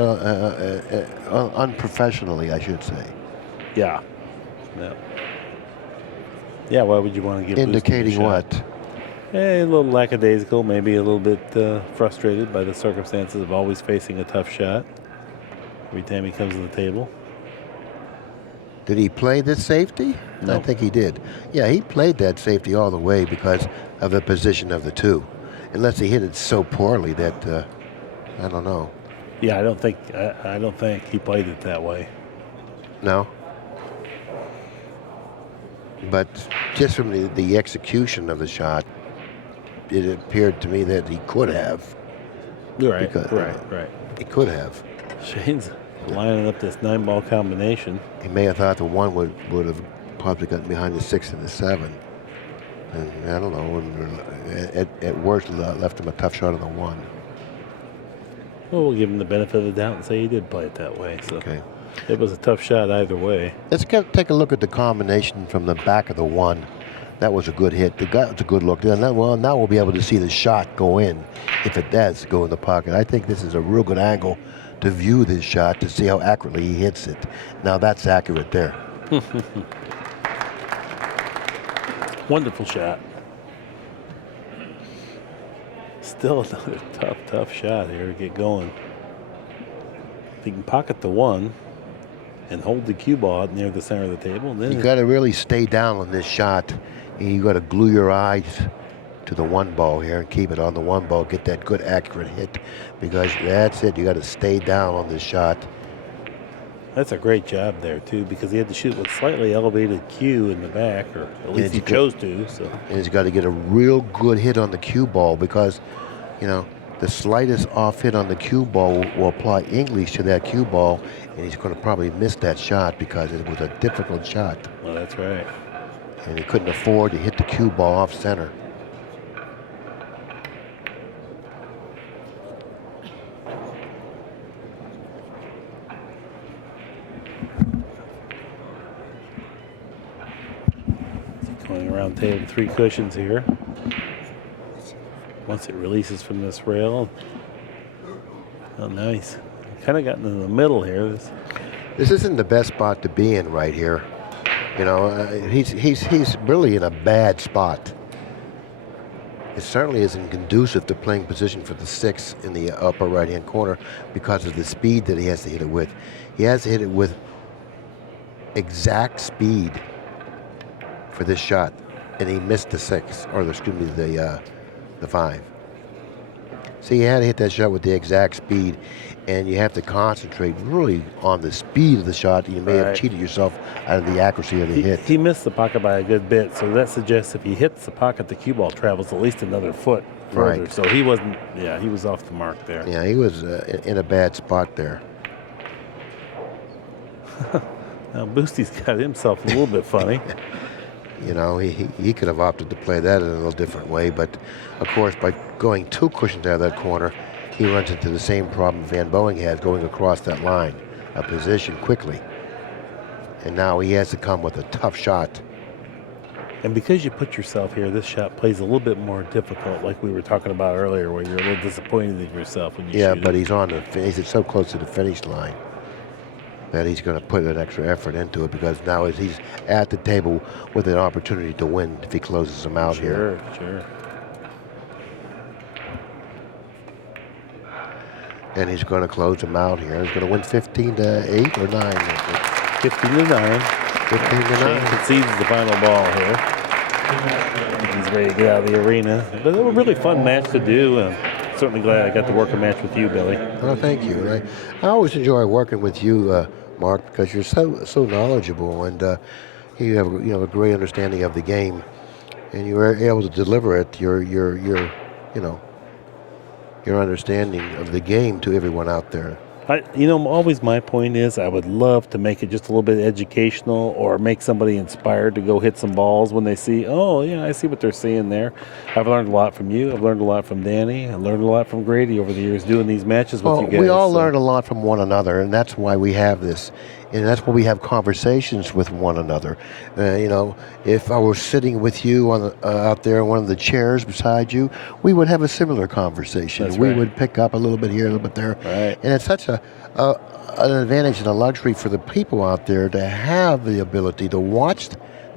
unprofessionally, I should say. Yeah. Yeah. Yeah. Why would you want to give Indicating Boosty a shot? what? A little lackadaisical, maybe a little bit frustrated by the circumstances of always facing a tough shot every time he comes to the table. Did he play this safety? No. I think he did. Yeah, he played that safety all the way because of the position of the 2. Unless he hit it so poorly that, I don't know. Yeah, I don't think he played it that way. No? But just from the execution of the shot, it appeared to me that he could have. Right. Because- Right. He could have. Shane's lining up this 9-ball combination. He may have thought the 1 would have probably gotten behind the 6 and the 7. And I don't know. And at worst, left him a tough shot on the 1. Well, we'll give him the benefit of the doubt and say he did play it that way. So Okay. it was a tough shot either way. Let's take a look at the combination from the back of the 1. That was a good hit. That was a good look. Now we'll be able to see the shot go in, if it does go in the pocket. I think this is a real good angle to view this shot to see how accurately he hits it. Now that's accurate there. Wonderful shot. Still another tough shot here to get going. If he can pocket the 1 and hold the cue ball out near the center of the table, then You got to really stay down on this shot. You got to glue your eyes to the 1 ball here and keep it on the 1 ball. Get that good accurate hit because that's it. You got to stay down on this shot. that's a great job there too, because he had to shoot with slightly elevated cue in the back, or at least he chose to. So And he's got to get a real good hit on the cue ball because, the slightest off hit on the cue ball will apply English to that cue ball, and he's going to probably miss that shot because it was a difficult shot. well, that's right. And he couldn't afford to hit the cue ball off center. Going around the table, 3 cushions here. Once it releases from this rail. Oh, nice. Kind of gotten in the middle here. This isn't the best spot to be in right here. He's really in a bad spot. It certainly isn't conducive to playing position for the 6 in the upper right-hand corner because of the speed that he has to hit it with. He has to hit it with exact speed for this shot, and he missed the 6, or the 5. So you had to hit that shot with the exact speed, and you have to concentrate really on the speed of the shot. You may have Right. cheated yourself out of the accuracy of the hit. He missed the pocket by a good bit, so that suggests if he hits the pocket, the cue ball travels at least another foot further. Right. So he wasn't, he was off the mark there. Yeah, he was in a bad spot there. Now Boosty's got himself a little bit funny. He could have opted to play that in a little different way, but of course, by going 2 cushions out of that corner, he runs into the same problem Van Boening has going across that line of position quickly. And now he has to come with a tough shot. And because you put yourself here, this shot plays a little bit more difficult, like we were talking about earlier, where you're a little disappointed in yourself when you Yeah, shoot but it. he's so close to the finish line that he's going to put an extra effort into it, because now he's at the table with an opportunity to win if he closes them out here. Sure. And he's going to close them out here. He's going to win 15-8 or 9. 15-9. 15-9. Shane concedes the final ball here. He's ready to get out of the arena. But it was a really fun match to do. And certainly glad I got to work a match with you, Billy. Oh, thank you. I always enjoy working with you, Mark, because you're so knowledgeable, and you have a great understanding of the game, and you were able to deliver it. Your understanding of the game to everyone out there. Always my point is I would love to make it just a little bit educational, or make somebody inspired to go hit some balls when they see, oh, yeah, I see what they're seeing there. I've learned a lot from you. I've learned a lot from Danny. I learned a lot from Grady over the years doing these matches with you guys. We all learn a lot from one another, and that's why we have this. And that's why we have conversations with one another. If I were sitting with you out there in one of the chairs beside you, we would have a similar conversation. That's we right. would pick up a little bit here, a little bit there. Right. And it's such an advantage and a luxury for the people out there to have the ability to watch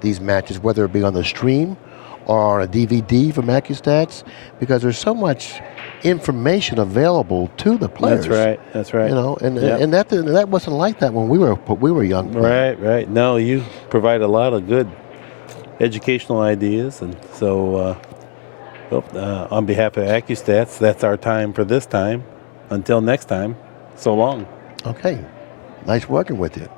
these matches, whether it be on the stream or on a DVD from ACCUSTATS, because there's so much information available to the players. That's right. And that wasn't like that when we were young players. Right. No, you provide a lot of good educational ideas, and so on behalf of ACCUSTATS, that's our time for this time. Until next time, so long. Okay. Nice working with you.